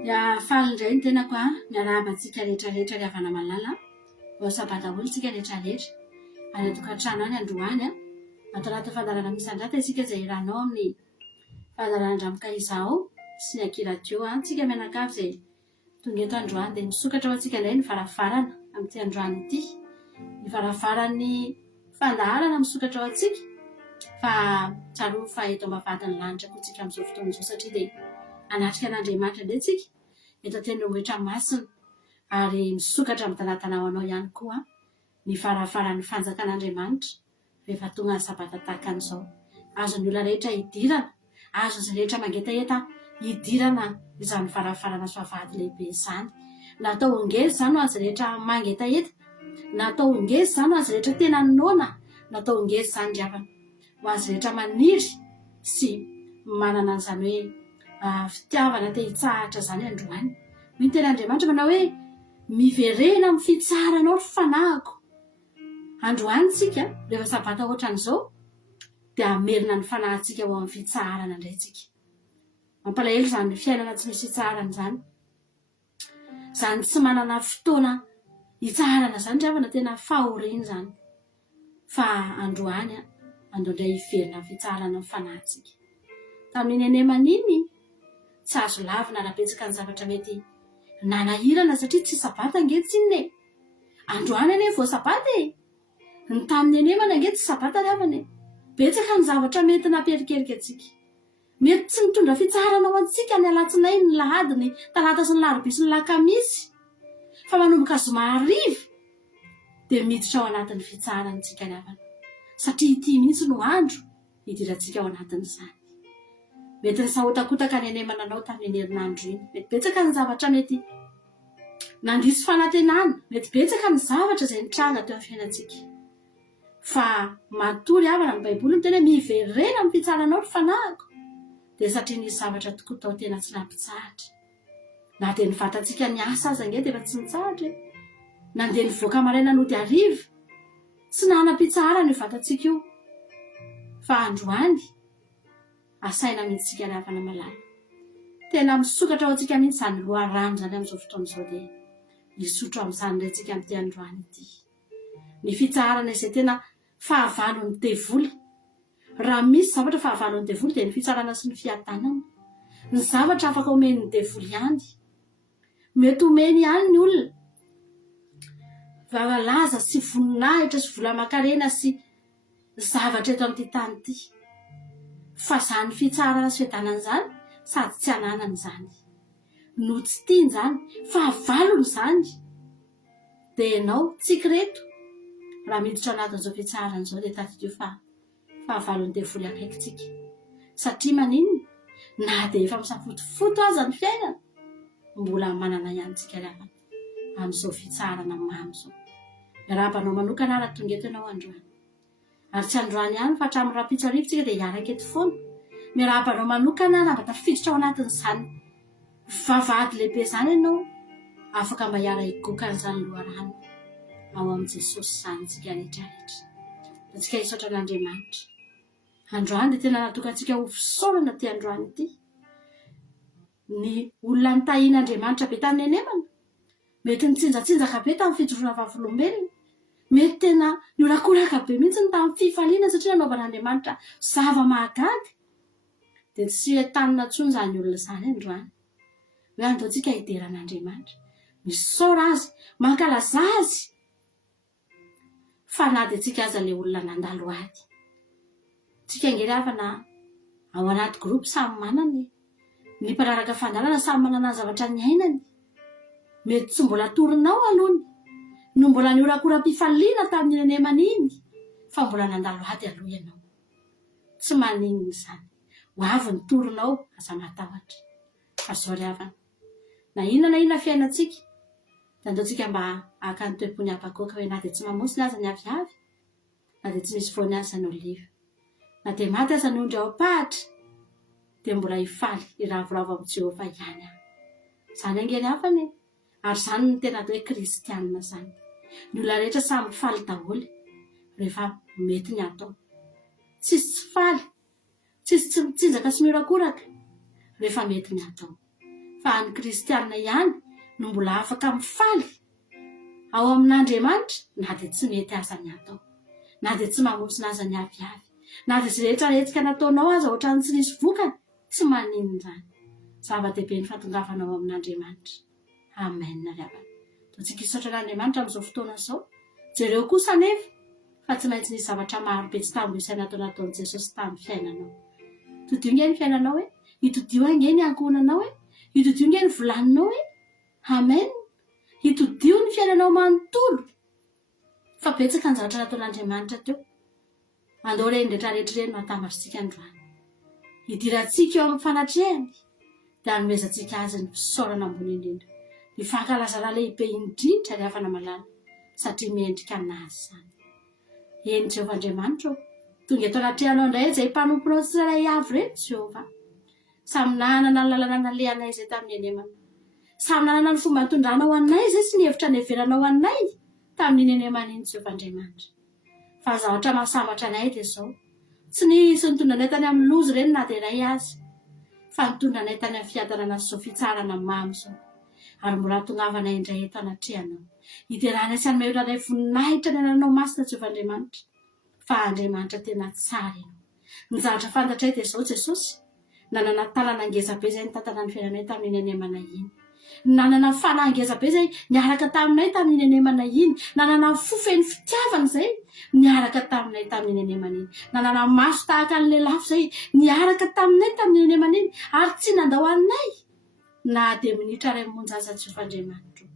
Ya faly indray ny tenako miarahaba antsika rehetrarehetra ry havana malala ho sabata olo tsika rehetrarehetra any atokantrano any androany atao anaty fandarana misandrata isika izay iranao amin'ny fandaranandramoka izao sy ny akiradio tsika mianakavy izay tonga eto androany dia misokatra ho antsika indray ny varavarana amin'ity androany ity ny varavaran'ny fandaharana misokatra ho antsika fa tsaroa fa eto ambavadiny lanitra koa tsika amin'izao fotoana izao satria dia anatrika an'Andriamanitra indray tsika eto tendrombohitra masina ary misokatra amin'ny tanatanao anao ihany koa ny varavaran'ny fanjakan'Andriamanitra rehefa tonga ny sabata tahaka an'izao azon'ny olona rehetra hidirana azon'ny rehetra mangetaeta hidirana izany varavarana soavady lehibe izany natao ngeza izany ho azy rehetra mangetaeta natao ngeza izany ho azy rehetra tena nona natao ngeza izany driavana ho azy rehetra maniry sy manana an'izany hoe fitiavana te hitsahatra izany androany ny ten'Andriamanitra manao hoe miverena amin'ny fitsaharanao ry fanahiko androany tsika rehefa sabata ohatran'izao dia amerina ny fanahintsika ho amin'ny fitsaharana indray tsika mampalahelo izany fiainana tsy misy fitsaharana izany izany tsy manana fotoana hitsaharana izany driavana tena fahoriana izany fa androany andao indray hiverina amin'ny fitsaharana ny fanahintsika tamin'ny nenemaniny tsy azo lavina raha betsaka ny zavatra mety nanahirana satria tsy sabata angetsinne androany ane vao sabata ny tamin'ny anemana ange tsy sabata riavana betsaka ny zavatra mety naperikerika atsika mety tsy mitondra fitsaharana ho antsika ny alatsinainy ny lahady ny talata sy ny larobia sy ny lakamisy fa manomboka zoma hariva dia miditra ao anatin'ny fitsaharantsika riavana satria ity mihitsy no andro hidirantsika ao anatin'izany mety ny sahotakotaka ny anemana anao tamin'ny herinandro iny mety betsaka ny zavatra mety nandrisy fanantenana mety betsaka ny zavatra izay nitranga teo amin'ny fiainantsika fa matory havana ny baiboly ny tena miverena amin'ny fitsaharanao ry fanahiko dia satria nisy zavatra tokoa tao tena tsy nampitsahatra na dia ny vatantsika ny asa aza nge dia efa tsy nitsahatra nandeha ny voaka maraina nody ariva tsy nanam-pitsahara ny vatantsika io fa androany asaina mihitsika ny havana malala tena misokatra ao antsika mihitsy izany loharano izany amin'izao fotoana izao dia hisotro amin'izany indray tsika amin'ity androany ity ny fitsaharana izay tena fahavalon'ny devoly raha misy zavatra fahavalon'ny devoly dia ny fitsarana sy ny fiadanana ny zavatra afaka omen'ny devoly ihany mety omeny ihany ny olona vavalaza sy voninahitra sy vola-makarena sy zavatra eto amin'ity tany ity fa izany fitsarana sy fiadanana izany sady tsy ananana izany no tsy tiany izany fahavalony izany dia ianao tsikireto raha miditra anatin'izao fitsaharana izao dia tadidio fa fahavalon'ny devoly akaikitsika satria maninona na dia efa misafotofoto aza ny fiainana mbola manana ihanytsika riavana amin'izao fitsaharana mamy izao miarabanao manokana raha tonga eto ianao androany ary tsy androany ihany fa hatramin'ny rapitsarivontsika dia hiaraka eto foana miarabanao manokana raha mba tafiditra ao anatin'izany vavahady lehibe izany ianao afaka mba hiara higokan'izany loharano ao amin'i Jesosy izany tsika rehetrarehetra antsika hisaotra an'Andriamanitra androany dia tena natokantsika ho fisaorana ty androany ity ny olona nitahian'Andriamanitra be tamin'ny anemana mety nitsinjatsinjaka be tamin'ny fijoroana vavolombelona mety tena niorakoraka be mihitsy ny tamin'ny fifaliana satria nanaovan'Andriamanitra zava-mahagaga dia tsy entanina intsony izany olona izany androany hoe andaontsika hideran'Andriamanitra misaora azy mankalaza azy fa na dia tsika aza ilay olona nandalo ady tsika ngery havana ao anaty gropy samy manany ny mpanaraka fandalana samy manana ny zavatra ny ainany mety tsy mbola torinao alohany no mbola niorakoram-pifaliana tamin'ny anemana iny fa mbola nandalo ady aloha ianao tsy maninona izany ho avy ny torinao aza matahotra fa zao ry havana na inona fiainantsika dia andaontsika mba haka ny toe-pony abagoaka hoe na dia tsy mamosina aza ny aviavy na dia tsy misy voany aza ny oliva na dia maty aza ny ondry ao am-pahatra dia mbola hifaly hiravoravo amin'ny Jehovah ihany izany angery hafany ary izany ny tena atao hoe kristianina izany ny olona rehetra samy faly daholo rehefa mety ny atao tsisy tsy faly tsisy tsy mitsinjaka sy miorakoraka rehefa mety ny atao fa ny kristianina ihany no mbola afaka mifaly ao amin'Andriamanitra na dia tsy mety aza ny atao, na dia tsy mamontsy aza ny aviavy, na dia izay rehetra rehetrika nataonao aza ohatrany tsy nisy vokany, tsy maninona izany. Zava-dehibe ny fahatongavanao amin'Andriamanitra. Amen. Ravana totsika hisaotra an'Andriamanitra amin'izao fotoana izao. Jereo kosa anefa fa tsy maintsy nisy zavatra maro be tsy tambo izay nataon'i Jesosy tamin'ny fiainanao. Todio nge ny fiainanao hoe hitodio nge ny ankohonanao hoe hitodio nge ny volaninao hoe amen. Hitodio ny fiainanao manontolo fa betsaka ny zavatra nataon'Andriamanitra teo. Andao reny rehetra rehetra reny no atambatra androany. Hidirantsika eo amin'ny fanatrehany dia hanomezantsika azy ny fisaorana ambony indrindra, ny fankalazana lehibe indrindra ry havana malala satria miendrika aminazy izany. Eny Jehovah Andriamanitra tonga eto anatrehanao indray izay mpanomponao tsirairay avy ireny Jehovah. Samy nanana ny lalana nalehanay izay tamin'ny enemana, samy nanana ny fomba nitondranao anay izay sy ny hevitra neveranao anay tamin'ny enemana iny Jehovah Andriamanitra. Fa zavatra mahasambatra anay dia izao, tsy nisy nitondra anay tany amin'ny loza ireny na dia iray azy, fa nitondra anay tany amin'ny fiadanana sy izao fitsarana mamy izao. Ary mbola hatongavanay indray eto anatrehanao, hiterahana sy hanome anay voninahitra ny ananao masina Jehovah Andriamanitra. Fa Andriamanitra tena tsara ianao. Ny zavatra fantatray dia izao Jesosy, nanana tanana ngeza be izay nitantana ny fiainanay tamin'ny enemana iny, nanana fanahy ngeza be izay niaraka taminay tamin'ny enemana iny, nanana fofeny fitiavana izay niaraka taminay tamin'ny enemana iny, nanana maso tahaka ny lelafo izay niaraka taminay tamin'ny enemana iny, ary tsy nandao anay na dia minitra ray monja aza Jehovah Andriamanitra.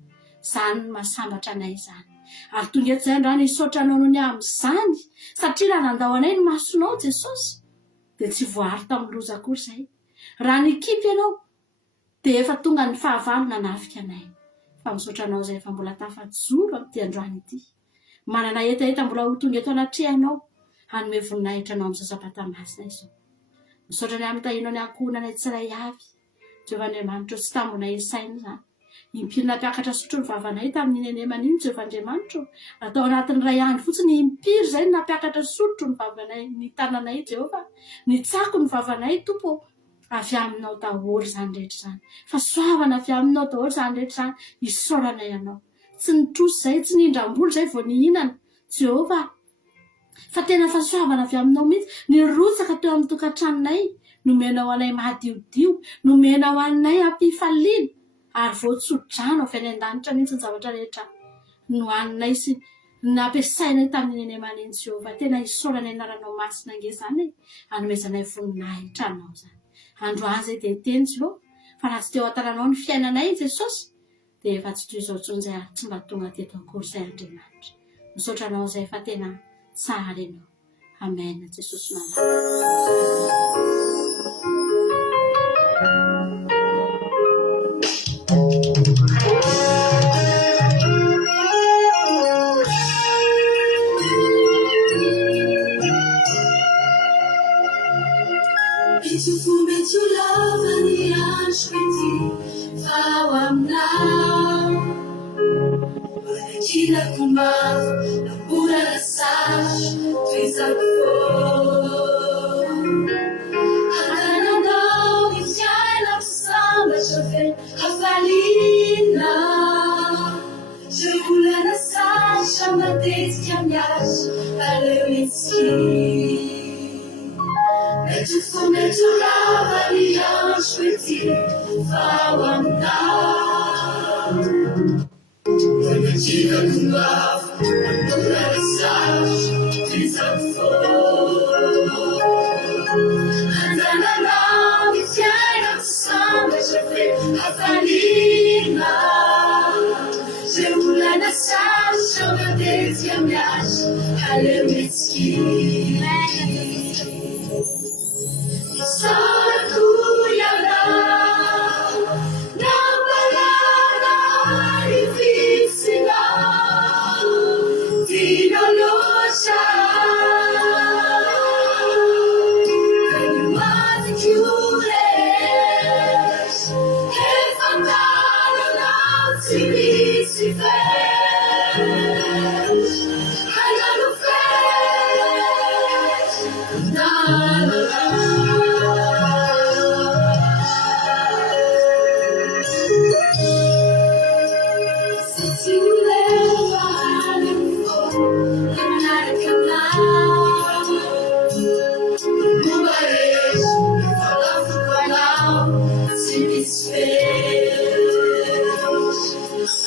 Izany no mahasambatra anay izany. Ary tonga eto izay androany hisaotra anao noho ny amin'izany, satria raha nandao anay ny masonao Jesosy dia tsy voary tamin'ny loza koa izay. Raha nikipy ianao dia efa tonga ny fahavalo nanafika anay. Fa misaotra anao izay efa mbola tafajoro amin'ity androany ity, manana etaeta mbola ho tonga eto anatrehanao hanome voninahitra anao amin'ny sasabata masina izao. Misaotra ny amin'ny tahinao ny ankohonanay tsiray avy Jehovah Andriamanitra, tsy tambonay isaina izany. Impirina mpiakatra sotro ny vavanay tamin'ny enemana iny Jehovah Andriamanitra, atao anatin'ny ray andro fotsiny impiry izay na mpiakatra sotro ny vavanay, ny tananay Jehovah, ny tsako ny vavanay Tompo, avy aminao daholo izany rehetra izany. Fa soavana avy aminao daholo izany rehetra izany, hisaorana ianao. Tsy nitrosy izay, tsy nindram-bolo izay vao nihinana Jehovah, fa tena fahasoavana avy aminao mihitsy, nirotsaka teo amin'ny tokantranonay, nomenao anay mahadiodio, nomenao anay hampifaliana, ary voatsodrano avy any an-danitra mihitsy ny zavatra rehetra nohaninay sy nampiasainay tamin'ny enemana iny Jehovah. Tena hisaorana anaranao masina ngezany, hanomezanay voninahitra anao izany. Androany izay dia teny Jehovah, fa raha tsy teo an-tananao ny fiainanay Jesosy dia efa tsy toy izao intsony izay ary tsy mba tonga teto akory izay Andriamanitra. Misaotra anao izay fa tena tsara ianao. Amen. Jesosy malama. To love and the unsweet flower now. Kila kumbavu na bura na sash twisa kufo. Hakana nao ifyaila kusamba shofe hafalina. Jehula na sash amadeti kiamyash alewitski. Mets to love alliance with you, flower now. When the chica can love, and the red sash is up for. And then I love if I don't sound as a fit, Hafalina. Jeulana sash, over days, Yamash, Halemitski. I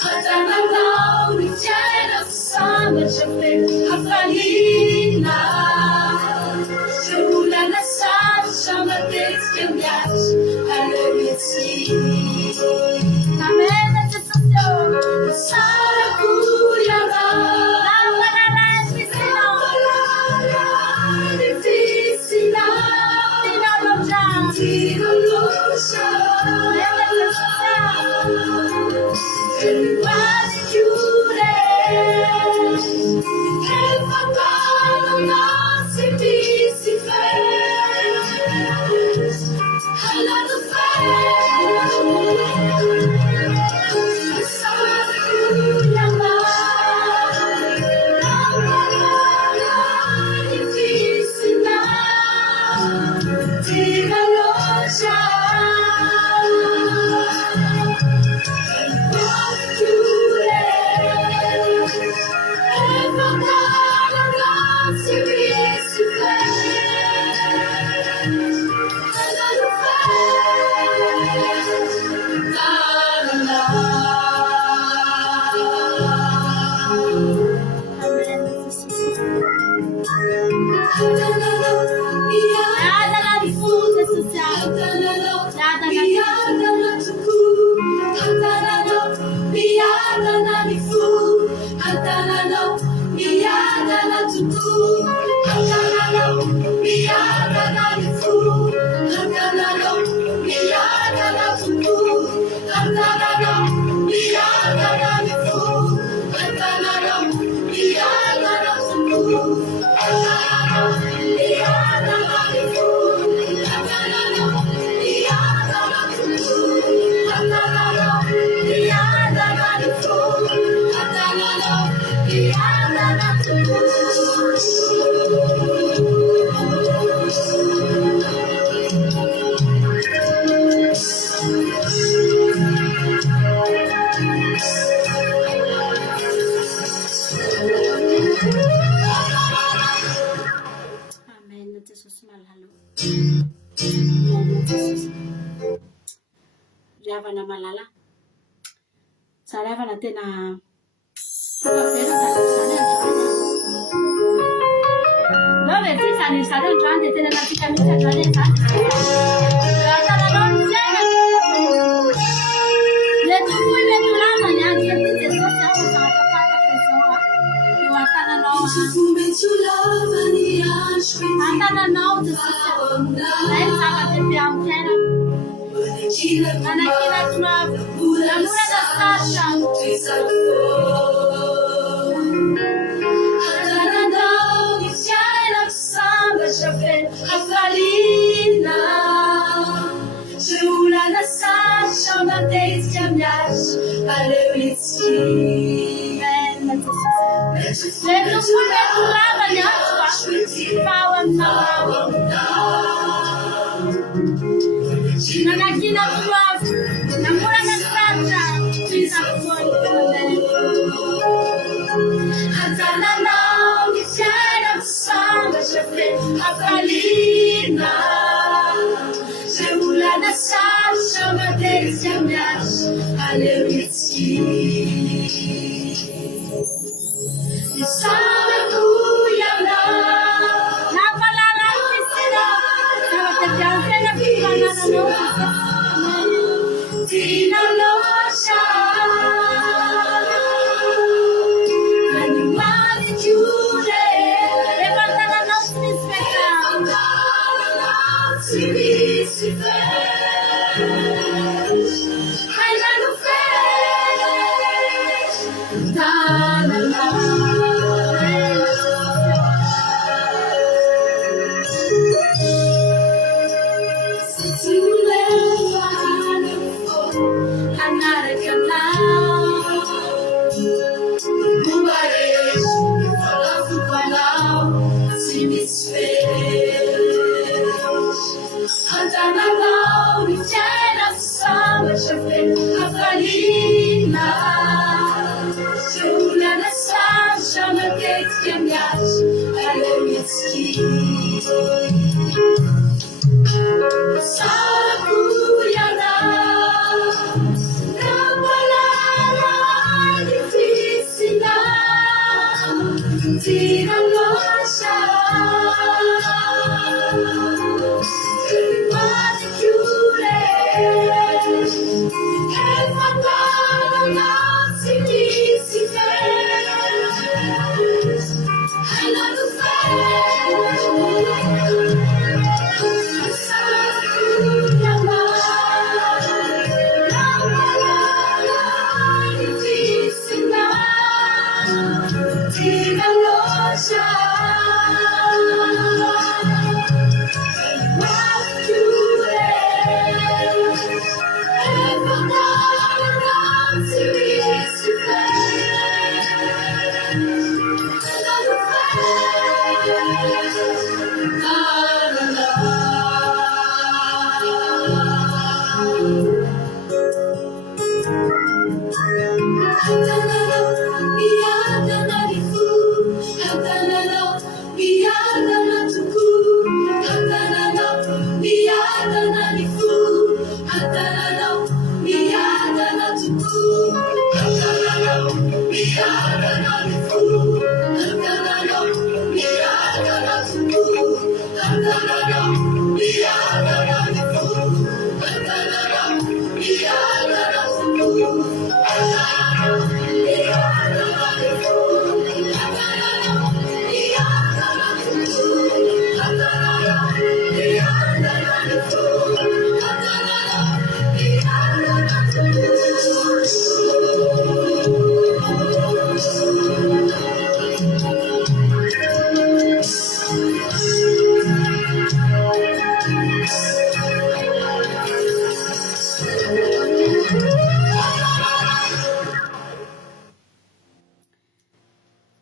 Hatananao ny fiaina sambatra fe hafaliana se olana sarotra matetika miatra aleo etsy Amena Jesús. sarako iana Everybody chiude e fa male non si si fez alla no fez sabe cuia mai difficile tira loja Riavana malala saravana tena Sara John de tena natika mitsy John zany. Raha ny fiaina. Mety fohy mety rano ny andro satria Jesosy aho mahafataka izao eo an-tananao. An-tananao Jesosy. Zay ny zava-dehibe amin'ny fiainako. Manakina namorana sarotra. Hafalina se olana sarotra matetika miasa aleo etsy Mety fohy mety rano ny andro fa ao aminao. Nanakina namorana sarotra Hatananao ny fiainako sambatra fe hafalina se olana sarotra matetika miasa aleo etsy sarako iana nampalala ny fisina zava-dehibe amin'ny fiainako fifanananao tina loatra animali chiude rehefa tananao tsy misy feka si misy fez haina no fez tananao se ti uleva nel fuoco anaraka anao Bubaresh, falafel panau, si misy fez Hatananao ny fiaina sambatra fe hafalina se olana sarotra matetika miasa aleo etsy sarako iana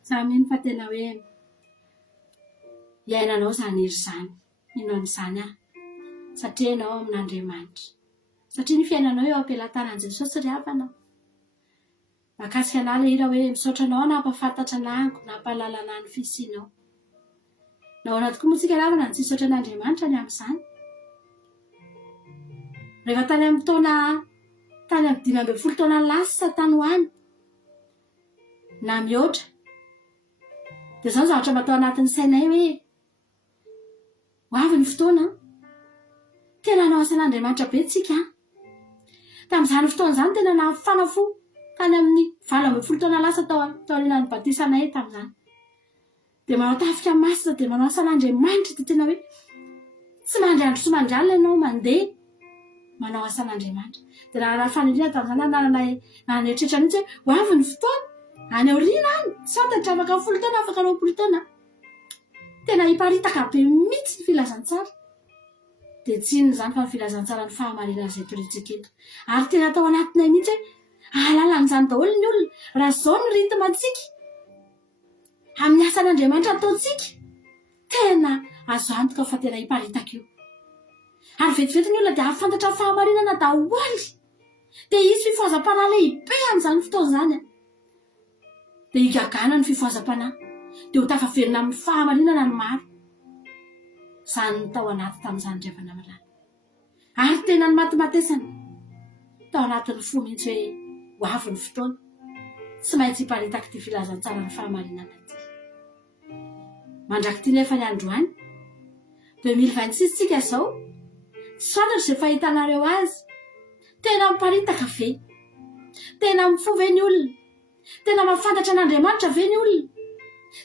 Saminy fa tena hoe iainanao zany iry zany inon'izany satria ianao amin'Andriamanitra, satria ny fiainanao eo am-pelantanan Jesosy ry havanao. Mahakasika anah ilay hira hoe misaotra anao na hampafantatra anako na hampahalala anah ny fisianao. Nahoana tokoa moa tsika lavana ny tsy misaotra an'Andriamanitra ny amin'izany. Rehefa tany amin'ny 5 taona lasa tany ho any na mihoatra dia izao zavatra matao anatin'ny sainay hoe ho avy ny fotoana tena hanao asan'Andriamanitra be tsika. Tamin'izany fotoana izany tena nafanafo tany amin'ny 20 taona lasa tao aorianan'ny batisanay tamin'izany. Dia manao tafika masina dia manao asan'Andriamanitra dia tena hoe tsy mandry andro sy mandry alina ianao mandeha manao asan'Andriamanitra. Dia nanana faniriana tamin'izany nanetrehitra mihitsy hoe ho avy ny fotoana any aoriana any tsy fantatra afaka 10 taona afaka 90 taona. Tena hiparitaka be mihitsy ny filazantsara. Dia tsy inona izany fa ny filazantsara ny fahamarinana izay torintsika eto. Ary tena tao anatinay mihitsy hoe ahalala an'izany daholo ny olona raha izao ny ritmantsika amin'ny asan'Andriamanitra ataontsika tena azo antoka fa tena hiparitaka io. Ary vetivety ny olona dia ahafantatra ny fahamarinana daholy. Dia izy fifohazam-panahy lehibe amin'izany fotoana izany. Dia higagana ny fifohazam-panahy dia ho tafaverina amin'ny fahamarinana ny maro. Izany ny tao anaty tamin'izany ry havana malala. Ary tena ny matimatesana tao anatin'ny fo mihitsy hoe ho avy ny fotoana tsy maintsy hiparitaka ty filazantsara ny fahamarinana ty. Mandraky ty nefa ny androany 2026 tsika izao tsy fantatra izay fahitanareo azy. Tena miparitaka ve? Tena mifo ve ny olona? Tena mahafantatra an'Andriamanitra ve ny olona?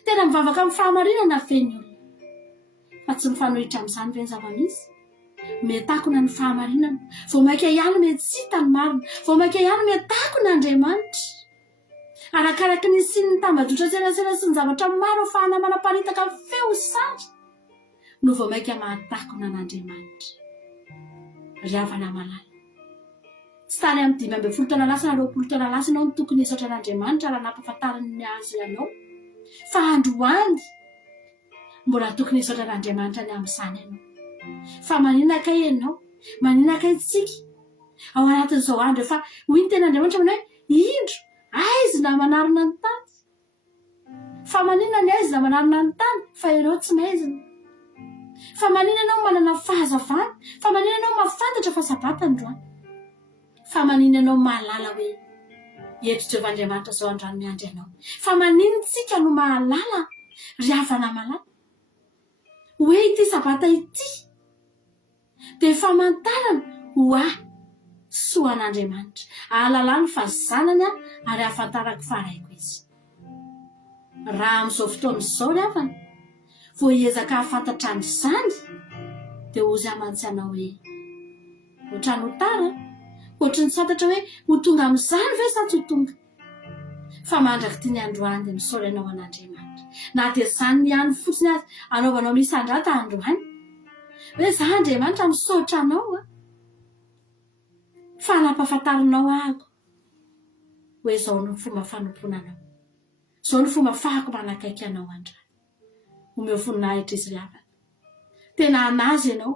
Tena mivavaka amin'ny fahamarinana ve ny olona? Fa tsy mifanohitra amin'izany ve ny zava-misy? Metakona ny fahamarinana, vao maika ihany metsita ny marina, vao maika ihany metakona Andriamanitra. Arakaraky ny siny ny tambadrotra tserasera sy ny zavatra maro ahafahana manaparitaka feo sary no vao maika mahatakona an'Andriamanitra. Ry havana malala. Tsy tany amin'ny 15 taona lasa na 20 taona lasa ianao ny tokony hisaotra an'Andriamanitra raha nampahafantarany azy ianao. Fa androany mbola tokony hisaotra an'Andriamanitra ny amin'izany ianao. Fa maninona kay ianao? Maninona kay tsika? Ao anatin'izao andro efa hoy ny ten'Andriamanitra manao hoe indro aiza na manarina ny tany. Fa maninona ny aiza na manarina ny tany fa ianao tsy maizina. Fa maninona ianao manana fahazavana? Fa maninona ianao mahafantatra fa sabata androany? Fa maninona ianao mahalala hoe eto Jehovahandriamanitra izao androany miandry ianao? Fa maninona tsika no mahalala ry havana malala hoe ity sabata ity dia famantarana ho soan'Andriamanitra. Ahalalany fa zanany ary ahafantarako faraiko izy. Raha amin'izao fotoana izao ry havana vao hiezaka hahafantatra an'izany dia ozy amantsana hoe ohatrany ho tara, ohatry ny santatra hoe ho tonga amin'izany ve sa tsy ho tonga, fa mandraky ty ny androany dia misaola ianao an'Andriamanitra. Na dia izany ihany fotsiny azy anaovanao misandrata androany hoe za Andriamanitra misaotra anao fa nampahafantarinao ahako hoe izao no fomba fanomponanao, izao no fomba fahako manakaiky anao andray. Omeo voninahitra izy ry havana. Tena anazy ianao,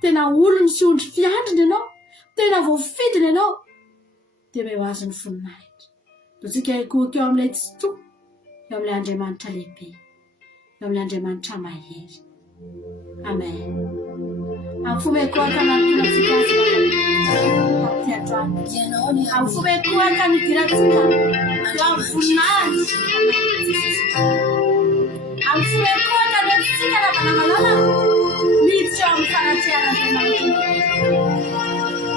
tena olony sy ondry fiandriny ianao, tena voafidiny ianao, dia meo azy ny voninahitra. Dotsika eo amin'ilay tsy toa, eo amin'ilay Andriamanitra lehibe, eo amin'ilay Andriamanitra mahery. Amen. Amin'ny fomekohaka nantonantsika azy ty androany. Amin'ny fomekohaka nidirantsika eo amin'ny voninahitra. Amin'ny fomekohaka nentsika ravana miditra eo amin'ny fanatrian'Andriamanitra.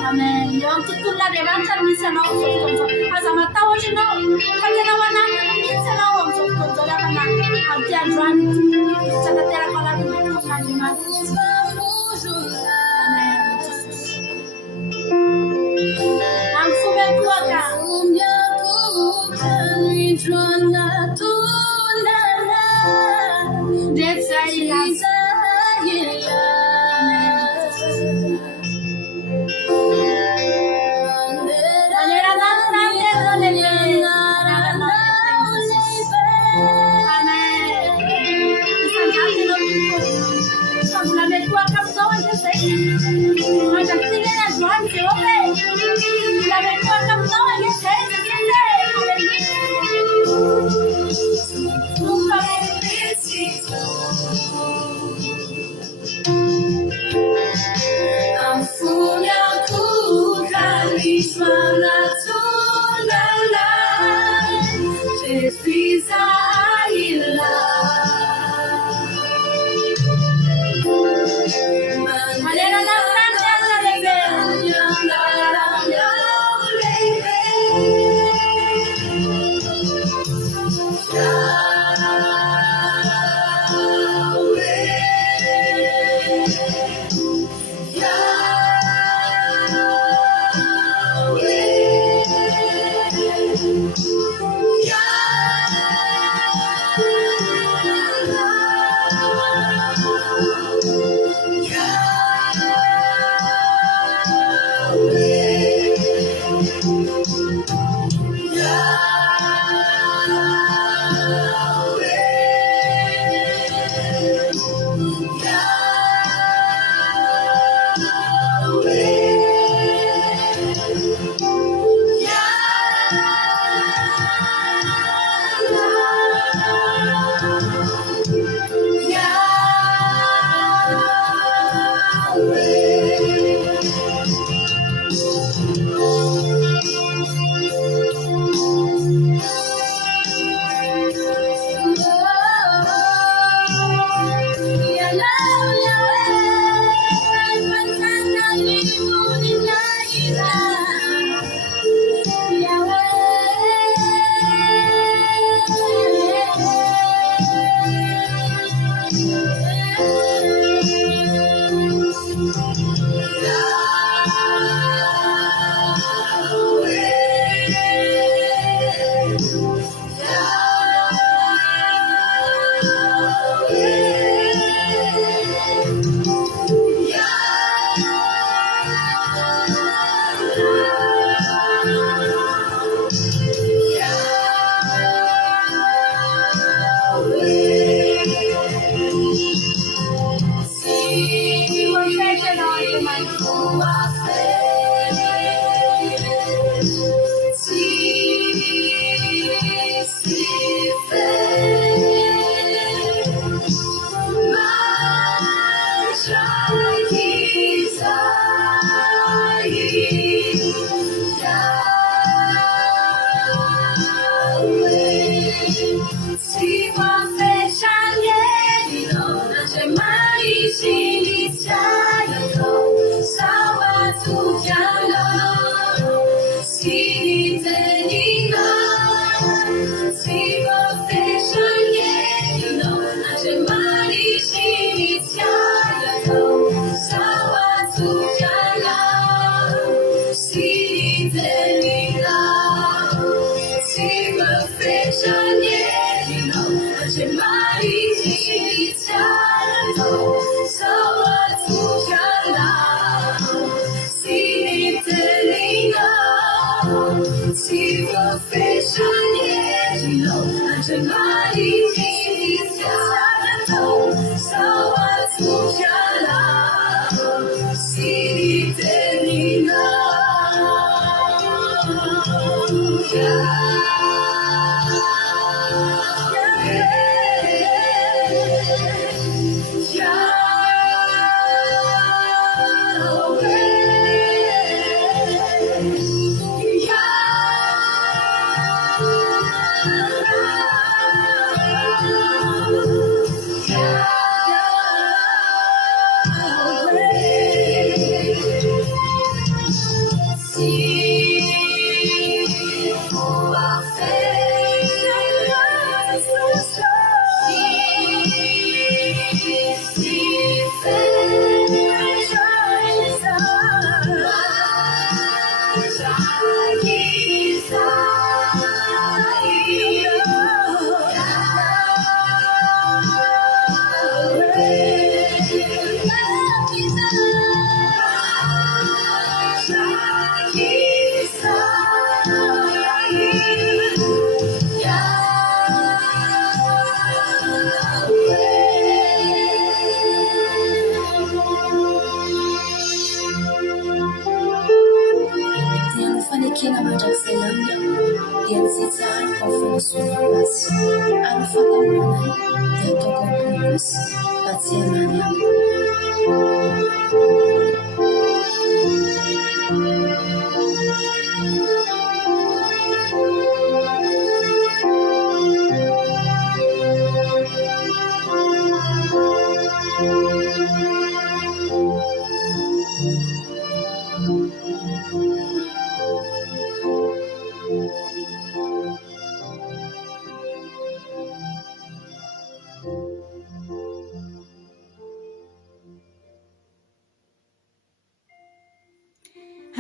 Amen. Eo amin'ny tontolon'Andriamanitra no misy anao amin'izao fotoana izao. Aza matahotra ianao fa tena manangana mihitsy ianao amin'izao fotoana izao ravana amin'ny ty androany ity. Tsy tanteraka anatiny Andriamanitra. Amin'ny fomekohaka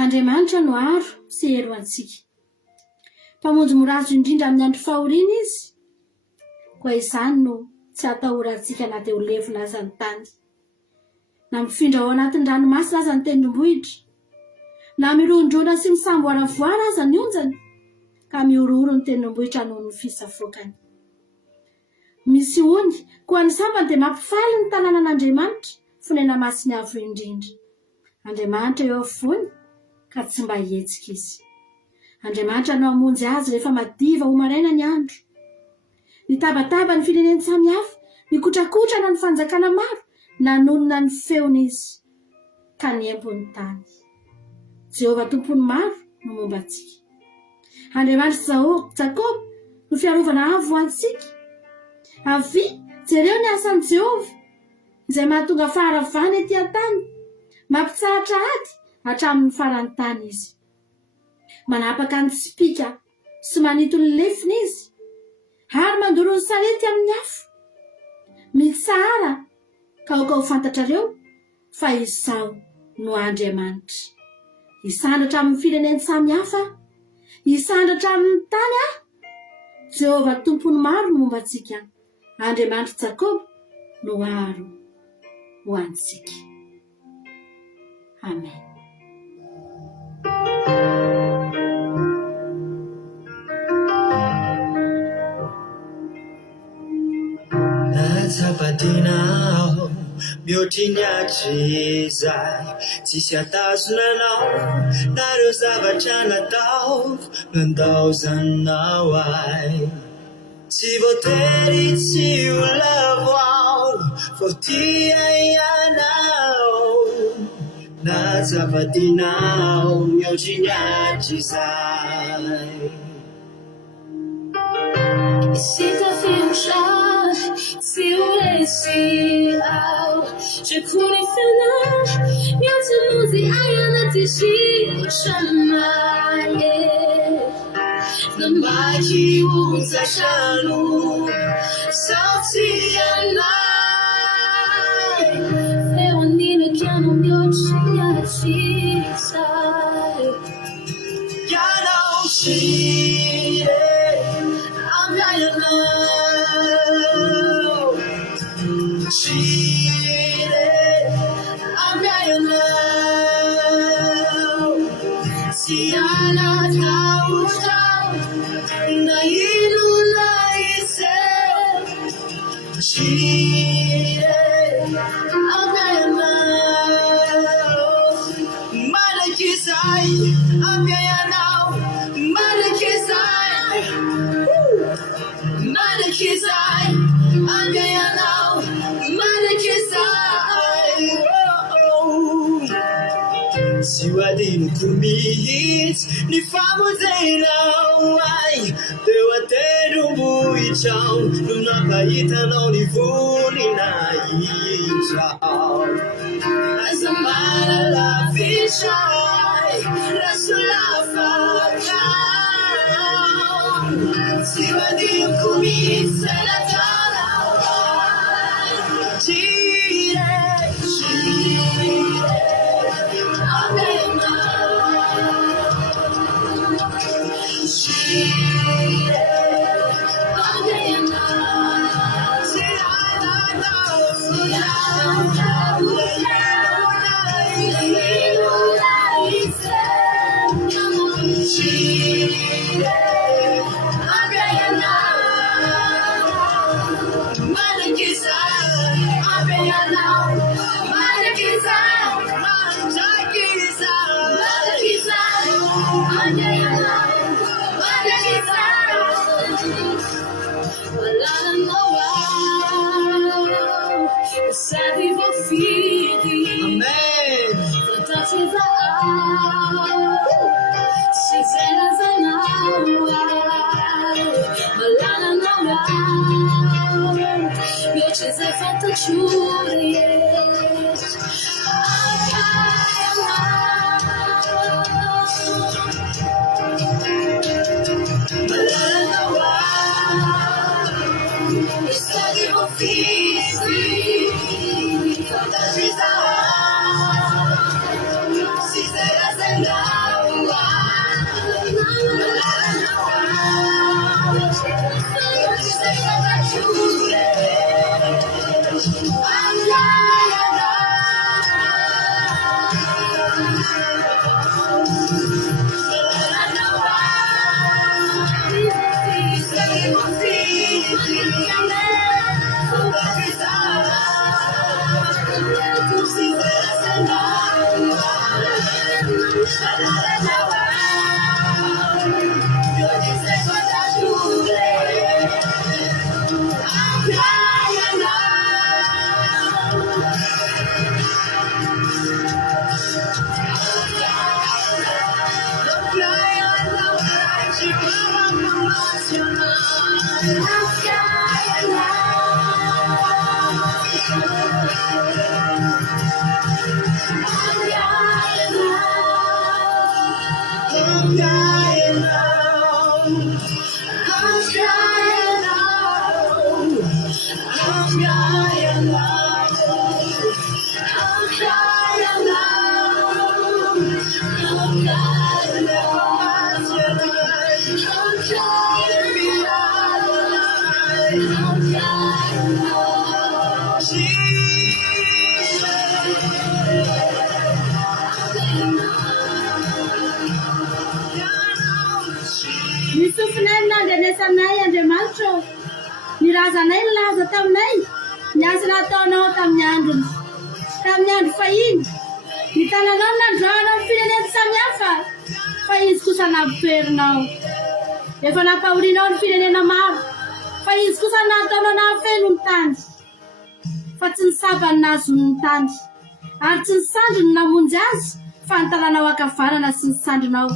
Andriamanitra no aro sy ero antsika. Mpamonjy morazo indrindra amin'ny andro fahoriana izy, koa izany no tsy atahorantsika na dia ho levona aza ny tany, na mifindra ao anatin'ny ranomasina aza ny tendrombohitra, na mirondrona sy misamboaravoara aza ny onjany, ka miorooro ny tendrombohitra noho ny fisafoakany. Misy ony koa ny sambany dia mampifaly ny tanànan'Andriamanitra, fonena masiny avo indrindra. Andriamanitra eo afovoany ka tsy mba hihetsika izy. Andriamanitra no hamonjy azy rehefa madiva ho maraina ny andro. Nitabataba ny fireneny samihafa, nikotrakotrana ny fanjakana maro, nanonona ny feony izy ka niempo ny tany. Jehovah tompony maro no momba antsika. Andriamanitra Jakob no fiarovana avo antsika. Avy jereo ny asan'i Jehovah izay mahatonga faharavana etỳ an-tany, mampitsahatra ady hatramin'ny farany tany izy. Manapaka ny tsipika sy manito ny lefiny izy, ary mandoro ny sarety amin'ny afo. Mitsara ka aoka ho fantatrareo fa izao no Andriamanitra. Hisandratra amin'ny fireneny samihafa, hisandratra amin'ny tany Jehovah tompony maro no momba antsika. Andriamanitra Jakob no aro ho antsika. Amen. Natsapatinaho mihoatry ny atry izay tsisy atazonanao, nareo zavatra natao nandaozanao ahy. Tsy voatery tsy ho lavo aho, fô tia ianao. Natsapatinaho mihoatry ny atry izay. Si ulesiao, je kuni fena, mianza muzi ayana tishi shamale. Nambaki utsashanu Sautsianai Fewanina kiano myochiyachisai Yanao shire Amyayanao Shire Amyayanao Siana tautau Nailu naise Shire Amyayanao Malakisai Amyayanao Malakisai Malakisai Amyayanao Malakisai Siwadin kumihit ni famuzainao ay Tewatero buichao Lunapaitanao ni vuni na ichao Azamara la fichai Rasulafakao Siwadin kumihit Senatanao ay Chire, chire Amen. Nisofinaina andrenesanay Andriamanitra nirazanay nilaza taminay ny asa nataonao tamin'ny andro fahiny ny tananao nandrahanao ny firenena samihafa fa izy kosa nampitoerinao efa nampahorinao ny firenena maro fa izy kosa nataonao nahafeno ny tany fa tsy nisabany nazony ny tany ary tsy nisandry ny namonjy azy fa nitananao akavanana sy nisandrinao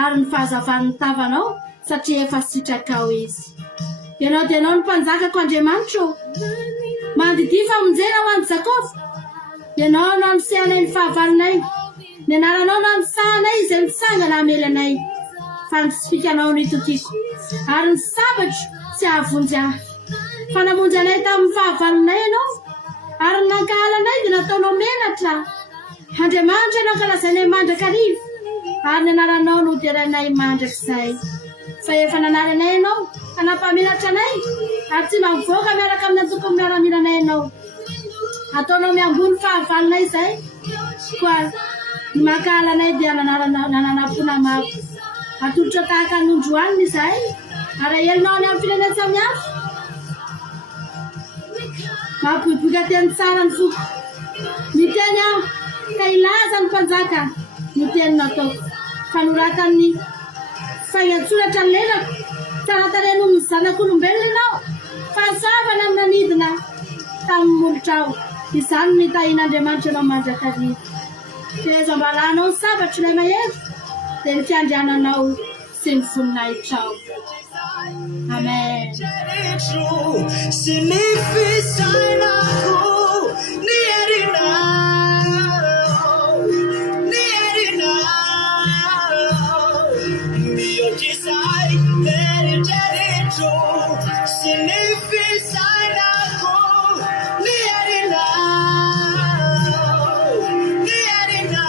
ary ny fahazavany ny tavanao satria efa sitrakao izy ianao dia anao ny mpanjakako Andriamanitra mandidi famonjena ho an'i Jakoba ianao no amsehanay ny fahavalonay ny anaranao no amsahanay izay mitsangana amely anay fansifikanao ny tokiko ary ny sabatro tsy ahavonjy ahy fa namonjy anay tamin'ny fahavalonay ianao ary nankahalanay dia nataonao menatra Andriamanitra ianao kalazainay mandrakarivo ary ny anaranao no deranay mandrakizay fa efa nanaranay ianao anampamenatra anay ary tsy mavoaka miaraka amin'ny antokony miaramilanay ianao ataonao miambony fahavalonay izay koa ny mankahalanay dia nananapona maro atolotra tahaka ny Androany izay ary elinao any amin'ny firenena samihafa mampiboika teny tsara ny foko ny teny aho ka ilaza ny mpanjaka ny teny nataoko fanoratany fahatsoratra ny lelako tsara tareno ny zanak'olombelona ianao fahasavana amin'ny nanidina tamin'ny molotra aho izany ny tahin'Andriamanitra ianao mandrakarivo fehezam-balanao ny sabatry ilay mahery dia ny fiandriananao sy ny voninahitra ao amen sy ny fisainako ny herinao mihoatrizay eritreretro sy ny fisainako ny herinao mihoatrizay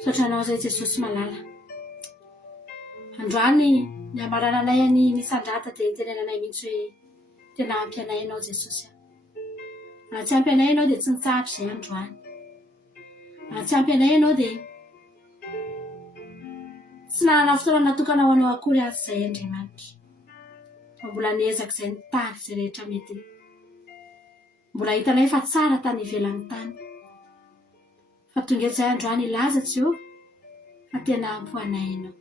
Sotranao zay Jesosy malala. Androany ny amarananay any nisandrata dia tenenanay mihitsy hoe tena ampy anay ianao Jesosy. Raha tsy ampy anay ianao dia tsy nitsahatra izay androany. Raha tsy ampy anay ianao dia tsy nanana fotoana natokana ho anao akory azy izay Andriamanitra. Fa mbola niezaka izay nitady izay rehetra mety. Mbola hitanay fa tsara tany ivelan'ny tany. Fa tonga izay androany ilaza tsy io fa tena ampy anay ianao.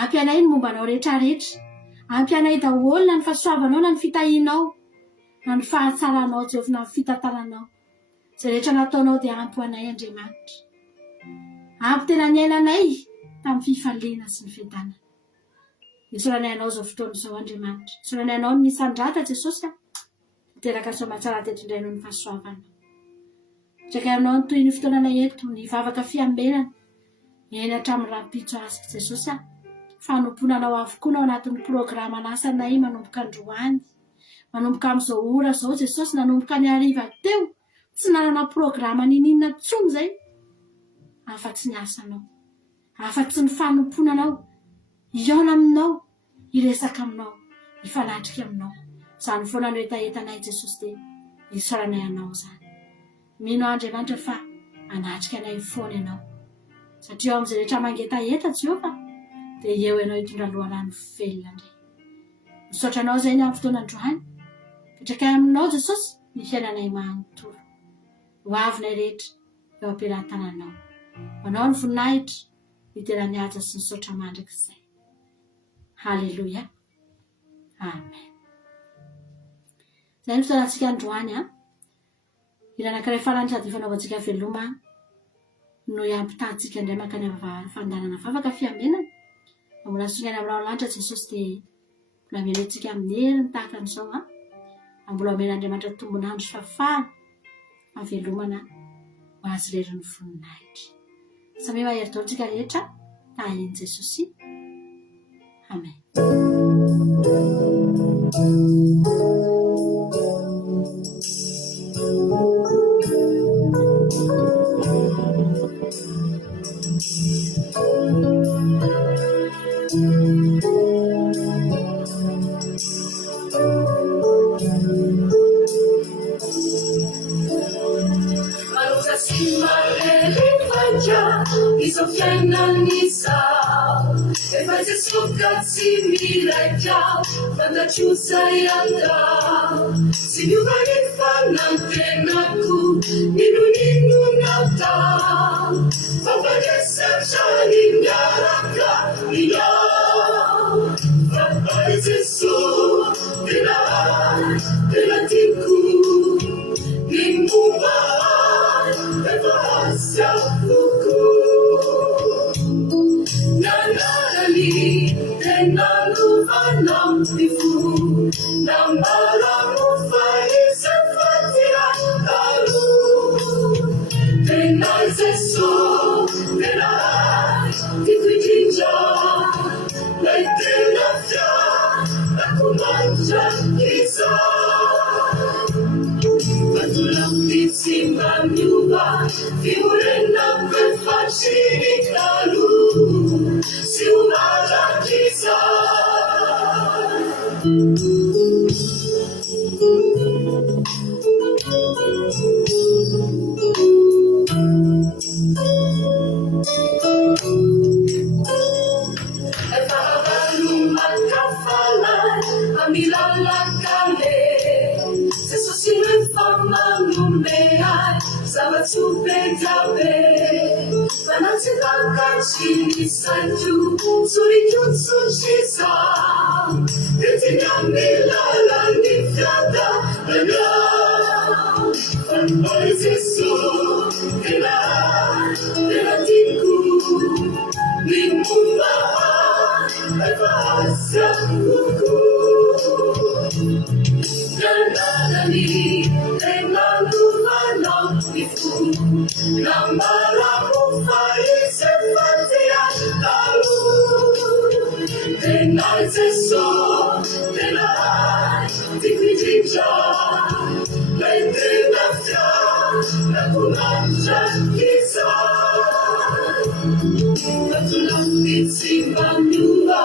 Ampy anay ny mombanao rehetra rehetra. Ampy anay daholo na ny fahasoavanao na ny fitahianao na ny fahatsaranao Jehovah na ny fitantaranao. Izay rehetra nataonao dia ampy anay Andriamanitra. Ampy tena ny ainanay tamin'ny fifaliana sy ny fiadanana. Isoranay anao izao fotoana izao Andriamanitra. Isoranay anao nisandrata Jesosy. Teraka soamatsara tetondrainao ny fahasoavanao. Trakay aminao ny toy ny fotoanana eto ny vavaka fiambelana eny hatramin'ny rahampitso azy Jesosy. Fanomponanao avokoa ao anatin'ny programa nasanay manomboka androany. Manomboka amin'izao ora izao Jesosy nanomboka ny hariva teo. Tsy nanana programa ninina tsony izay. Afa-tsy ny asanao. Afa-tsy ny fanomponanao. Iona aminao. Iresaka aminao. Ifanatrika aminao. Izany foana no etaetanay Jesosy dia isaranay anao izany. Mino Andriamanitra fa anatrika anay foana ianao. Satria ao amin'izay rehetra mangetaeta Jehovah dia eo ianao hitondra lohalany velona indray. Misaotra anao izay ny amin'ny fotoana androany. Petrakay aminao Jesosy ny fiainanay manontolo. Ho avinay rehetra eo ampelantananao. Manao ny voninahitra hiterany haja sy ny saotra mandrakizay. Halleluia. Amen. Izay ny fotoanantsika androany. Ilanankiray farany sady fanaovantsika veloma no iampitahantsika indray makany amin'ny fandarana vavaka fiambinana. Mbola songaina aminao lanitra Jesosy dia mbola amelentsika amin'ny heriny tahaka an'izao mbola omen'Andriamanitra tombonandro fahafahana havelomana ho azy reriny voninahitra. Samy mahery daolintsika rehetra tahiny Jesosy. Amen. Izao fiainan'izao efa Jesokatsi miraikao fantatrosay andao sy miova ny fanantenako ninonino natao fampadesatra ny miaraka ilao fampai Jesosy tena tiako ny momba efa asiako Nanali tenanovanam tifu Nambaramu faisefatia talu Tenai seso tenai tikutinja Leitenafya nakumanja kisa Patulang ditsimba nyuba Fiurena kwefachini kalu Si umaja kisa Evaluman kafalan Amilalakale Sesuai fama lumbeai Sabat supejabe Panansilakan sini sanju Suri jutsu shisa Etinyamilalan di fiada Dana Fampai Jesu Kena tiku Nimumba Eva asyakuku Nanadani Tenandumanam Ifu Nambaramu Faisefatia Talu Tenai Zeso Tenai Tikwijinja Leitenafya Nakunanja Kisa Patulang ditsimba nyuba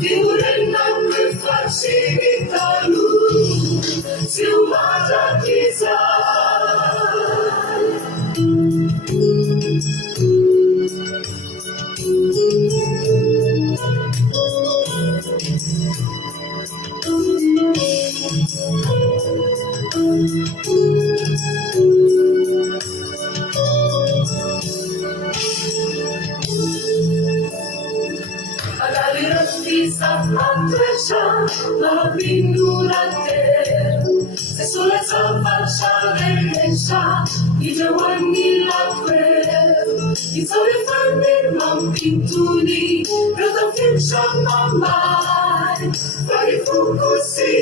Fiurena kwefachini talu Si umaja kisa Sa patresha la binurate se sole sa faccia lenesha I giovani la quer I sole fanni non pintuni rota fincia mamai fai fuoco si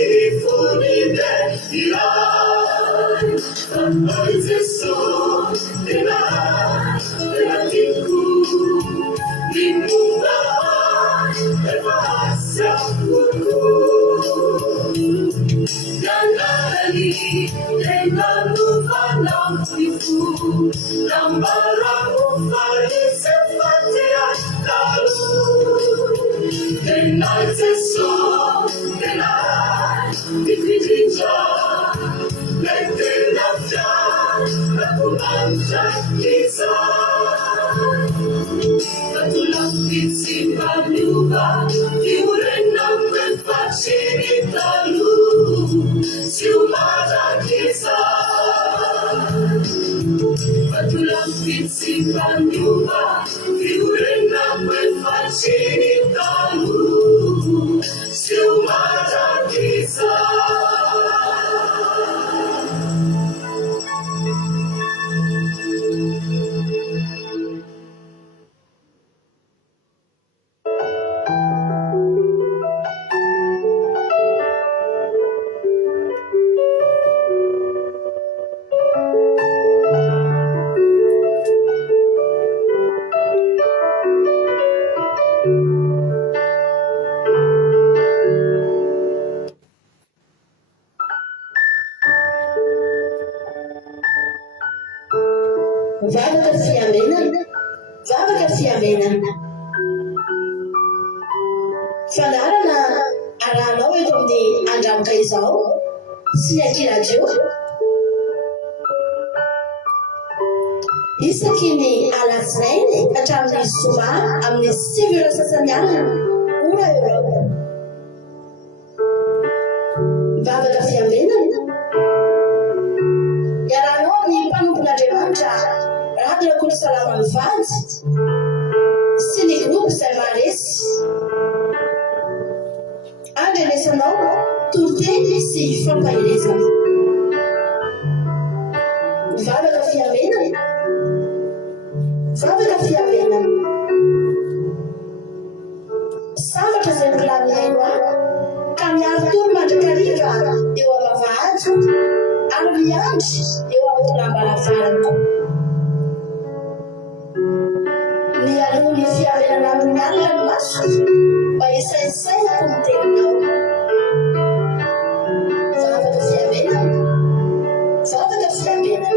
funide irai Fampai Jesu tena tiku Nimumba Eva asyakuku Nanali Tenanduvanam Ifu Nambaramu Faisefatia Talu Tenai Jesu Tenai Tikwijinja Leitenafya Nakumanja Kisa Patulang ditsimba nyuba Fiurena kwefachini talu Si umaja kisa Patulang ditsimba nyuba Fiurena kwefachini talu Si umaja kisa Vavaka fiamenana. Fandarana arahanao eto amin'ny andramoka izao sy ny ankiradio. Isaky ny alatsinainy hatramin'ny zoma amin'ny 7 sasany alina ora Europa. Vavaka fiamenana iarahanao amin'ny mpanompon'Andriamanitra Radio Kolo Salama Mivady sy ny groupe izay maharesy andrenesanao toroteny sy fampahelezana. Vavaka fiamenana. Vavaka fiamenana. Sambatra izay volaniaino ka miaro toro mandrakariva eo amavahady ary miandry eo amin'ny lambalavarako. Mialoha ny fiamenana amin'ny alina ny maso mba hisaisainako ny teninao. Vavaka fiamenana. Vavaka fiamenana.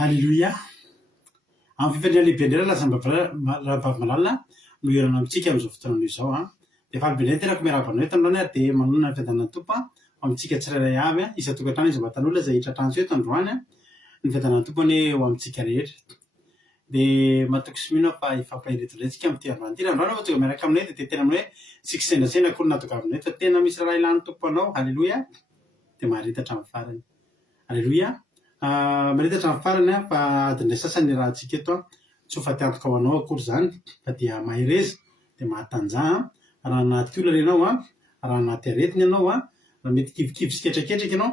Alléluia. Amin'ny fifandriana lehibe indray lasa raha-bavamalala no erana amintsika amin'izao fotoana izao. Dia falibendray tenako miarabanao eto androany dia manonona ny fiadanan'ny tompo amintsika tsirairay avy isa-tokantrano izy matan'olona izay hitra-transo eto androany ny fiadanan'ny tompony eo amintsika rehetra. Dia matoko sy mino fa ifampahiretondrayntsika amin'ity androany ity. Androany fa tonga miaraka aminay dia tena aminay tsika sendrasendra koa natokavina fa tena misy raha ilan'ny tompo anao. Alléluia. Dia maharitatra amin'ny farany. Alléluia. Maritatra amin'ny farany fa adin'ilay sasany raha antsika eto tsy ho fatiantoka ho anao akory izany fa dia mahireza dia mahatanjaha raha anaty olana ianao raha anaty aretina ianao raha mety kivikivy sy ketraketraka ianao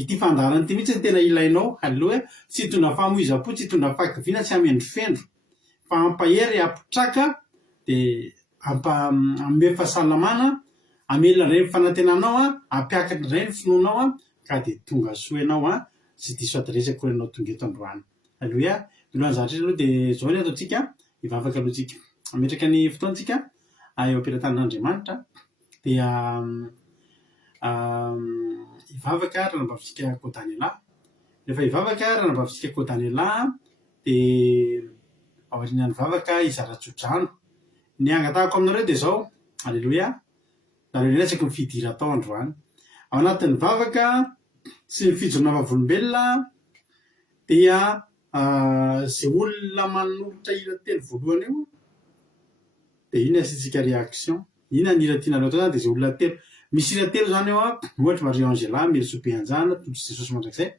ity fandaharana ity mihitsy tena ilainao. Alléluia. Tsy hitondra fahamoiza-po, tsy hitondra fahakiviana, tsy hamendry fendro fa hampahery hampitraka dia hampime fahasalamana, hamelona indray ny fanantenanao, hampiakatra indray ny finoanao ka dia tonga soa ianao sy diso adresaka koa ianao tonga eto androany. Alléluia. Milohan'ny zavatra aloha dia izao ny ataontsika hivavaka aloha tsika ametraka ny fotoantsika eo am-pelatanan'Andriamanitra dia hivavaka raha nambavitsika Kodanela. Rehefa hivavaka raha nambavitsika Kodanela dia aorian'ny vavaka izara-tsodrano. Ny angatahako aminareo dia izao. Alléluia. Nareo resaka mifidira atao androany ao anatin'ny vavaka sy ny fijorona vavolombelona dia izay olona manolotra iran-telo voalohany eo dia iny asiantsika réaction. Ina ny iratianareo atao zany dia izay olona telo misy iran-telo zany eo ohatra Marie Angela, Mesobe Anjana, Tompotry Jesosy mandrakizay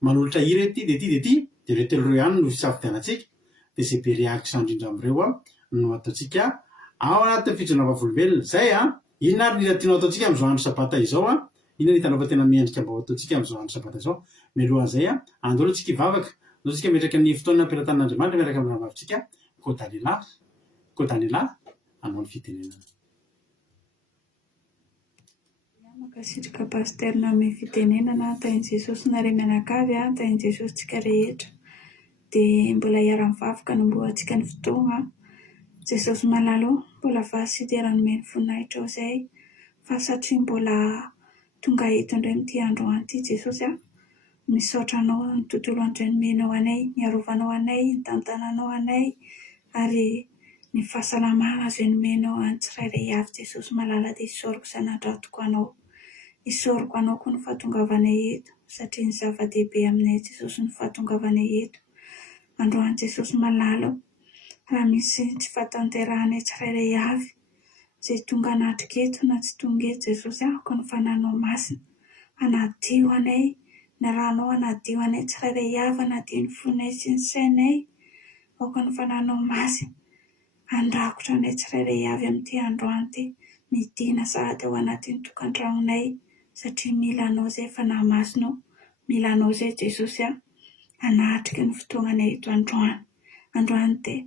manolotra hira ety dia ety dia ety dia ireo telo ireo ihany no fisafidianantsika dia izay be réaction indrindra amin'ireo no ataontsika ao anatin'ny fijorona vavolombelona. Zay inona ary ny iratianao ataontsika amin'izao andro sabata izao inona ny hitanao fa tena miendrika mba ataontsika amin'izao andro sabata izao. Mialohan'izay andao aloha tsika hivavaka, andao tsika metraka ny fotoana am-pelatanan'Andriamanitra miaraka amin'ny vavavitsika Kodanela hanao ny fitenenana. Makasitraka pasterna amin'ny fitenenana tain'i Jesosy nare mianakavy tain'i Jesosy tsika rehetra dia mbola hiara-mivavaka no mboantsika ny fotoana. Jesosy malalo mbola vasiterany meny voninahitra ao izay fa satria mbola tonga eto indray amin'ity androany ity Jesosy misaotra anao ny tontolo andromenao anay, niarovanao anay, nitantananao anay ary ny fahasalamana izay nomenao any tsirairay avy Jesosy malala dia isaoriko izay nandratoko anao. Isaoriko anao koa ny fahatongavanay eto satria ny zava-dehibe aminay Jesosy ny fahatongavanay eto. Androany Jesosy malala raha misy tsy fahatanterahanay tsirairay avy izay tonga natrika eto na tsy tonga eto Jesosy ko ny fananao masina anadio anay, ny ranao anadio anay tsirairay avy, anadio ny fonay sy ny sainay ko ny fananao masina andrakotra anay tsirairay avy amin'ity androany ity midina sahady ao anatin'ny tokantragnonay satria mila anao izay fa nahamasinao, mila anao izay Jesosy hanatrika ny fotoananay eto androany dia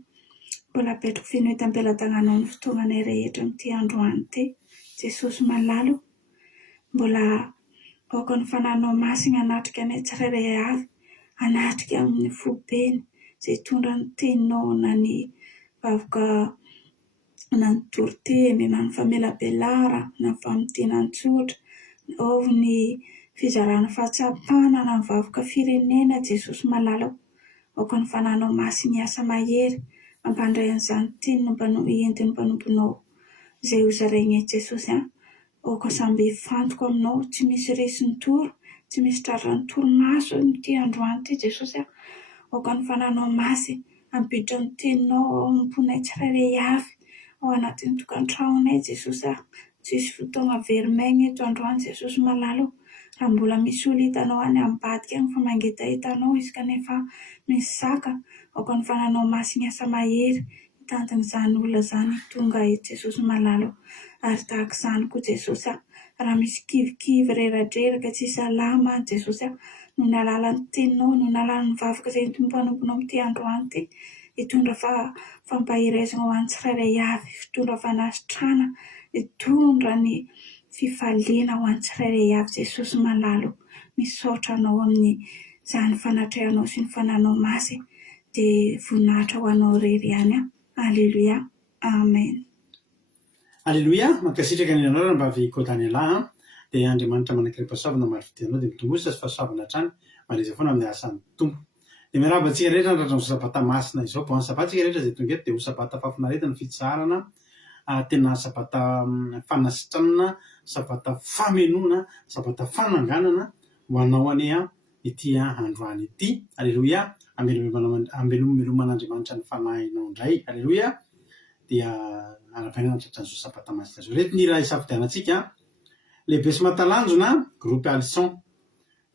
mbola apetrako finoy tampelatananao ny fotoananay rehetra amin'ity androany ity. Jesosy malalo, mbola aoka ny fananao masina anatrika anay tsirairay avy, anatrika amin'ny fobeny izay tondra ny teninao na ny vavoka na ny toriteny na ny famelabelara na ny famitinan-tsotra ao ny fizarana fahatsapana na ny vavoka firenena. Jesosy malalo, aoka ny fananao masiny asa mahery mampandray an'izany teny entin'ny mpanomponao izay ho zarainy Jesosy aoka samby fantoko aminao, tsy misy resy ny toro, tsy misy tratra ny toromaso n'ity androany ity Jesosy aoka ny fananao masy ampiditra ny teninao ao am-ponay tsirairay avy ao anatin'ny tokantraonay Jesosy tsisy fotoana very maigna eto androany Jesosy malalo. Raha mbola misy olo hitanao any ambadika any fa mangeta hitanao izy kanefa misy zaka, aoka ny fananao masiny asa mahery hitantiny izany olona izany tonga eto Jesosy malalo. Ary tahaka izany koa Jesosy raha misy kivikivy reradreraka tsy salama Jesosy noho ny alalan'ny teninao, noho ny alalan'ny vavoka izay mpanomponao amin'ity androany ity, hitondra fampahirezana ho an'ny tsirairay avy, hitondra fanasitrana, hitondra ny fifaliana ho an'ny tsirairay avy Jesosy malalo. Misaotra anao amin'ny izany fanatrehanao sy ny fananao masy dia voninahitra ho anao rery ihany. Alleluia, amen. Alleluia, mankasitraka ny ianarana mba avy-kodany alahy dia Andriamanitra manankiram-pahasoavana maro fidianao dia mitombosa sy fahasoavana hatrany mandreza foana amin'ny asan'ny tompo. Dia miarabantsika rehetra ndratra ny sabata masina izao, bo ny sabatsika rehetra izay tonga eto dia ho sabata fahafinaretana fitsarana, tena sabata fanasitranana, sabata famenona, sabata fananganana ho anao ane ity androany ity. Alleluia, amelomeloman'Andriamanitra ny fanahinao indray. Alleluia, dia ara-painana tratran'izao sabata masina izao. Reto ny raha isafidianantsika, lehibe sy matalanjona groupe Alison.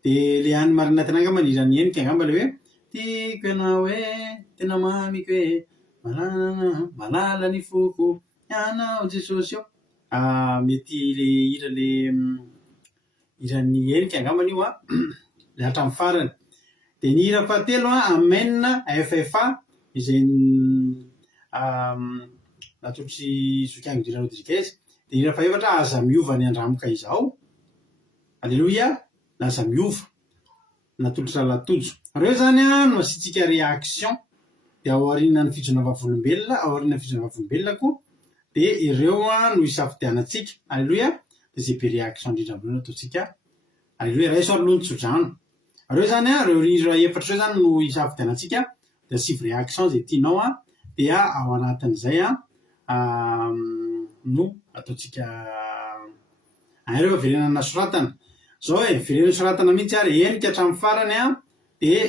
Dia le any marina tena angamba ny irany enika angamba le hoe tiako ianao hoe tena mamiko hoe malala ny foko ianao Jesosy eo. Mety le hira le irany enika angamba io le hatramin'ny farany. Dia ny hira fahatelo Amen FFA izay natotry zokiango dira Rodriguez. Dia hira fahaefatra aza miova ny andramoka izao. Alleluia, aza miova natolotra latojo. Reo zany no asitsika réaction dia ao aorian'ny fijona vavolombelona, ao aorian'ny fijona vavolombelona koa dia ireo no isafidianantsika. Alleluia, dia zay be réaction indrindra amin'ireo no ataontsika. Alleluia, raha iso alohany tsodrano. Reo zany reo hira efatra reo zany no isafidianantsika dia sivy réaction zay tianao dia ao anatin'izay no ataontsika ireo verenana soratana. Zao verenana soratana mihitsy ary enika hatramin'ny farany dia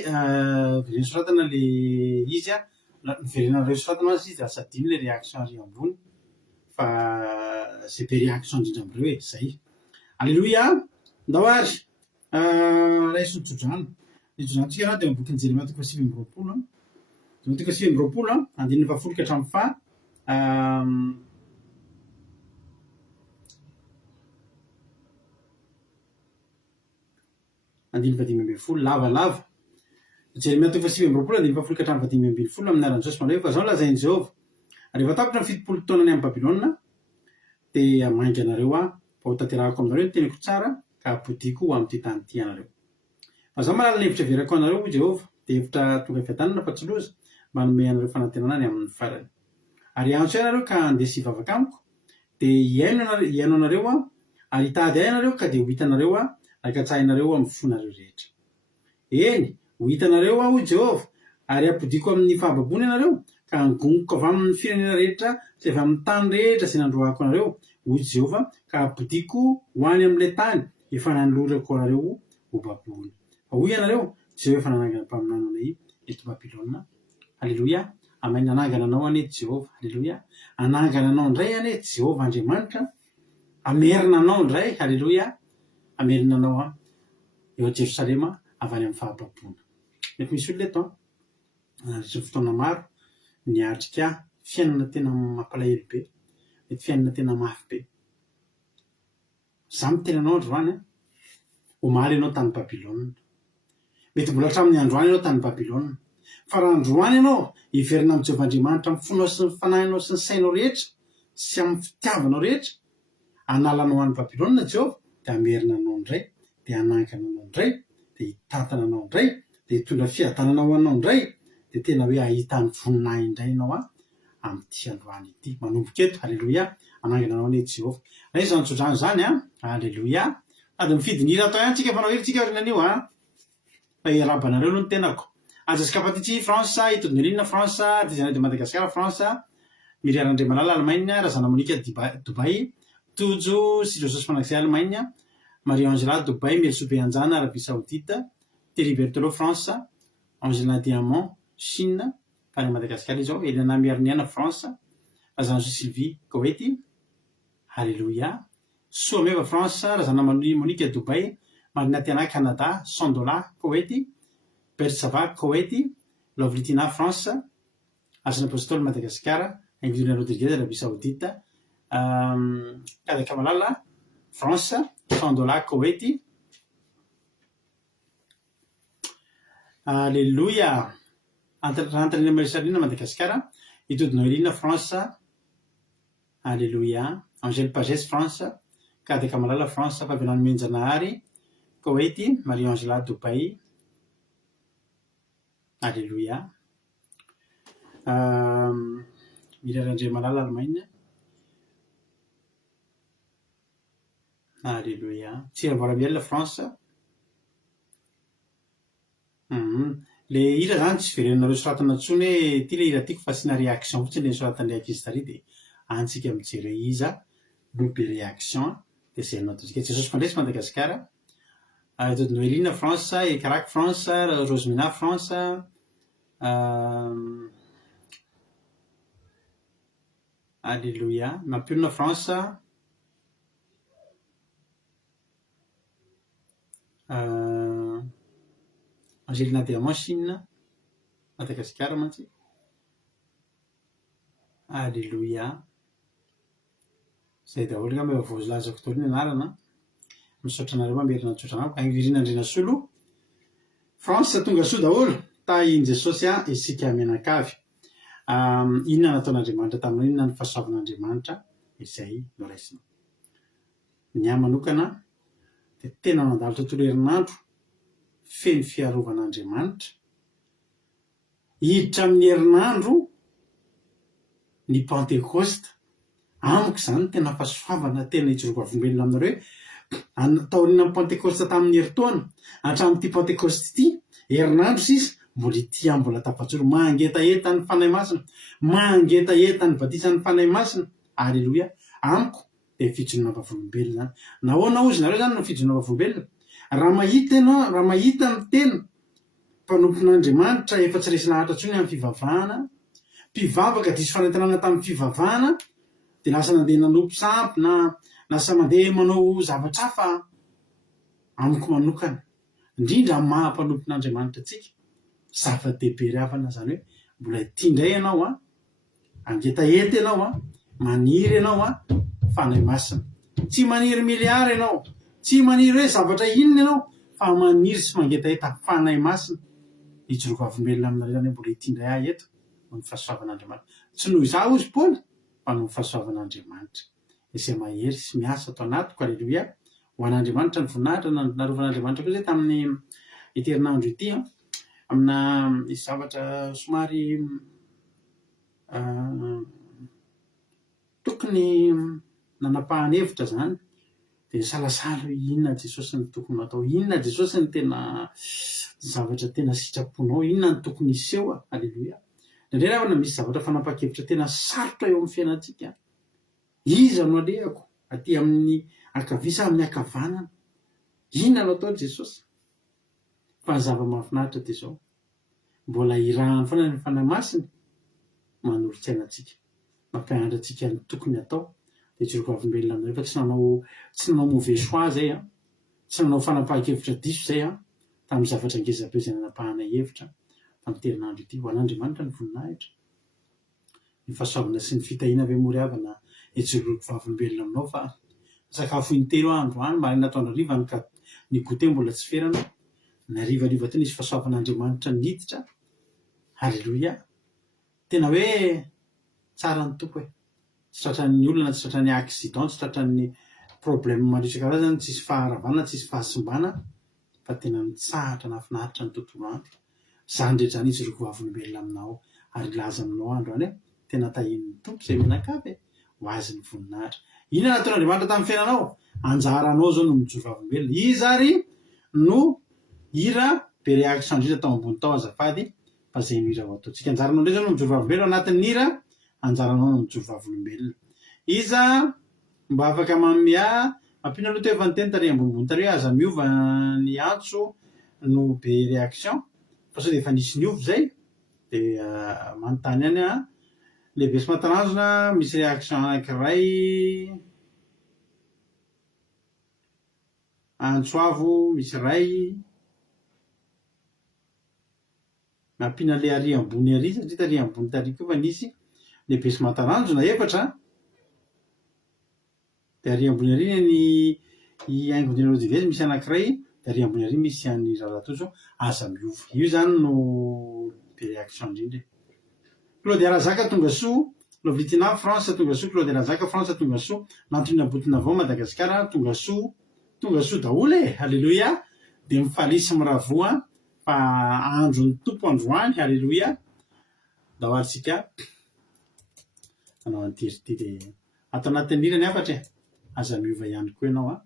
verenana soratana le izy verenana reo soratana azy izy asa dimy le réaction ary ambony fa zay be réaction indrindra amin'ireo zay. Alleluia, ndao ary raha iso nitsodrano nitsodranotsika raha dia miboky ny Jeremia 9:20. Jeremia 9:20 andininy fahafolo ka hatramin'ny andiny 5:10 lavalava. Jeremia 9:20 andiny fahafolo ka hatramin'ny 5:10 amin'ny anaran'i Jesosy manao hoe fa zao lazainy Jehovah rehefa tapitra ny fitopolo taonany amin'ny Babilôna dia maingy anareo ho tanterahako aminareo ny teniko tsara ka apodiko amin'ity tany ity anareo. Fa zaho malala ny hevitra everako anareo Jehovah dia hevitra tonga fiadanana fa tsy loza mba hanome anareo fanantenana any amin'ny farany. Ary antso ianareo ka andesy hivavaka amiko dia hiaino anareo ary hitady ahy ianareo ka dia ho hitanareo raika-tsahinareo amin'ny fonareo rehetra. Eny, ho hitanareo ho Jehovah ary apodiko amin'ny fahababony ianareo ka angonoko avy amin'ny firenena rehetra sy avy amin'ny tany rehetra izay nandroako anareo ho Jehovah ka apodiko ho any amin'ilay tany efa nanolorako anareo ho babony. Fa hoy ianareo Jehovah efa nanangana mpaminana anay eto Babilôna. Alleluia, amen. Anangana anao ane Jehovah. Alleluia, anangana anao indray ane Jehovah Andriamanitra. Amerina anao indray. Alleluia, amerina anao eo a Jerosalema avy any amin'ny fahababona. Mety misy olona eto rehetra fotoana maro niatrika fiainana tena mampalahelo be, mety fiainana tena mafy be. Zaho miteny anao androany omaly ianao tany Babilôna. Mety mbola hatramin'ny androany ianao tany Babilôna fa raha androany ianao iverina amin'ny Jehovahandriamanitra amin'ny fonao sy ny fanahinao sy ny sainao rehetra sy amin'ny fitiavanao rehetra, analanao any Babilôna Jehova dia amerina anao indray, dia anangana anao indray, dia hitantana anao indray, dia hitondra fiadanana ho anao indray, dia tena hoe ahitany voninahiny indray ianao amin'ity androany ity. Manomboka eto, halleloia, anangana anao anie Jehova. Raha izany tsodrano zany halleloia. Ady mifidy ny hira atao ihany tsika, fanao hery tsika orinan'io fa iarabanareo aloha ny tenako. Aza kapatitsy France, hitodiny elinina France, artisanat de Madagascar France, Myriam Andriamalala Allemagne, Razana Monika Dubai, Tojo sy Joseph Fanaxia Allemagne, Marie-Angela Dubai, Melsobe Anjana Arabie Saoudite, Thierry Berthelot France, Angela Diamant Chine, Paris Madagascar izao, Elena Mierniana France, Razana Sylvie Koweït, halleluia. Soameva France, Razana Monika Dubai, Marina Tiana Canada, $100 Koweït, Bersava Koweït, Lovlitina France, Asana Apostole Madagascar, Ingrid Rodriguez Arabie Saoudite, Kada Kamalala France, $100 Koweït. Alléluia. Antrina Marisalina Madagascar, Itodino Elina France, alléluia. Angèle Pagès France, Kada Kamalala France, Fabian Menjanahary Koweït, Marie-Angela Dubai, alléluia. Myriam Andriamalala Allemagne, alléluia. Tsira Vorabiel France. Le hira zany tsy verenareo soratana ntsony hoe ty le hira tiako fa sina réaction fotsiny le soratan'le ankizy tary dia antsika mijery iza lobe réaction dia zay nataontsika. Jesosy Fandresy Madagascar, Todino Elina France, Ekaraky France, Rosemina France, alléluia. Mampionina France, Angelina Diamant Chine, Madagascar mantsy, alléluia. Zay daholo nga mba voazolazako tao ny anarana, misaotra anareo mamerina tsotra anako. Angirina Andrina Solo, France tonga soa daholo, tahin Jesosy isika mianakavy. Inona nataon'Andriamanitra taminao, inona ny fahasoavan'Andriamanitra, izay no raisina. Ny ahy manokana dia tena nandalo tontolo herinandro feno fiarovan'Andriamanitra, hiditra amin'ny herinandro ny Pentecoste. Amiko zany tena fahasoavana, tena ijoroako avombelona aminareo hoe taorina amin'ny Pentecoste tamin'ny herintaona hatramin'ity Pentecoste ity herinandro sisa mbola ity mbola tapajoro, mangetaeta ny fanahy masina, mangetaeta ny batisan'ny fanahy masina, alléluia. Amiko dia fijonona vavolombelona zany. Nahoana ozy nareo zany no fijonona vavolombelona? Raha mahita ianao, raha mahita ny tena mpanompon'Andriamanitra efa tsy resy lahatra ntsony amin'ny fivavahana, mpivavaka diso fanantenana tamin'ny fivavahana, dia lasa nandeha nanompo sampy na lasa mandeha manao zavatra hafa. Amiko manokana indrindra amin'ny mahampanompon'Andriamanitra antsika, zava-dehibe ravana zany hoe mbola ity indray ianao angetaeta ianao maniry ianao fanahy masina, tsy maniry miliara ianao, tsy maniry hoe zavatra inona ianao, fa maniry sy mangetaeta fanahy masina. Ijoroako avombelona aminareo zany hoe mbola ity indray ahy eto no ny fahasoavan'Andriamanitra, tsy noho izaho ozy Paoly fa no ny fahasoavan'Andriamanitra izay mahery sy miasa atao anatiko, alléluia. Ho an'Andriamanitra ny voninahitra, narovan'Andriamanitra koa zay tamin'ny iterinandro ity amina zavatra somary tokony nanapahany-hevitra zany, dia salasala hoe inona Jesosy ny tokony atao, inona Jesosy ny tena zavatra tena sitraponao, inona ny tokony iseho, alléluia. Indray ravana misy zavatra fanapa-kevitra tena sarotra eo amin'ny fiainantsika, iza no alehako aty amin'ny ankavia sa amin'ny ankavanana, inona no atao Jesosy? Fa ny zava-mahafinaritra dia izao, mbola irahany foana ny fanahy masina manolo-tsaina antsika, mampianatra antsika ny tokony atao. Dia ijoroako avombelona aminareo fa tsy nanao mauvais choix zay tsy nanao fanapahan-kevitra diso zay tamin'ny zavatra ngezabe izay nanapahana hevitra tamin'ny terinandro ity. Ho an'Andriamanitra ny voninahitra, ny fahasoavana sy ny fitahiana ave mory-havana ijoroako avombelona aminao. Fa sakafo intelo androany marina atoandro ka ny goûter mbola tsy ferana, ny harivariva teo nisy fahasoavan'Andriamanitra niditra, Halleloia. Tena hoe tsara ny tompo tsy tratran'ny olona, tsy tratran'ny accident, tsy tratran'ny problème maro isan-karazany, tsisy faharavana, tsisy fahasimbana, fa tena mitsahatra nafinaritra ny tontolo andro. Zany rehetra zany izy roko vavolombelona aminao ary laza aminao andro any tena tahin'ny tompo zay menakavy ho azy ny voninahitra. Inona nataon'Andriamanitra tamin'ny fiainanao? Anjaranao zao no mijoro vavolombelona. Izy ary no hira be réaction indrindra tao ambony tao azafady fa zay no hira ataontsika. Anjaranao ndray zao no mijoro vavolombelona anatin'ny hira, anjaranao no mijoro vavolombelona. Iza mba afaka mampina aloha teo efa niteny tary ambonimbony tary hoe aza miova ny antso no be réaction fa sao dia efa nisy niovy zay dia manontany any lehibe sy matalanjona misy réaction anankiray antsoavo misy ray mampiana le ary ambony ary satria tary ambony tary koa fa nisy lehibe sy matalanjona efatra dia ary ambony ary ny aingodina rodivezy misy anankiray dia ary ambony ary misy an'ny raratoso aza miova. Io zany no be réaction indrindra. Claude Razaka tonga soa, Lovitina France tonga soa, Claude Razaka France tonga soa, Nantonina Botinavao Madagasikara tonga soa daholo e. Halleloia. Dia mifalisy miravoa fa andron'ny tompo androany. Halleloia. Da ho atsika anao antirity dia atao anatin'ny hira ny afatra e. Aza miova ihany koa ianao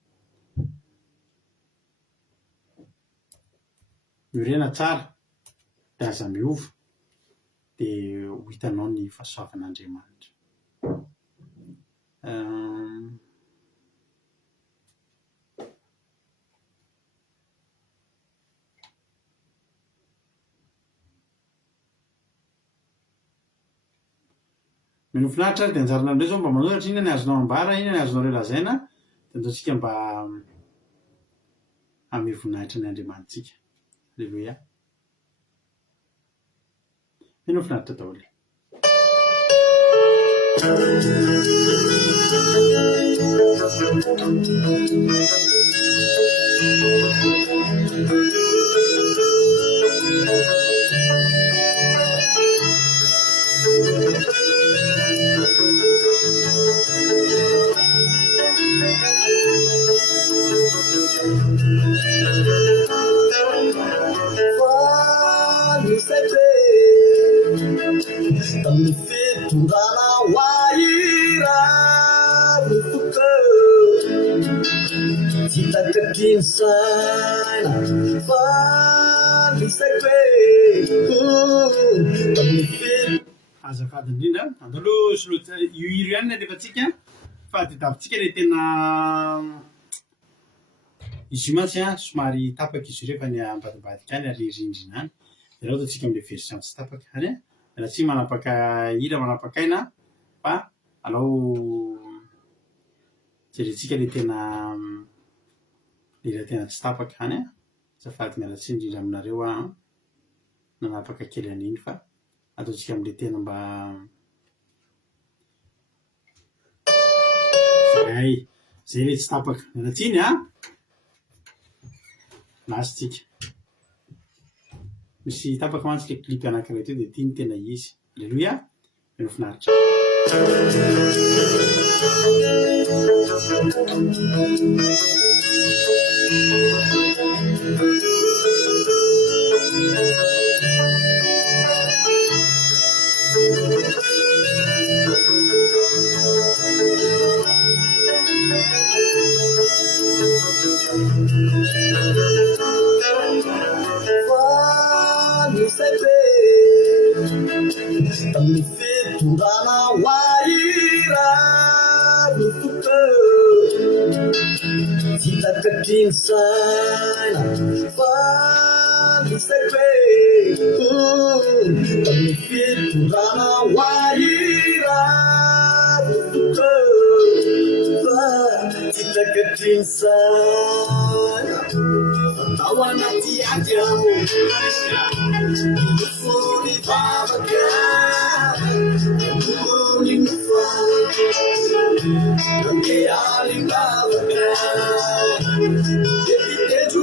miorena tsara dia aza miova dia ho hitanao ny fahasoavan'Andriamanitra. Mino finaritra dia anjarana amin'ireo zao mba manoratra inona ny azonao ambara, inona ny azonao relazaina dia ataontsika mba ame voninahitra ny Andriamanitsika. Halleloia. Mino finaritra daholo. Tamin'ny fitondràna hoahira mifoka tsy takatriny saina fa misako tamin'ny azafady indrindra andalo solota io hiro ihany ny alefatsika fa tadiavintsika le tena izy io mantsy somary tapaka izy rehefa ny ambadibadika any ary rindrina any dia raha ataontsika amin'le version tsy tapaka any raha tsy manapaka hira manapakaina fa alao jerentsika le tena tsy tapaka any azafady mialatsy indrindra aminareo nanapaka kely an'iny fa ataontsika amin'le tena mba zay le tsy tapaka mialatsiny lasitsika misy tapaka mantsy le clip anankiray teo dia tiany tena izy. Halleloia. Mino finaritra. tamin'ny fitondràna hoahira mifoka tsy takatriny saina fa misako tamin'ny fitondràna hoahira mifoka fa tsy takatriny saina fatao anaty ady aho Nufuri babaka, nufuri nufa, nange ali babaka, yeti teju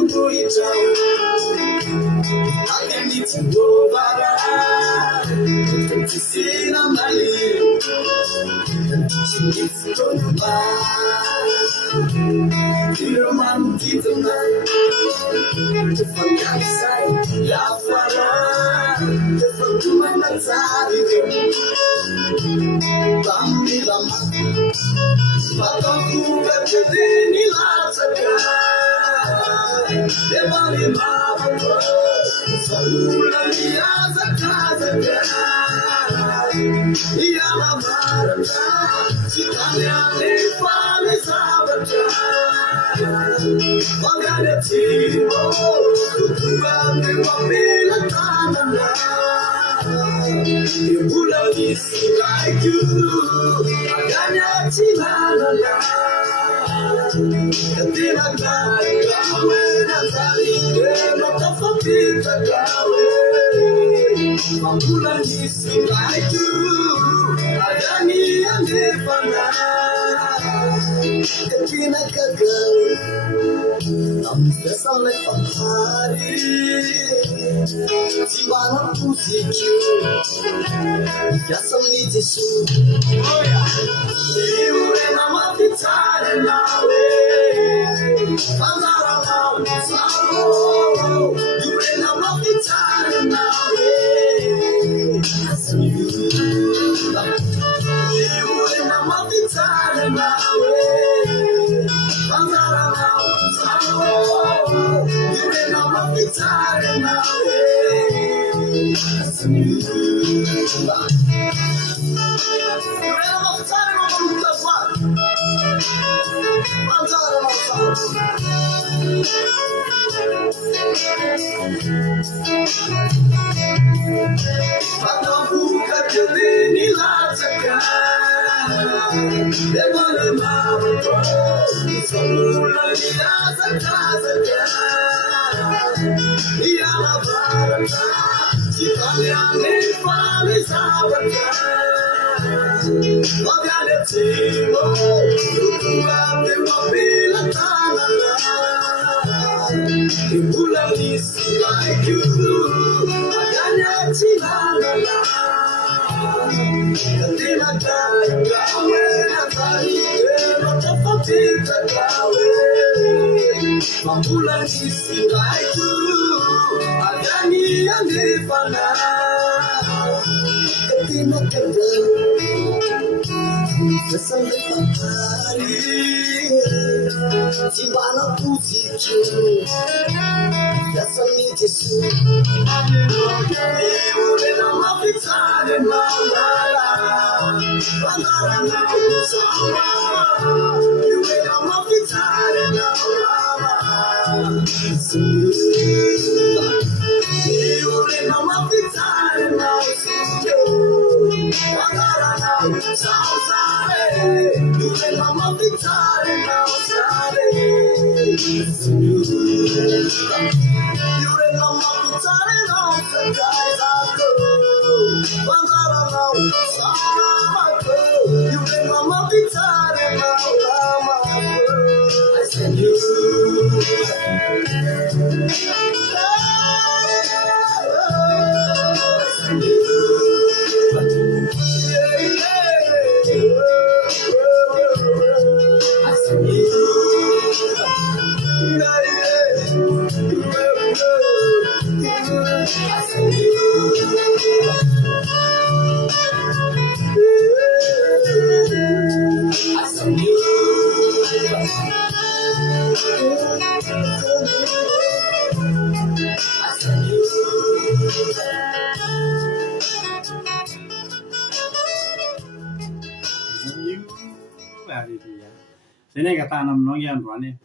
zay ny angatahana aminao ny androany e.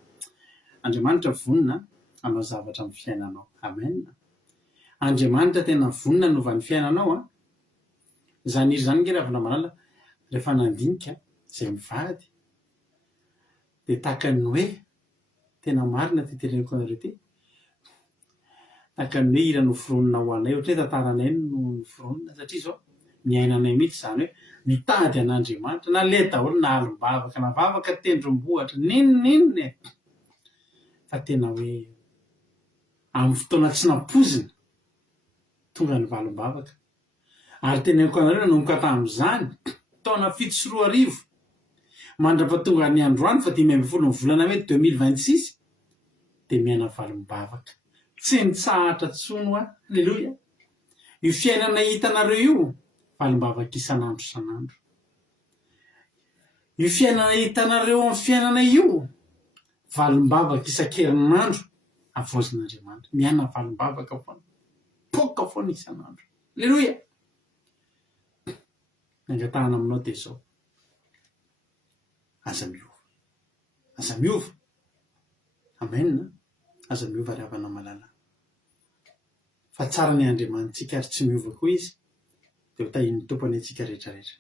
Andriamanitra vonina anao zavatra amin'ny fiainanao. Amen. Andriamanitra tena vonina nova ny fiainanao a. Zany izy zany nge ravina malala rehefa nandinika zay mivady de tahaka ny hoe tena marina ty tereniko anareo ty, tahaka ny hoe ira noforonina ho anay ohatra hoe tantaranay no noforonina satria zao miainanay mihitsy zany hoe mitady an'Andriamanitra na le daholo na alim-bavaka na vavaka tendrombohatra ninonninona e fa tena hoe amin'ny fotoana tsy nampozina tonga ny valim-bavaka ary teneniko anareo nanomboka tamin'izany taona 7 mandra-patonga ny androany fa 5 ny volana hoe 2026 dia miaina valim-bavaka tsy nitsahatra tsono a alleloia io fiainana hitanareo io valim-bavaka isan'andro isan'andro io fiainana hitanareo amin'ny fiainana io valim-bavaka isan-kerinandro avozin'Andriamanitra miaina valim-bavaka foana poka foana isan'andro alleloia ny angatahana aminao dia izao aza miova amen aza miova ry havana malala fa tsara ny Andriamanitsika ary tsy miova koa izy dia ho tahin'ny tompony antsika rehetrarehetra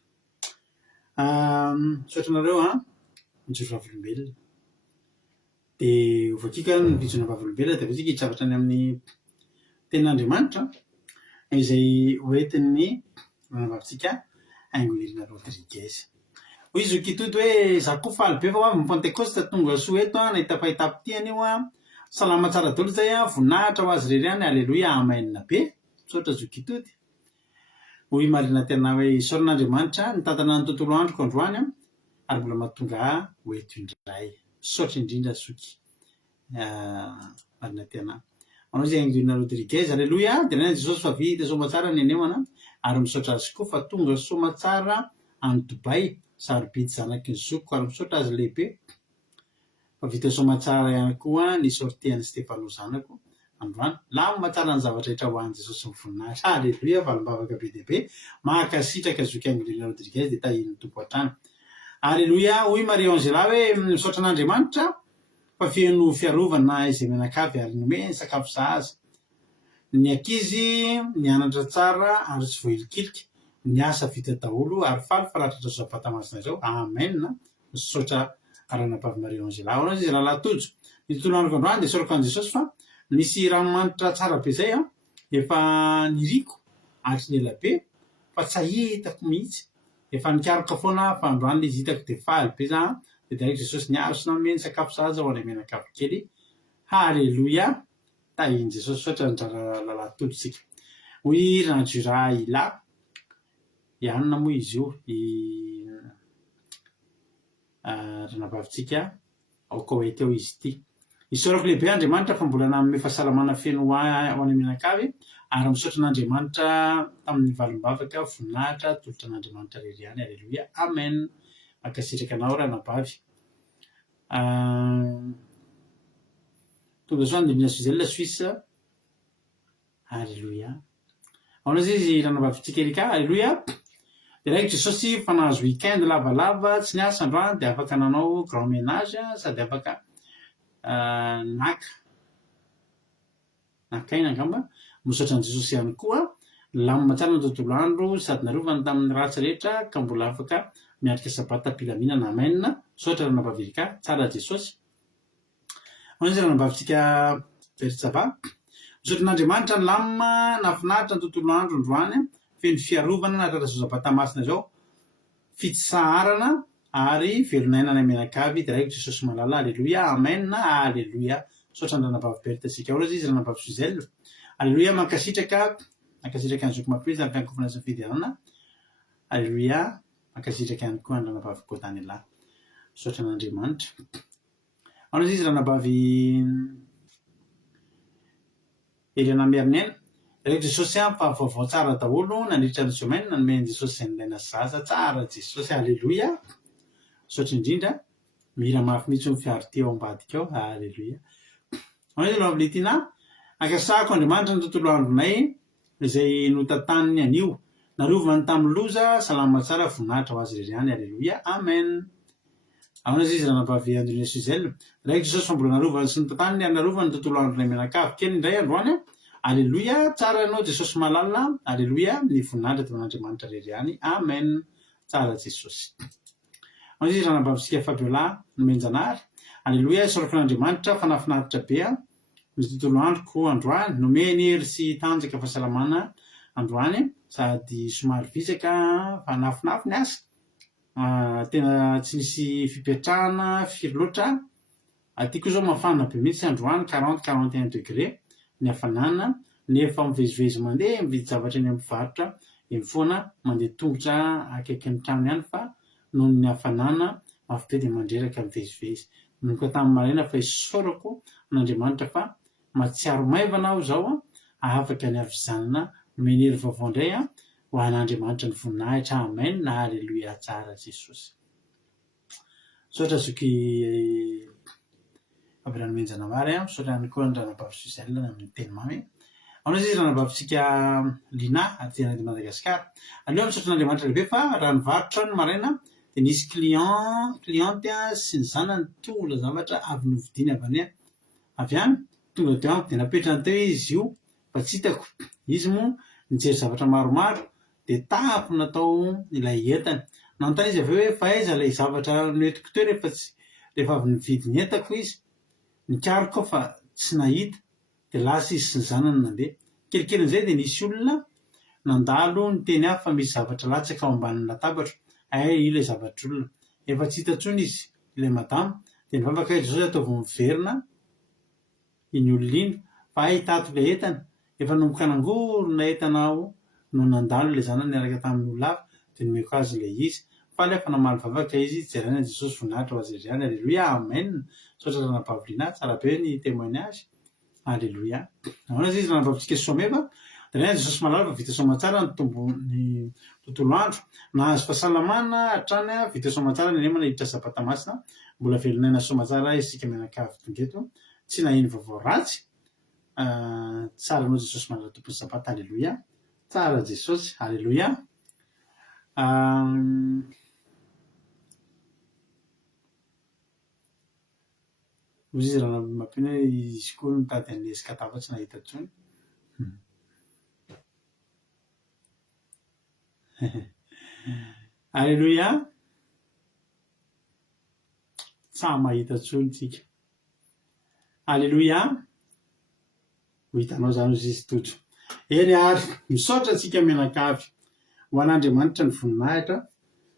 saotranareo mijoro vavolombelona dia ovakika ny mijona vavolombelona dia avetsika hitsavatra any amin'ny tenin'Andriamanitra izay hoentin'ny ranavavitsika Aingonirina Rodriguez hoy izy kitoto hoe za koa faly be fa avy ny Pentecoste tonga Soweto nahita fahitapitiany io salama tsara daholo zay voninahitra ho azy rery any alleloia amen be tsotra zokitoty hoy marina tena hoe isaoran'Andriamanitra nitantana ny tontolo androko androany ary mbola mahatonga hoeto indray saotra indrindra soky marina tena manao izy Aingonirina Rodriguez alleloia dia nana Jesosy fa vita somatsara ny anemana ary misaotra azy koa fa tonga somatsara any Dubai sarobidy zanaky ny zoko ary misaotra azy lehibe fa vita somatsara ihany koa ny sortian'ny Stefano zanako androany lama tsara ny zavatra rehetra ho an'i Jesosy mivoninahitra alleloia valim-bavaka be dia be mahakasitraka zoky Aingonirina Rodriguez dia tahin'ny tompo hatrany alleloia hoy Maria Angela hoe misaotra an'Andriamanitra fa feno fiarovana izay menakavy ary nomeny sakafo zaza ny ankizy nianatra tsara ary tsy voahilikilika ny asa vita daholo ary faly faratratra zava-batamasina izao amen misaotra ranabavy Maria Angela ao izy rahalahy tojo ny tontolo androko androany dia saorako an'i Jesosy fa misy ranomanitra tsara be zay efa niriko ary tsy nelabe fa tsy ahitako mihitsy efa nikaroka foana fa androany izy hitako dia faly be za dia direct Jesosy niaro sy nameny sakafo zaza ho any menakavy kely halleloia tahin'i Jesosy saotra ny lalahy tojosika hoy ranjura ila ianona moa izy io ranabavitsika ao Koweto eo izy ity isaorako lehibe Andriamanitra fa mbola nanome fahasalamana feno ho any menakavy ary misaotra an'Andriamanitra tamin'ny valim-bavaka voninahitra tolotra an'Andriamanitra rery any alleloia amen makasitraka anao ranabavy tonga soa ny Suzelle Suisse alleloia aonazy izy ranabavitsika erika alleloia dia raika Jesosy fa nahazo weekend lavalava tsy niasa androany dia afaka nanao grand ménage sady afaka nakaina angamba misaotra an'i Jesosy ihany koa lamina tsara ny tontolo andro sady narovana tamin'ny ratsy rehetra ka mbola afaka miatrika sabata mpilaminana amen saotra ranabavy erika tsara Jesosy hoy ranabavitsika Bertsava misaotra an'Andriamanitra ny lamina nafinaritra ny tontolo andro androany feno fiarovana nahatratra zava-batamasina izao fitsaharana ary velonainana menakavy dia raiko Jesosy malala alleloia amen alleloia saotra ny ranabavy Bertsika ao izy ranabavy Suzelle alleloia mankasitraka ny zoky mampeza ny fiankofana sy ny fidianana alleloia mankasitraka ihany koa ny ranabavy Kotanela saotra an'Andriamanitra ao izy ranabavy Eliana Mernena raiko Jesosy fa vaovao tsara daholo nandritra ny semaine nanomeny Jesosy izay nilaina zaza tsara Jesosy alleloia saotra indrindra mira mafy mihitsy ny fiaro-ty ao ambadika ao alleloia ao izy alo am'letina akasahako Andriamanitra ny tontolo andronay izay notantaniny anio narovany tamin'ny loza salama tsara voninahitra ho azy rery any alleloia amen aonazy izy ranabavy Andrine Suzelle raiko Jesosy fa mbola narovany sy notantaniny ary narovany tontolo andronay menakavy kely indray androany alleloia tsara ianao Jesosy malala alleloia ny voninahitra tamin'Andriamanitra rery any amen tsara Jesosy ao izy ranabavitsika Fabiola nomenjanary alleloia saorako an'Andriamanitra fa nafinaritra be ny tontolo androko androany nomeny hery sy tanjaka fahasalamana androany sady somary visaka fa nafinafy ny asa tena tsy nisy fipetrahana firy loatra aty koa zao mafana be mihitsy androany 40-41 degré ny hafanana nefa mivezivezy mandeha mividy zavatra eny amin'ny mpivarotra eny foana mandeha tongotra akaiky ny trano ihany fa noho ny hafanana mafy be dia mandreraka mivezivezy. Noko tamin'ny maraina fa isaorako n'Andriamanitra fa matsiaro maivana aho zao afaka ny avy-zanona menery vaovao indray ho an'Andriamanitra ny voninahitra. Amen na haleloia tsara Jesosy. Sotra zoky Abraham Menjanamary sotra ihany koa ny ranabavy Suzelle amin'ny teny mamy. Amin'izay izy ranabavintsika Lina aty anaty Madagasikara. Aleo misaotra n'Andriamanitra lehibe fa raha nivarotra ny maraina dia nisy cliente sy ny zanany tola zavatra avy novidiany avy any tonga teo amiko dia napetrany teo izy io fa tsy hitako. Izy moa nijery zavatra maromaro dia tapo natao ilay entany. Nanontany izy avy eo hoe fa aiza ilay zavatra noentiko teo rehefa avy nividy ny entako izy. Nikariko fa tsy nahita dia lasa izy sy ny zanany nandeha. Kelikely an'izay dia nisy olona nandalo niteny ahy fa misy zavatra latsaka ao ambanin'ny latabatra. Ilay zavatra olona efa tsy hita intsony izy ilay madama dia nivavaka izy zao atao vao miverina iny olona iny fa tato ilay entana efa nomboka nangorona entana aho no nandalo ilay zanany niaraka tamin'ny olona hafa dia nomeko azy ilay izy fa alefa namaly vavaka izy jerena Jesosy voninahitra ho azy izany. Aleloia amen. Sotra ranabavy Lina tsara be ny témoignage. Aleloia. Ahoana izy ranabavitsika Soameva dia Jesosy malala fa vita soamatsara ny tontolo andro nahazo fahasalamana hatrany vita soamatsara ny lemana hiditra sabata masina mbola velonaina soamatsara isika mianakavy tongeto tsy nahiny vaovao ratsy. Tsara anao Jesosy malala tompony sabata. Aleloia. Tsara Jesosy. Aleloia. Ozy izy raha mampina izy koa mitady anesika tafa tsy nahita intsony. Aleloia. Sa mahita intsony tsika. Aleloia. Ho hitanao zany ozy izy totro. Eny ary misaotra antsika mianakavy ho an'Andriamanitra ny voninahitra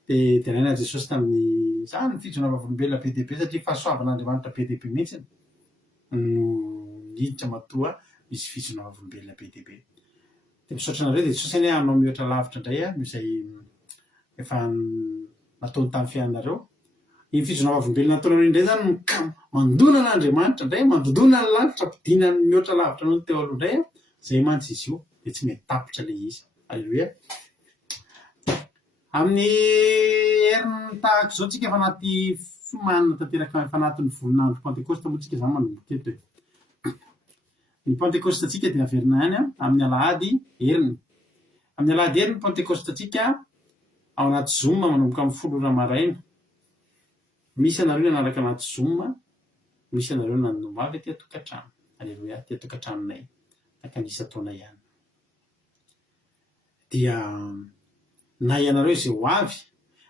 dia tenenina Jesosy tamin'ny zany fijona vavolombelona be dia be satria fahasoavan'Andriamanitra be dia be mihitsy no niditra matoa misy fijona vavolombelona be dia be. Dia misaotra anareo dia Jesosy any anao mihoatra lavitra indray noho izay efa nataony tamin'ny fiainareo. Iny fijona vavolombelona nataonareo indray zany mandona n'Andriamanitra indray mandondona ny lanitra ampidina ny mihoatra lavitra noho ny teo aloha indray izay mantsy izy io dia tsy mety tapitra ilay izy. Aleloia. Amin'ny heriny tahaka izao tsika efa anaty manana tanteraka efa anatin'ny volinandro Pentecoste moa tsika izany manomboka eto. Ny Pentecoste tsika dia averina ihany amin'ny alahady heriny. Amin'ny alahady heriny Pentecoste tsika ao anaty Zoom manomboka amin'ny 10 maraina. Misy anareo nanaraka anaty Zoom, misy anareo nanomba avy aty atokantrano. Aleloia. Aty atokantranonay ankanisa taona ihany. Dia na ianareo izay ho avy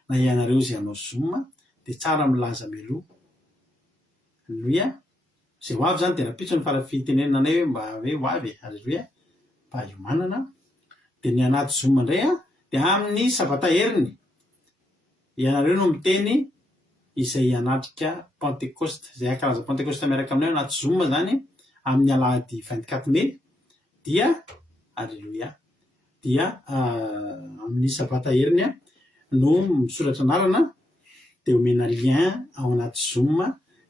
na ianareo izay hanao Zoom dia tsara milaza mialoha. Aleloia. Izay ho avy zany dia rapitso ny fitenenanay hoe mba hoe ho avy. Aleloia. Mba hiomanana. Dia ny anaty Zoom indray dia amin'ny sabata heriny ianareo no miteny izay anatrika Pentecoste izay karaza Pentecoste miaraka aminay anaty Zoom zany amin'ny alahady 24 mai dia aleloia dia amin'ny sabata heriny no misoratra anarana dia omena lien ao anaty Zoom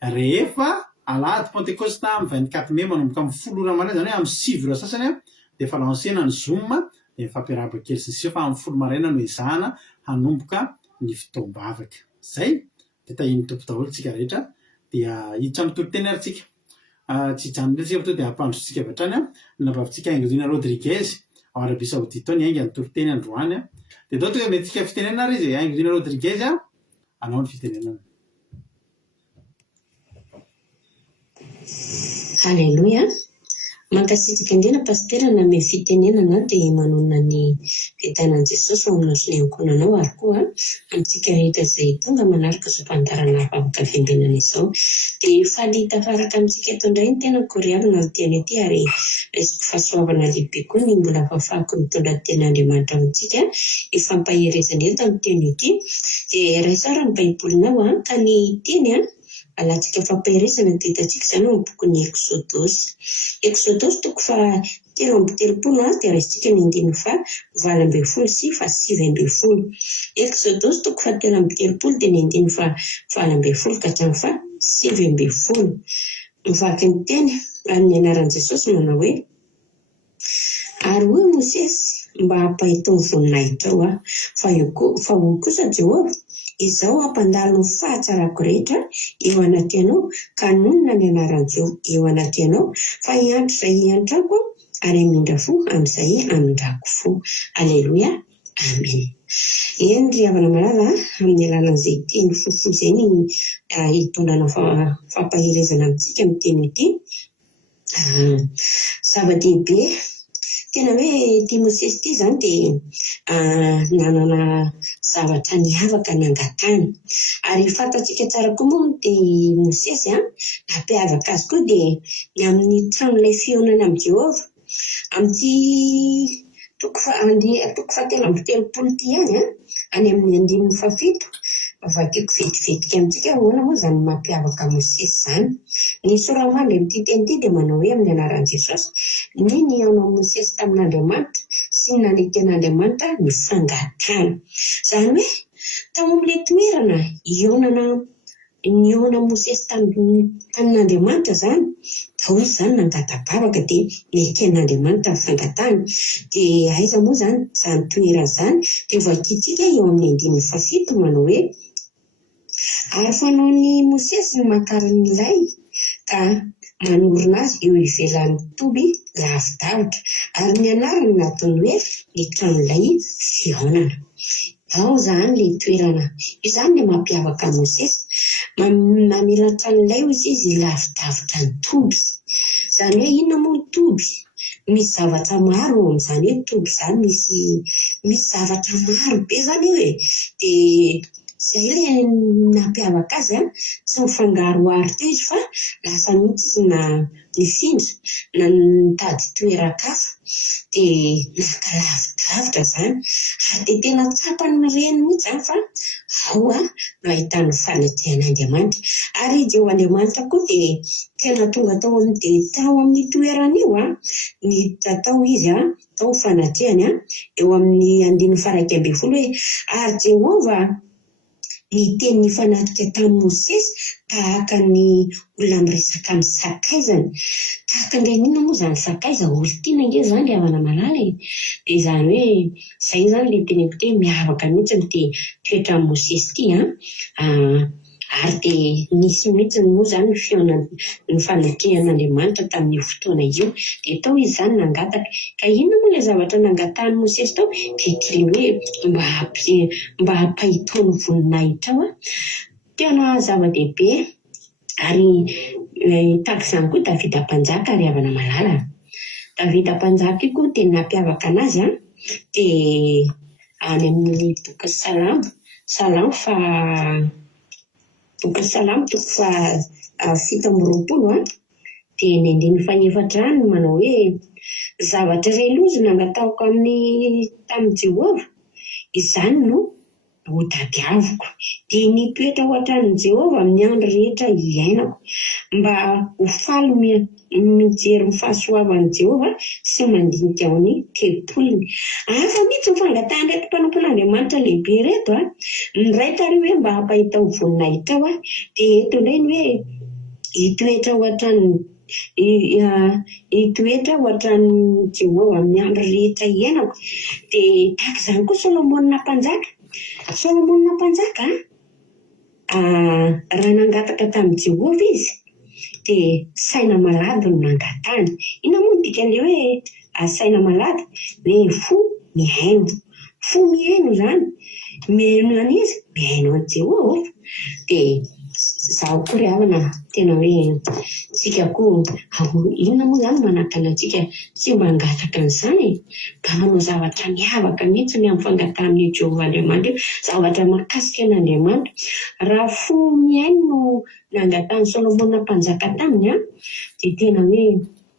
rehefa alahady Pentecoste amin'ny 24 mai manomboka amin'ny 10 ora maraina zany amin'ny 7 ora sasany dia efa lansena ny Zoom dia fampiarahaba kely sy fa amin'ny 10 maraina no ezahana hanomboka ny fitaom-bavaka. Zay dia tahiny tompo daholo tsika rehetra dia hiditra amin'ny toro-teny ary tsika. Tsy hijanona tsika fa dia hampandrotsika avy hatrany nabavintsika Aingodina Rodriguez ao Arabia Saoudite ny ainga ny toro-teny androany dia atao toa mety tsika fitenenana ary izy Aingodina Rodriguez anao ny fitenenana. Aleluia. Mankasitraka indrindra pastera na me fitenenana dia manona ny fitanan Jesosy ho amina fiankonanao ary koa antsika rehetra izay tonga manaraka izao mpandarana vavaka fiangonana izao dia faly tafaraka amintsika eto indray ny tena koriavina ny teny ety ary resaka fahasoavana lehibe koa ny mbola fafako mitondra ten'Andriamanitra amintsika ifampaherezana eto amin'ny teny ety dia raisara ny baibolinao ka ny teny alantsika fampiresana dia hitantsika izany ao amin'ny bokin'ny Exodosy. Exodosy toko fa 13 dia raisitsika ny 8:20 sy 7:20. Exodosy toko fa 13 dia ny 8:20 ka hatramin'ny 7:20. Mivaky ny teny amin'ny anaran'i Jesosy manao hoe: ary hoy Mosesy mba hampahitony voninahitra ao fa hoy kosa Jehovah, izao hampandalo ny fahatsarako rehetra eo anaty anao ka nonona ny anaran'Jehova eo anaty anao fa hiantro izay hiantrako ary hamindra fo amin'izay hamindrako fo. Aleloia, amen. Eny ry havana malala amin'ny alalan'izay teny fohifohy izay ny hitondrana fampaherezana amintsika amin'ny teny ity. Zava-dehibe tena hoe ity Mosesy ity izany dia nanana zavatra niavaka nangatana ary fantatsika tsara koa moa dia Mosesy nampiavaka azy koa dia ny amin'ny tranon'ilay fionana amin'ny Jehovah amin'ity toko fa 13 ity ihany any amin'ny 17 vakiako vetivetika amintsika ahoana moa izany mampiavaka Mosesy izany. Ny soramandy amin'ity teny ity dia manao hoe amin'ny anaran'i Jesosy: niny ianao Mosesy tamin'Andriamanitra sy ny naneken'Andriamanitra ny fangatana. Izany hoe tao amin'ilay toerana niona Mosesy tamin'Andriamanitra izany, tao izy izany nangatambavaka dia neken'Andriamanitra ny fangatana. Dia aiza moa izany toerana izany dia vakiantsika eo amin'ny 7 manao hoe: ary fanaon'ny Mosesy ny makarin'ny lay ka manorina azy eo ivelan'ny toby lavidavitra ary ny anarany nataony hoe ny tranon'ilay fihaonana. Ao izany ilay toerana izany ny mampiavaka Mosesy, mamela tranon'ilay izy lavidavitra ny toby. Izany hoe inona moa ny toby? Misy zavatra maro amin'izany hoe toby izany, misy zavatra maro be izany io e. Dia izay ilay nampiavaka azy tsy mifangaroharo teo izy fa lasa mihitsy izy nifindra na nitady toeran-kafa dia naka lavidavitra izany ary dia tena tsapany reny mihitsy izany fa ao no ahitany fanatrehan'Andriamanitra. Ary Jehovahandriamanitra koa dia tena tonga tao amin'ny toerana io ny atao izy tao fanatrehany eo amin'ny 1:20 hoe: ary Jehova niteny fanatrika tamin'ny Mosesy tahaka ny olona miresaka amin'ny sakaizany. Tahaka indray moa izany sakaiza? Olontiana nge izany ry havana malala e. Dia izany hoe izay izany ilay teny hoe miavaka mihitsy dia toetran'ny Mosesy ity ary dia nisy mihitsy moa izany ny fihaonana ny fanatrehan'Andriamanitra tamin'io fotoana io. Dia tao izy izany nangataka. Ka inona moa ilay zavatra nangatahany Mosesy tao? Dia ity hoe mba hampahitony voninahitra ao. Tena zava-dehibe. Ary tahaka izany koa Davida mpanjaka ry havana malala. Davida mpanjaka io koa dia nampiavaka anazy dia any amin'ny boky Salamo toko fa 7:20 dia ny 9:4 manao hoe: zavatra iray lozy nangataoko tamin'ny Jehovah, izany no ho tadiaviko dia nitoetra ho atran'i Jehovah amin'ny andro rehetra iainako mba ho faly mijery ny fahasoavan'i Jehovah sy mandinika ao ny tempoliny. Hafa mihitsy fangatahana reto mpanompon'Andriamanitra lehibe reto ny ray tary hoe mba hampahita ho voninahitra ao dia eto indray ny hoe hitoetra ho atran'i Jehovah amin'ny andro rehetra iainako. Dia tahaka izany koa Solomonina mpanjaka raha nangataka tamin'i Jehovah izy dia saina malady no nangatany. Inona moa ny dikan'ilay hoe saina malady? Hoe fo mihaino izany, mihaino an'izy, mihaino an'i Jehovah. Dia izaho koa ry havana tena hoe tsika koa inona moa izany manakana antsika tsy mba hangataka an'izany mba manao zavatra miavaka mihitsy ny amin'ny fangatahan'ny Jehovahandriamanitra, zavatra mahakasika an'Andriamanitra. Raha fo mihaino no nangatany Solomonina mpanjaka taminy dia tena hoe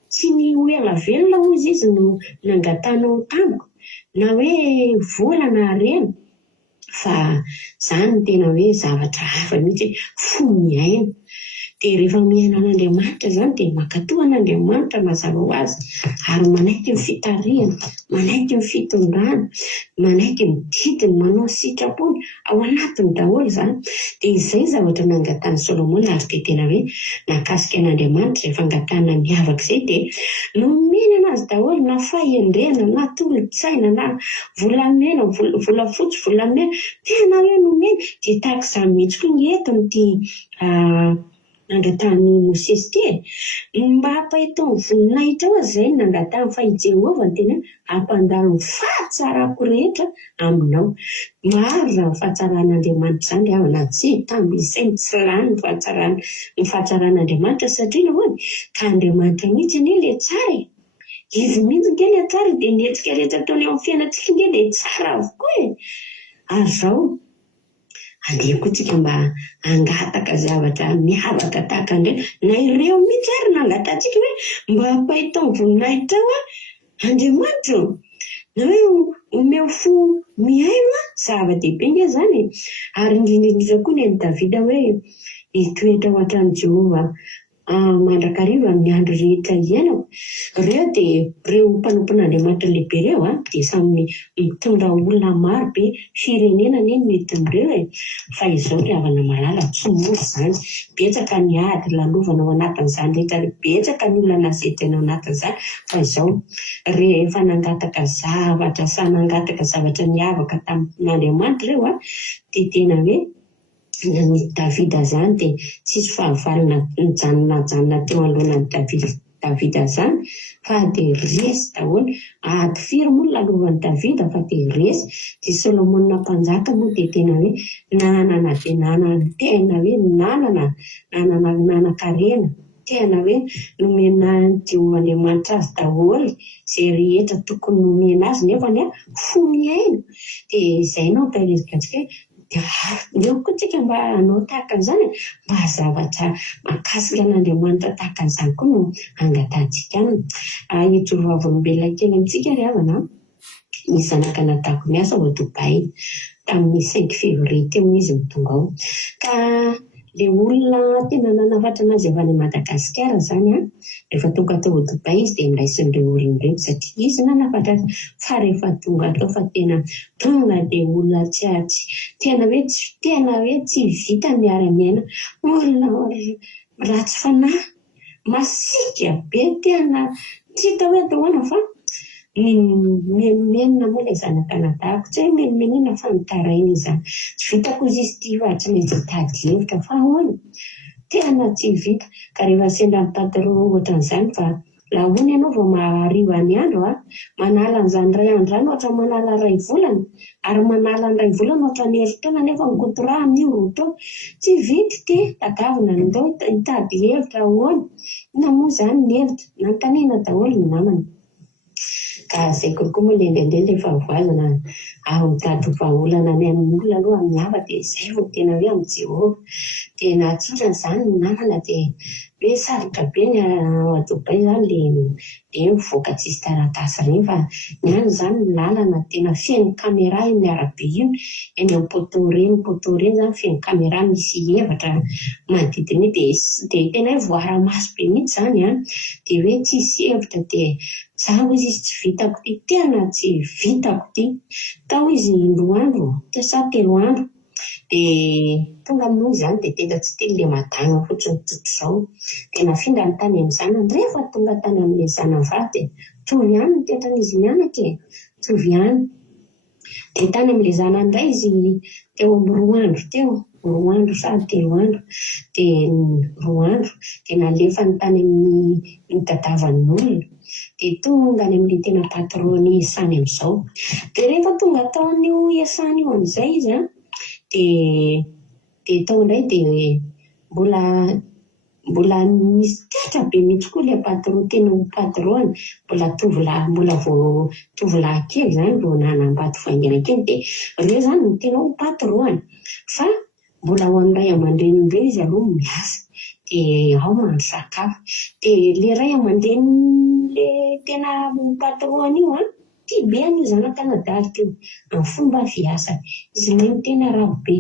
tsy ny hoe alavelona hoy izy no nangatanao tamiko na hoe vola na harena, fa izany tena hoe zavatra hafa mihitsy fo mihaino. dia rehefa miaina an'Andriamanitra izany dia mankatoa an'Andriamanitra mazava ho azy ary manaiky ny fitarihana, manaiky ny fitondrana, manaiky ny didiny, manao sitrapony ao anatiny daholo izany. Dia izay zavatra nangatany Solomona ary dia tena hoe nakasika an'Andriamanitra izay fangatana miavaka izay dia nomeny anazy daholo na fahendrena na tolo-tsaina na volamena, volafotsy, volamena, tena hoe nomeny dia tahaka izany mihitsy koa ny entiny ity nangatany Mosesy ty mba hampahitao ny voninahitra ao azy izay nangatany fa i Jehovah ny tena hampandalo ny fahatsarako rehetra aminao. Maro raha fahatsaran'Andriamanitra izany ry havana, tsy tambizay tsy lany ny fahatsaran'Andriamanitra satria nahoana ka Andriamanitra mihitsy anie ilay tsara e. Izy mihitsy nge ilay tsara dia ny hetsika rehetra ataony amin'ny fiainantsika nge dia tsara avokoa e. Ary izao andeha koa tsika mba hangataka zavatra miavaka tahaka indray na ireo mihitsy ary nangatantsika hoe mba hampahitao ny voninahitra ao Andriamanitra na hoe omeo fo miaino zava-dehibe nge izany. Ary indrindra koa ny Davida hoe hitoetra ho atran'i Jehovah mandrakariva amin'ny andro rehetra iainako. Ireo dia ireo mpanompon'Andriamanitra lehibe ireo dia samy mitondra olona maro be firenena anie mety amin'ireo e. Fa izao ry havana malala tsy mora izany, betsaka ny ady lalovana ao anatin'izany rehetra, betsaka ny olona nazetena ao anatin'izany. Fa izao rehefa nangataka zavatra sa nangataka zavatra miavaka tamin'Andriamanitra ireo dia tena hoe ny Davida izany dia tsisy fahavalona nijanona teo alohan'ny Davida izany fa dia resy daholo. Ady firy moa lalovan'i Davida fa dia resy. Dia Solomona mpanjaka moa dia tena hoe nanana dia nanana, tena hoe nanana-karena, tena hoe nomena Andriamanitra azy daholo izay rehetra tokony nomena azy nefa fo miaino. Dia izay nao tahirizika antsika eo koa tsika mba hanao tahaka an'izany mba zavatra makasika an'Andriamanitra tahaka an'izany koa no angatantsika aminy. Hijorovavolombelona kely amintsika ry havana, nisy zanaka natako miasa ao Dubai tamin'ny 5 février teo izy mitonga ao ka ilay olona tena nanafatra anazy avy any Madagasikara izany rehefa tonga tao Dubai izy dia miraisin'ireo olona ireo satria izy nanafatra azy. Fa rehefa tonga tao fa tena tonga dia olona tena hoe tsy vita miara-miaina, olona ratsy fanahy, masika be, tena tsy hita hoe atahoana fa menina moa ilay zanaka natahako, tsy hoe menimenina fa nitaraina izany. Tsy vitako izy ity fa tsy maintsy hitady hevitra fa ahoana tena tsy vita. Ka rehefa sendra mitantaro ohatran'izany fa lahoana ianao vao mahariva ny andro manala an'izany ray andro izany ohatra manala ray volana ary manala ny ray volana ohatra ny herintaona nefa mikotoraha amin'io roa tao tsy vita te tadavina ndao hitady hevitra ahoana. Ina moa izany ny hevitra nantaniana daholo ny namany. Ka izay kokoa moa lendandeha rehefa voazana aho mitady vahaolana ny amin'ny olona aloha amin'ny hava dia izay vao tena hoe amin'ny Jehovah dia natsorana izany ny namana dia hoe sarotra be ny ao Dubai izany dia mivoaka tsisy taratasy ireny fa ny any izany ny lalana tena feno kamera eny arabe iny eny amin'ny poto reny izany feno kamera misy hevatra manodidina dia tena hoe voara-maso be mihitsy izany dia hoe tsisy hevitra dia zaho izy tsy vitako ty, tena tsy vitako ty. Tao izy 2 andro, sa 3 andro dia tonga amin'io izany dia tena tsy teny ilay madana fotsiny toto izao dia nafindra ny tany amin'ny zanany. Rehefa tonga tany amin'ilay zanavavy dia tovy ihany ny tetran'izy mianaka e, tovy ihany. Dia tany amin'ilay zanany indray izy teo amin'ny 2 andro teo, 2 andro sa 3 andro dia 2 andro dia nalefa ny tany amin'ny tadavan'ny olona. Dia tonga any amin'ilay tena patrony iasany amin'izao. Dia rehefa tonga tao an'io iasany io amin'izay izy dia tao indray dia mbola misy teatra be mihitsy koa ilay patron tena patron, mbola tovolahy kely izany vao nanambady vaingana kely dia ireo izany no tena patron fa mbola ho an'ny ray aman-drenin'ireo izy aloha miasa dia ao mahandro sakafo. Dia ilay ray aman-drenin'ilay tena patron io tia be an'io zanaka nadary teo amin'ny fomba fiasa. Izy ilay tena ravo be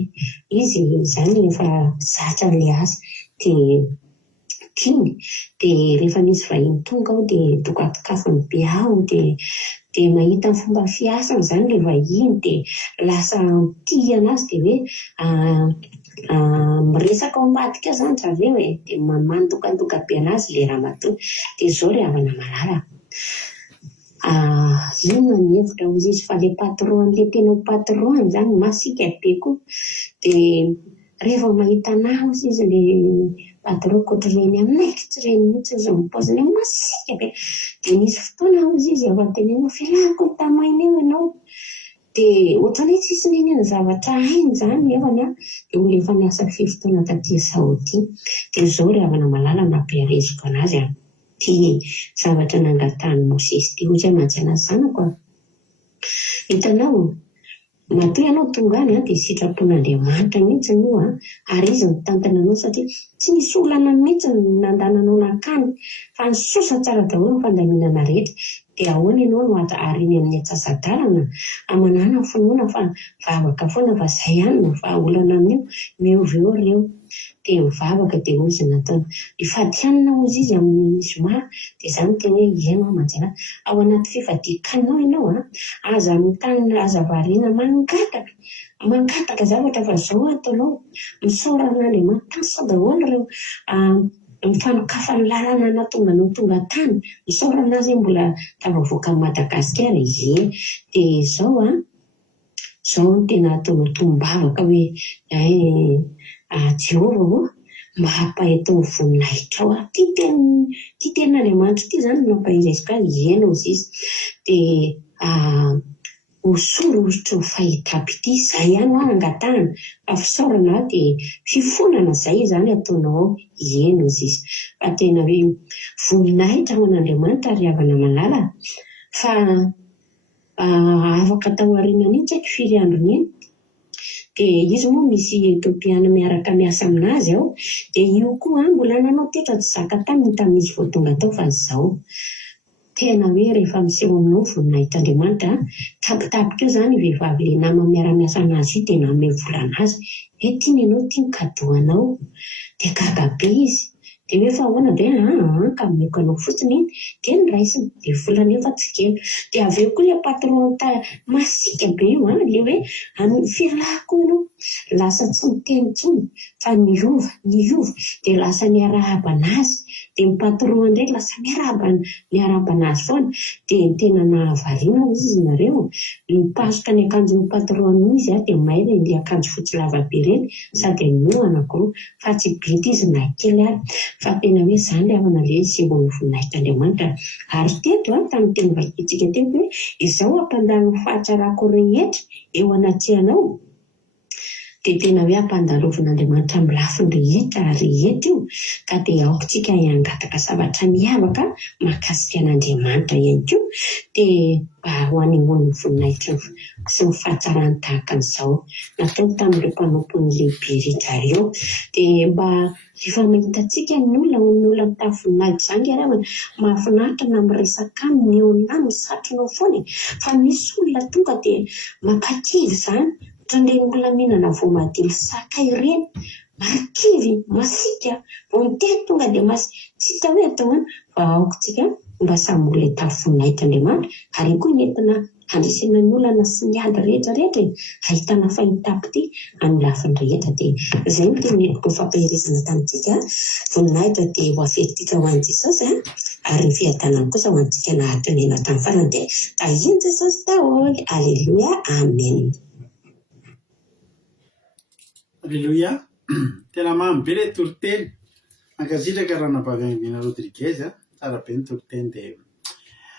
izy izany efa zatra ilay asa dia vovoka iny dia rehefa misy vahiny tonga ao dia dokatokafony be ao dia mahita ny fomba fiasana izany ilay vahiny dia lasa tia anazy dia hoe miresaka ao ambadika izany zareo dia mandokandoka be anazy ilay ramatoa dia izao ry havana malala. Ino ny hevitra ho izy fa ilay patron ilay tena patron izany masika be koa dia rehefa mahita anazy izy ilay patron koatr'ireny aminay tsy reny mihitsy izy mipoziny masika be dia nisy fotoana izy efa teneno fialako ny tamaina eo ianao dia ohatrany hoe tsisy nenena zavatra hainy izany nefany dia olona efa niasa fifotoana taty Saodia dia izao ry havana malala nampiareziko anazy tia zavatra nangatahany Mosesy tia ozy mantsy zanako hitanao matoa ianao tonga any dia sitrapon'Andriamanitra mihitsy io ary izy mitantana anao satria tsy nisy olana mihitsy nandananao nakany fa nisosa tsara daholo ny fandaminana rehetra dia ahoana ianao no ariny amin'ny atsasan-dalana amanana finoana fa vavaka foana fa izay ihany no vahaolana amin'io miovy eo ireo dia mivavaka dia ozy natao ifadianina ozy izy amin'ny zoma dia izany tena hoe ianao manjana ao anaty fifadikanao ianao aza mitany aza variana mangataka zavatra fa izao ataonao misaorana Andriamanitra tasa daholo ireo mifanokafa ny lalana natonga no tonga tany misaorana azy mbola tavavoaka Madagasikara izy dia izao izao tena ataonao tombavaka hoe Jehovah mba hampahay tao voninahitra ao tia tena Andriamanitra ity izany mampahiresika azy ianao izy dia hosorositra ho fahitako ity izay ihany angatahana fa fisaorana dia fifonana izay izany ataonao ianao izy fa tena hoe voninahitra ho an'Andriamanitra ry havana malala fa afaka tao aoriana iny tsy haiko firy androny iny dia izy moa misy Etiopiana miaraka miasa aminazy ao dia io koa mbola nanao tetra tsy zaka taminy tamin'izy vao tonga tao fa izao tena hoe rehefa miseho aminao voninahitran'Andriamanitra tapitapika eo izany vehivavy ilay nama miara-miasa anazy io dia nanome vola anazy hoe tiany ianao tia nikadoanao dia gaga be izy dia hoe fa ahoana dia ka meko anao fotsiny iny dia niraisiny dia volana efa tsy kely dia avy eo koa ilay patron masika be io ilay hoe fialako ianao lasa tsy miteny intsony fa niova dia lasa niarahaba anazy dia ny patron indray lasa miarahaba anazy foana dia tena nahavariana izy nareo mipasoka ny akanjon'ny patron izy dia maina ilay akanjo fotsy lava be reny sady no anankiroa fa tsy bety izy na kely ary fa tena hoe izany ilay havana ilay simboly voninahitran'Andriamanitra ary teto tamin'ny teny vakitsika teto hoe izao ampandany fahatsarako rehetra eo anatrianao dia tena hoe ampandalovon'Andriamanitra amin'ny lafiny rehetra io ka dia aokontsika hangataka zavatra miavaka mahakasika an'Andriamanitra ihany koa dia mba ho hanehoan'ny voninahitra sy ny fahatsarany tahaka an'izao natao tamin'ireo mpanompon'ny lehibe rehetra ireo dia mba rehefa mahitantsika ny olona mitavoninahitra izany ary mahafinaritra na miresaka aminy eo na misatronao foana fa misy olona tonga dia mampakivy izany ohatran'ireny olona mihinana voamadilo saka ireny marikivy masika vao miteny tonga dia tsy hita hoe atao fa aokontsika mba samy olona hitavoninahitran'Andriamanitra ary koa nentina handrisana ny olana sy ny ady rehetra ahitana fahitako ity amin'ny lafiny rehetra dia izay no tena entiko fampirisana tamintsika voninahitra dia ho afetika ho an'i Jesosy ary ny fiadanany kosa ho antsika nahatry ny ena tamin'ny farany dia tahiny Jesosy daholo. Aleluia, amen. Aleluia, tena mamy be ilay toriteny ankasitraka raha nabavangina Rodriguez tsara be ny toriteny dia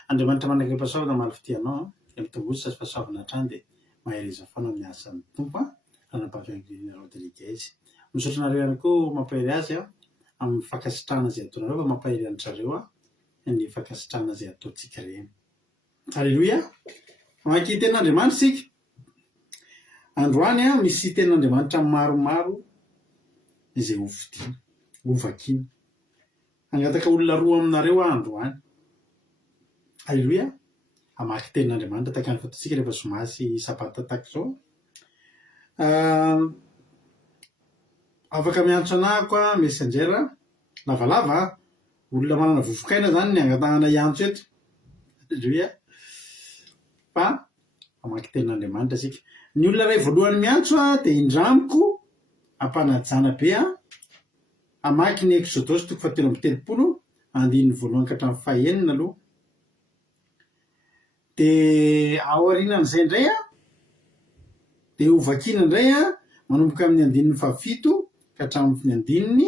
Andriamanitra manangam-pahasoavana malifitianao dia mitongotra sy fahasoavana hatrany dia mahireza foana amin'ny asan'ny tompo raha nabavangina Rodriguez. Misaotranareo ihany koa mampahery azy amin'ny fankasitrahana izay ataonareo fa mampahery an'izareo ny fankasitrahana izay ataontsika ireny. Aleluia, mamaky ten'Andriamanitra isika. Androany misy ten'Andriamanitra maromaro izay hovakiana. Angataka olona roa aminareo androany. Aleluia, hamaky ten'Andriamanitra taka ny fataontsika rehefa somasy sabata tahaka izao. Afaka miantso anahako Messenger lavalava olona manana vovokaina zany ny angatahana iantso eto hoe fa mamaky tenin'Andriamanitra asika. Ny olona ray voalohany miantso dia indramiko ampanajana be amaky ny Exodosy 7:30-7:1 aloha. Dia ao aorianan'izay indray dia ho vakiana indray manomboka amin'ny 7 ka hatramin'ny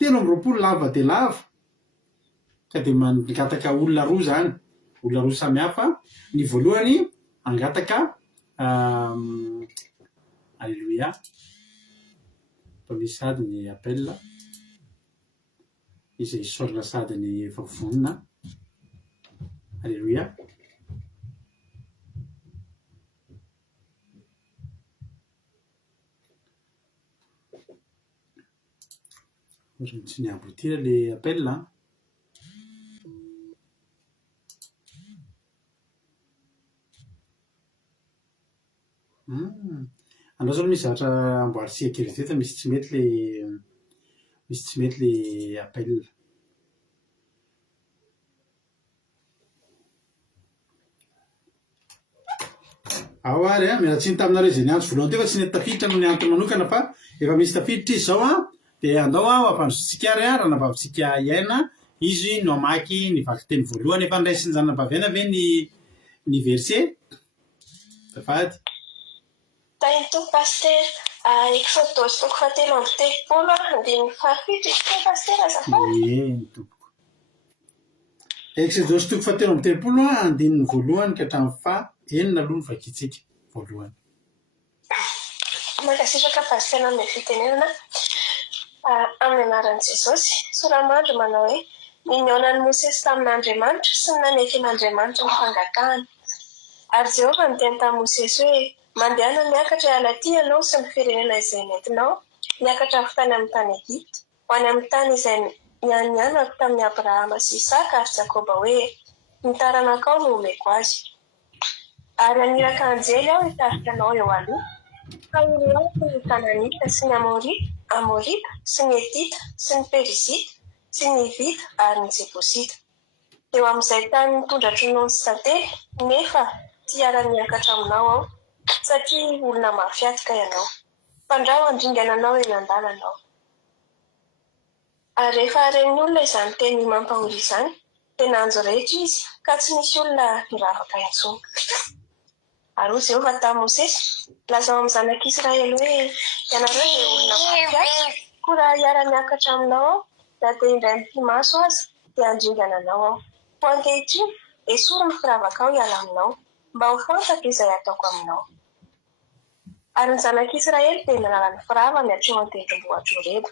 7 lava dia lava ka dia mangataka olona roa zany, olona roa samihafa. Ny voalohany angataka alleluia misy sady ny appel izay sorina sady ny efa vonona alleluia. Tsy ny abotira le appel andao zao misy zavatra amboary sécurité fa misy tsy mety le appel. Ao ary mialatsiny taminareo izay niantso voalohany teo fa tsy nety tafiditra noho ny antony manokana fa efa misy tafiditra izy zao dia andao ampandrosotsika ary raha navavintsika iaina izy no amaky ny vakiteny voalohany efa ndraisiny zanam-baviana ve ny verset zafady. Tainto paster Exodosy 7:30-7:1 paster azafady. Ny tompoko. Exodosy 7:30-1 ka hatramin'ny 9 aloha ny vakitsika voalohany. Mankasitraka paster amin'ny fitenenana amin'ny anaran'i Jesosy. Soramandry manao hoe ny niaonan'i Mosesy tamin'Andriamanitra sy ny naneken'Andriamanitra ny fangatahany. Ary Jehovah niteny tamin'i Mosesy hoe mandehana miakatra hiala aty ianao sy ny firenena izay nentinao, miakatra avy tany amin'ny tany Egipta, ho any amin'ny tany izay nianako tamin'ny Abrahama sy Isaka ary Jakoba hoe ny taranakao no omeko azy. Ary aniraka anjely aho hitarika anao eo aloha, ka oroako ny Kananita sy ny Amorita sy ny Etita sy ny Perizita sy ny Hivita ary ny Jebosita. Eo amin'izay tany nitondra tronony sy tantely, nefa tsy hiara-miakatra aminao aho, satria olona mafiatika ianao. Mpandrao handringana anao eny an-dalanao. Ary rehefa haren'ny olona izany teny mampahory izany, dia nanjo rehetra izy, ka tsy nisy olona niravaka intsony. Ary hoy Jehovah tamin'i Mosesy, lazao amin'ny zanak'Israely hoe ianareo dia olona mafiatika, koa raha hiara-miakatra aminao aho, raha dia indray mifimaso aza dia handringana anao aho. Ho ankehitriny, esory ny firavakao hiala aminao, mba ho fantatra izay ataoko aminao. Ary ny zanak'Israely dia nalala ny firavany hatreo an-tendrombohitra Horeba.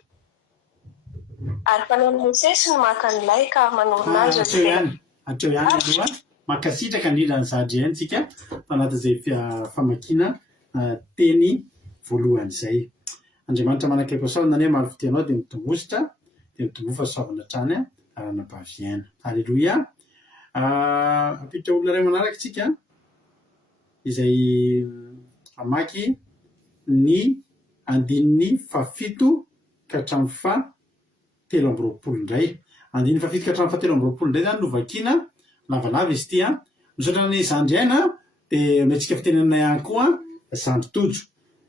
Ary fanaon'i Mosesy no maka ny lay ka manorina azy hatreo ihany aloha mankasitraka indrindra ny zadry iaintsika fanatin'izay famakiana teny voalohany izay. Andriamanitra manakaiky sao nany maro fitianao dia mitombositra dia mitombo fa soavana hatrany arana-baviaina. Alleluia. Apitra olona iray manaraka tsika izay amaky ny 7 ka hatramin'ny 7 indray. 7 ka hatramin'ny 7 indray zany no vakiana lavalava izy ity misaotra ny zandry aina dia metsika fitenenana ihany koa zandry tojo.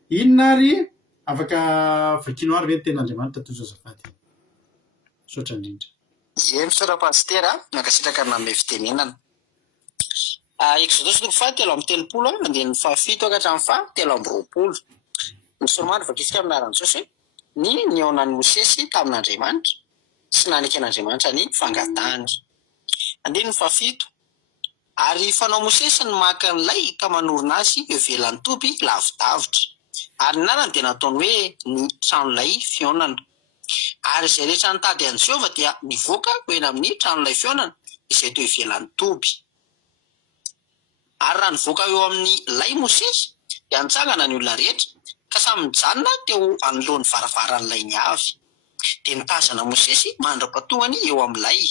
Inona ary afaka vakianao ary ve ny ten'Andriamanitra tojo azafady. Misaotra indrindra. Misaotra pastera mankasitraka nanome fitenenana. Exodosy 7:30 7 ka hatramin'ny 7:20. Ny Soramandry vakitsika amin'ny anaran'i Jesosy ny niaonan'i Mosesy tamin'Andriamanitra sy naneken'Andriamanitra ny fangatahany. 7 Ary fanao Mosesy ny maka ny lay ka manorina azy eo ivelan'ny toby lavidavitra. Ary ny anarany dia nataony hoe ny tranolay fionana. Ary izay rehetra nitady an'i Jehovah dia nivoaka ho eny amin'ny tranolay fionana izay teo ivelan'ny toby. Ary raha nivoaka eo amin'ny lay Mosesy dia nitsangana ny olona rehetra ka samy mijanona teo anoloan'ny varavaran'ilay ny avy. Dia nitazana Mosesy mandra-patongany eo amin'ilay.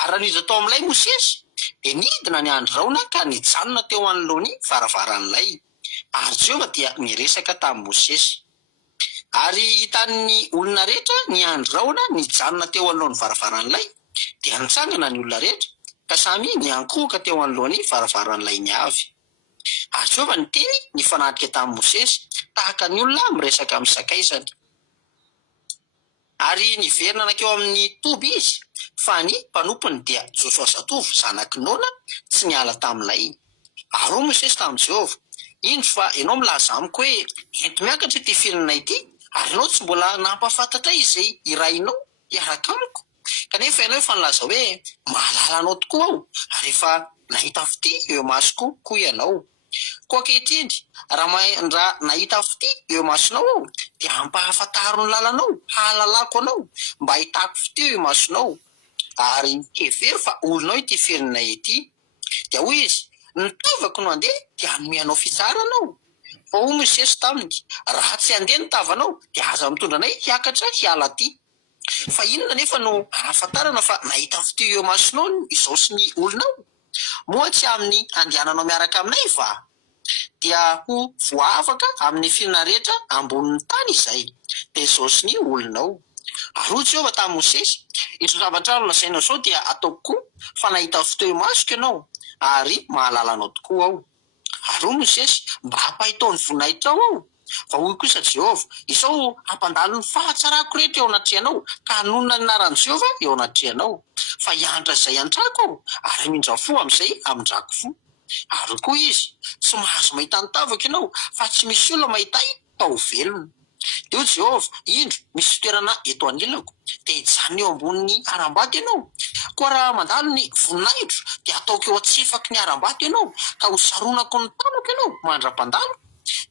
Ary raha niditra tao amin'ilay Mosesy dia nidina ny andraona ka nijanona teo anoloan'ny varavaran'ilay. Ary Jehovah dia miresaka tamin'i Mosesy. Ary hitan'ny olona rehetra ny andro raona nijanona teo anoloan'ny varavaran'ilay dia nitsangana ny olona rehetra ka samy niankohoka teo anoloan'ny varavaran'ilay ny avy. Ary Jehova ny teny ny fanatrika tamin'i Mosesy tahaka ny olona miresaka amin'ny sakaizany. Ary niverina nakeo amin'ny toby izy fa ny mpanompony dia Josoa zatovo zanaky Nona tsy niala tamin'ilay. Ary hoy Mosesy tamin'i Jehova, indro fa ianao milaza amiko hoe ento miakatra ity firenena ity ary ianao tsy mbola nampafantatra izay irainao hiaraka amiko. Kanefa ianao efa nilaza hoe mahalala anao tokoa aho ary efa nahita fity eo masoko koa ianao. Koa ankehitriny raha nahita fity eo masonao aho dia ampahafantaro ny lalanao, hahalalako anao mba hitako fity eo masonao ary hevery fa olonao ity firenena ity. Dia hoy izy, nitavako no andeha dia anomeanao fitsaranao. Fa hoy Mosesy taminy, raha tsy andeha ny tavanao dia aza mitondra anay hiakatra hiala aty. Fa inona nefa no ahafantarana fa nahita fity eo masonao izao sy ny olonao? Moa tsy amin'ny andehananao miaraka aminay va? Dia ho voavaka amin'ny firenena rehetra ambonin'ny tany izay, dia izao sy ny olonao. Ary hoy Jehova tamin'i Mosesy, itony zavatra lazainao izao dia ataoko koa fa nahita fity eo masoko ianao ary mahalala anao tokoa aho. Ary hoy Mosesy, mba hampahitao ny voninahitra aho. Fa hoy kosa Jehova, izao hampandalo ny fahatsarako rehetra eo anatrehanao ka hanonona ny anaran'i Jehova eo anatrehanao. Fa hianatra izay antrako aho ary mindra fo amin'izay amindrako fo. Ary koa izy, tsy mahazo mahita ny tavako ianao fa tsy misy olona mahita tao velona. Dia hoy Jehova, indro misy toerana eto anilako dia hijanona eo ambonin'ny harambato ianao. Koa raha mandalo ny voninahitro dia ataoko eo antsefaky ny harambato ianao ka hosaronako ny tanako ianao mandra-pandalo.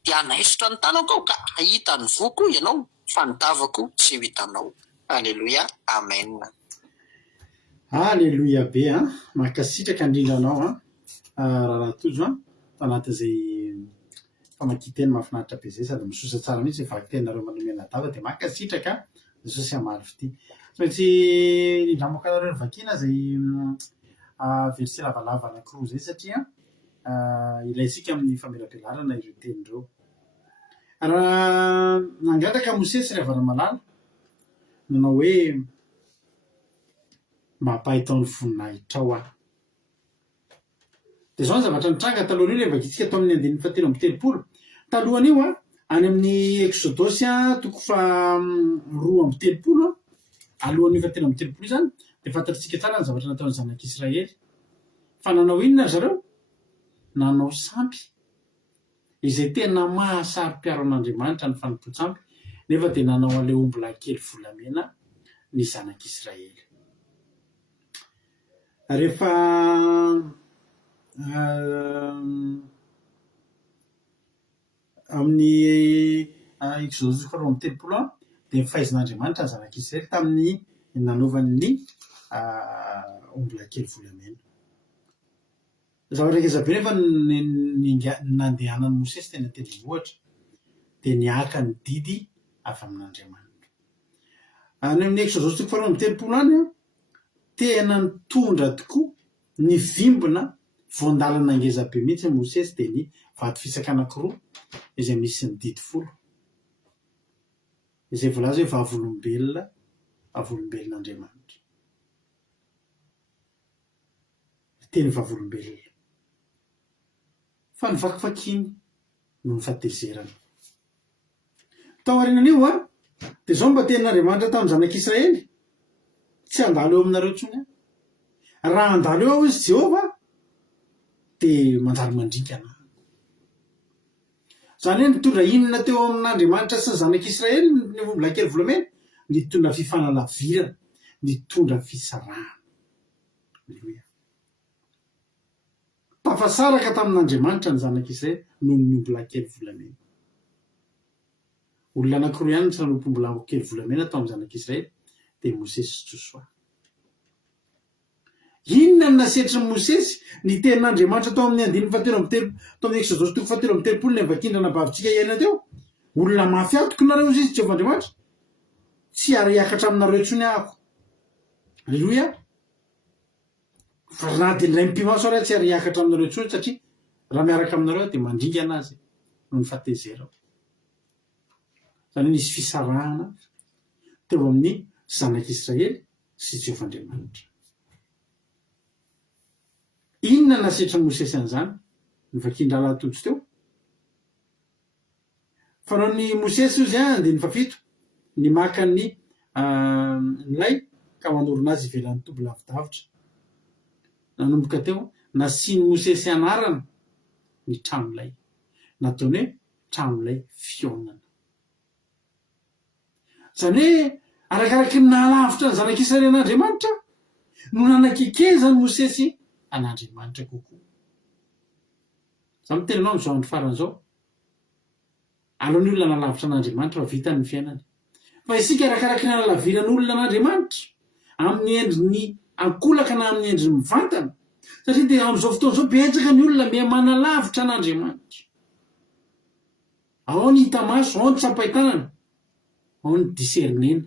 Dia anaisotra ny tanako aho ka ahita ny voko ianao fa ny tavako tsy ho hitanao. Aleloia, amen. Aleloia be a, mankasitraka indrindra anao raha tojo tanatin'izay famakiteny mahafinaritra be zay sady misosa tsara mihitsy vakytenareo manomena dava dia mankasitraka Jesosy sy amaly fity. Tsy maintsy indramako anareo ny vakina zay verset lavalava anankiroa zay satria ilaysika amin'ny famelabelarana ireo tenireo. Raha nangataka Mosesy ry avara-malala nanao hoe mampahitao ny voninahitra ao aho. Dia zao ny zavatra nitranga talohan'io ilay vakitsika tao amin'ny 17 talohan'io any amin'ny Exodosy toko fa 2:30 alohan'io fa 13 zany dia fantatritsika tsara ny zavatra nataon'ny zanak'Israely. Fa nanao inona zareo? Nanao sampy izay tena mahasarym-piaro an'Andriamanitra ny fanompoan-tsampy, nefa dia nanao an'ilay omby lahy kely volamena ny zanak'Israely. Rehefa amin'ny Exodosy 2:30 dia nifahaizan'Andriamanitra ny zanak'Israely tamin'ny nanaovany ny omby lahy kely volamena. Zavatra ngezabe nefa nandehanan'ny Mosesy tena tendrombohitra dia niaka ny didy avy amin'Andriamanitra. Any amin'ny Exodosy 2:30 any tena nitondra tokoa ny vimbina voandalana ngezabe mihitsy Mosesy dia ny vato fisaka anankiroa izay misy ny didy 10 izay voalaza hoe vavolombelon'Andriamanitra. Teny vavolombelona fa ny vakivakiny no ny fahatezerana. Tao aorianan'io dia zao mba tenin'Andriamanitra tamin'ny zanak'Israely, tsy handalo eo aminareo intsony. Raha handalo eo izy Jehova dia manjary mandrinka anao. Zany hoe nitondra inona teo amin'Andriamanitra sy ny zanak'Israely ny omby lahy kely volamena? Nitondra fifanalavirana, nitondra fisarahana. Aleluia. Tafasaraka tamin'Andriamanitra ny zanak'Israely noho ny omby lahy kely volamena. Olona anankiroa ihany tsy nanompo omby lahy kely volamena tao amin'ny zanak'Israely dia Mosesy sy Josoa. Inona no nasetry ny Mosesy ny tenin'Andriamanitra tao amin'ny 17 tao amin'ny Exodosy 17 ny vakindrana bavintsika iaina teo? Olona mafy atoko nareo izy Jehovah Andriamanitra, tsy hiakatra aminareo intsony ahako. Aleloia. Na dia indray mpimaso ary tsy hiakatra aminareo intsony satria raha miaraka aminareo dia mandringa anazy noho ny fahatezerao. zany hoe nisy fisarahana teo amin'ny zanak'Israely sy Jehovah'Andriamanitra. Inona nasetra ny Mosesy an'izany ny vakin-drala atojo teo? Fanao ny Mosesy izy andiny fafito ny maka ny lay ka manorona azy ivelan'ny toby lavidavitra. Nanomboka teo nasiany Mosesy anarana ny tranolay, nataony hoe tranolay fionana. Zany hoe arakaraky ny nahalavitra ny zanak'Israely an'Andriamanitra no nanakekezany Mosesy an'Andriamanitra kokoa. Za mitenanao am'izao andro farany zao, aleony olona nahalavitra an'Andriamanitra fa vita ny fiainany. Fa isika arakaraky ny nahalaviran'olona an'Andriamanitra amin'ny endriny ankolaka na amin'ny endriny mivantana, satria dia am'izao fotoana zao betsaka ny olona miha manalavitra an'Andriamanitra. Ao ny hita maso, ao ny tsapain-tanana, ao ny disernena.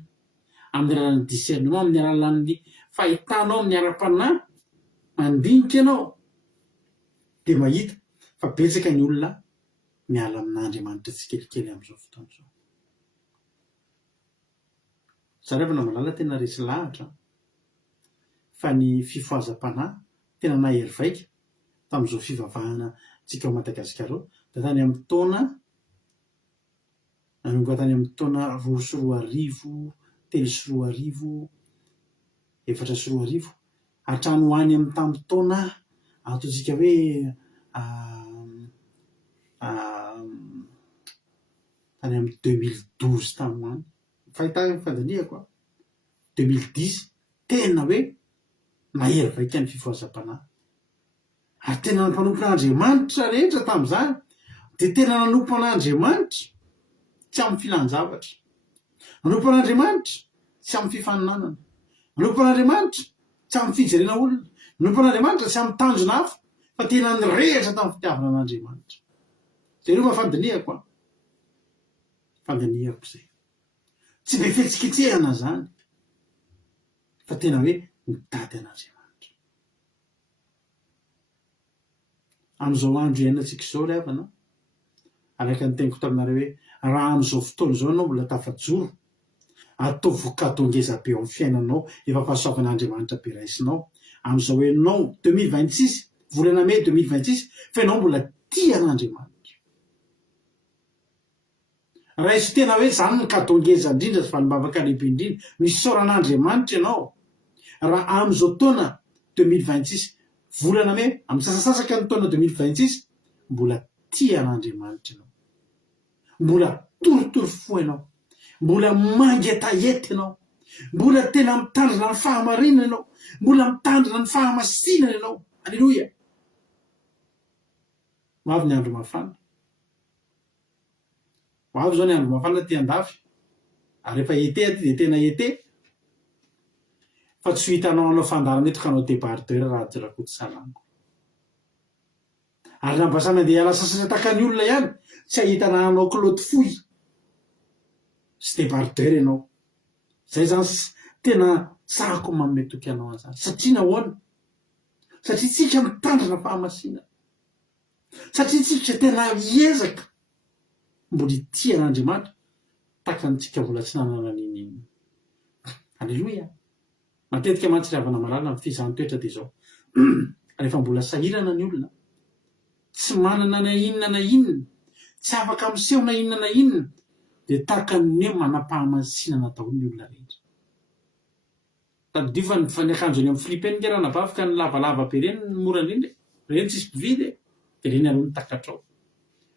Amin'ny alalan'ny discernement, amin'ny alalan'ny fahitanao amin'ny ara-panahy, mandinika ianao dia mahita fa betsaka ny olona miala amin'Andriamanitra tsikelikely am'izao fotoana izao. Zareo na malala tena resy lahatra fa ny fifoazam-panahy tena nahery vaika tamin'izao fivavahana tsika ao Madagasikara ao, da tany amin'ny taona nanomboka tany amin'ny taona 2 sy 4 4 sy 4 hatrany ho any amin'ny tamin'ny taona ataontsika hoe tany amin'ny 2012 tamin'any fandiniako 2010 tena hoe nahery vaika ny fifoazam-panahy. Ary tena nampanompo an'Andriamanitra rehetra tamin'izany, dia tena nanompo an'Andriamanitra tsy amin'ny filan-javatra, nanompo an'Andriamanitra tsy amin'ny fifaninanana, nanompo an'Andriamanitra tsy amin'ny fijerena olona, nanompo an'Andriamanitra tsy amin'ny tanjona hafa, fa tena nyrehatra tamin'ny fitiavana an'Andriamanitra. Zay reo fandiniako fandiniako zay. Tsy be fetsiketsehana zany, fa tena hoe mitady an'Andriamanitra. Amin'izao andro iainantsika izao ry havana, araka ny teniko taminareo hoe raha amin'izao fotoana izao ianao mbola tafajoro, atao voka-dongeza be ao amin'ny fiainanao, efa pahasoavan'Andriamanitra be raisinao. Amin'izao ianao 2026, volana Mai 2026, fa ianao mbola tia an'Andriamanitra. Raha izy tena hoe zany ny kadongeza indrindra sy vanim-bavaka lehibe indrindra misy soran'Andriamanitra ianao, raha amin'izao taona 2026 volana Mai amin'ny sasasasaka ny taona 2026 mbola tia an'Andriamanitra ianao, mbola toritory fo ianao, mbola mangetahety ianao, mbola tena mitandrina ny fahamarinana ianao, mbola mitandrina ny fahamasinana ianao. Alleloia. Hoavy ny andro mafana, hoavy zao ny andro mafana ty andafy, ary rehefa ete aty dia tena ete, fa tsy ho hitanao anao fandarana eto ka anao débardeur raha jerakoty salango. Ary na mbasa mandeha hiala sasatra taka ny olona ihany, tsy ahitana anao kilaoty fohy sy débardeur ianao. Zay zany tena tsako manome toky anao an'izany. Satria nahoana? Satria tsika mitandrina fahamasina, satria tsika tena hiezaka mbola hitia an'Andriamanitra taka antsika mbola tsy nanana n'inona. Alleloia. Matetika mantsy ry havana malala amin'ny fizahanttoetra dia izao rehefa mbola sahirana ny olona, tsy manana na inona na inona, tsy afaka miseho na inona na inona, dia tahaka ny hoe manam-pahamasinana daholo ny olona rehetra. Tadidio fa ny akanjony amin'ny Filipeny nge raha nabavika ny lavalava be ireny ny mora indrindra, ireny tsisy mpividy, dia ireny aloha ny takatrao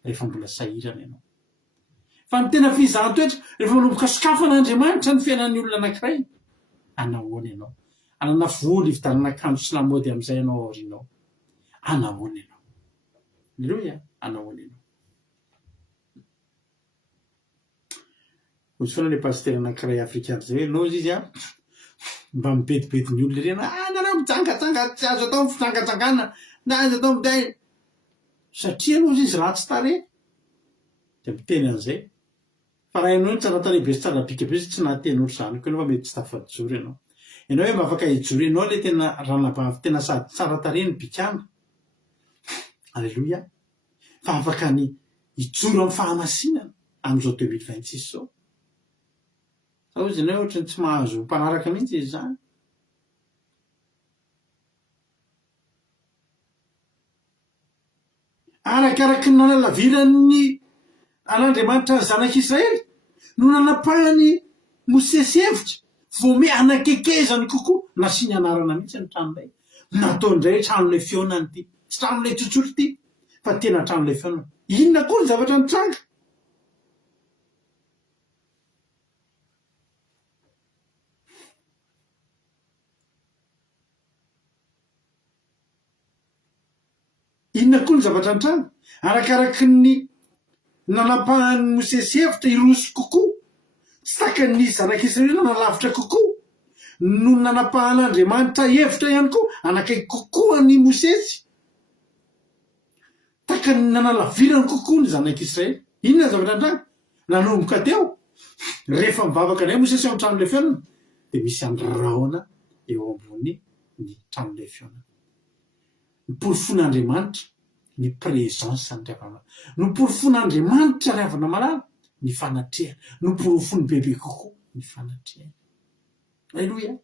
rehefa mbola sahirana ianao. Fa ny tena fizahanttoetra rehefa manomboka sokafan'Andriamanitra ny fiainan'ny olona anankiray, anahoana ianao? Anana voly hividanana akanjo sy lamaody amin'izay ianao aorianao. Anahoana ianao? Alleluia. Anahoana ianao? Ozy foana ilay pasitera anankiray afrikana zay hoe nao izy mba mibedibedy ny olona ireny, nareo mijangajanga, tsy azo atao fijangajangana, na azo atao miday. Satria aloha izy ratsy tarehy dia miteny an'izay. Fa raha ianao tsara tarehy be sy tsara bika be sy tsy nahateny ohatr' izany koa ianao fa mety tsy tafajoro ianao. Ianao hoe mba afaka hijoro ianao ilay tena ranabavy tena sady tsara tarehy ny bikana. Alleluia. Fa afaka ny hijoro amin'ny fahamasinana amin'izao 2026 izao. aozany hoe ohatrany tsy mahazo mpanaraka mihitsy izy zany. Arakaraky ny nanalaviran'ny an'Andriamanitra ny zanak'Israely no nanapahany Mosesy hevitra vome anakekezany kokoa nasiany anarana mihitsy ny tranolay nataondray tranolay fionany ty tsy tranolay tsotsolo ty fa tena tranolay fionany. Inona koa ny zavatra nitranga? Inona koa ny zavatra nitranga? Arakaraky ny nanapahany Mosesy hevitra iroso kokoa tsy takan'ny zanak'Israely nanalavitra kokoa no nanapahan'Andriamanitra hevitra ihany koa anakaiky kokoa ny Mosesy takany nanalavirany kokoa ny zanak'Israely. Inona ny zavatra nitranga? Nanomboka teo rehefa mivavaka indray Mosesy ao amin'ny tranolay fionana dia misy andraona eo ambony ny tranolay fionana. Niporofon'Andriamanitra ny présence ny ravana, noporofon'Andriamanitra ravana malala ny fanatreha, noporofony bebe kokoa ny fanatreha. Alleluia.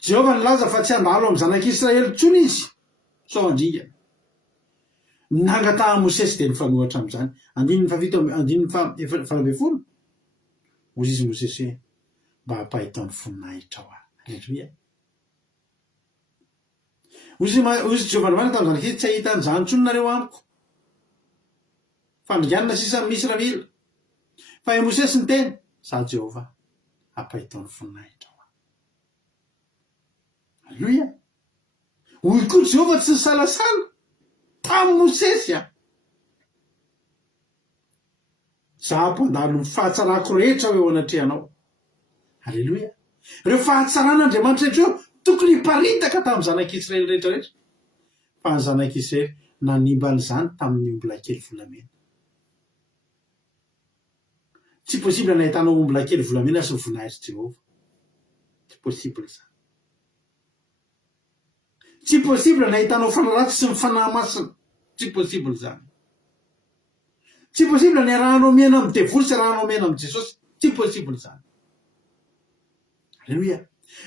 Jehovah nilaza fa tsy handalo amin'ny zanak'Israely tsony izy sao andringa nangataha Mosesy dia nifanohatra amin'izany. Andininy fahabefolo ozy izy Mosesy hoe mba hampahitany voninahitra ao aho. Alleluia. Ozy Jehovah nivana tamin'ny zanak'Israely tsy ahita an'izany tsony nareo amiko fandringanana sisa misy ravila fa i Mosesy ny teny za Jehovah hampahitany voninahitra ao aho. Alleluia. Hoy koa Jehovah tsy nisalasala tamin'ny Mosesy za hampandalo fahatsarako rehetra eo anatrehanao. Alleluia. Ireo fahatsaran'Andriamanitra rehetra tokony hiparitaka tamin'ny zanak'Israely rehetrarehetra fa ny zanak'Israely nanimba an'izany tamin'ny ombola kely volamena. Tsy possible nahitanao ombola kely volamena sy voninahitry Jehovah. Tsy possible zany. Tsy possible nahitanao fanaratsy sy mifanahy masina. Tsy possible zany. Tsy possible ny arahanao mena amin'ny devoly sy arahanao mena amin'ny Jesosy. Tsy possible zany. Alleluia.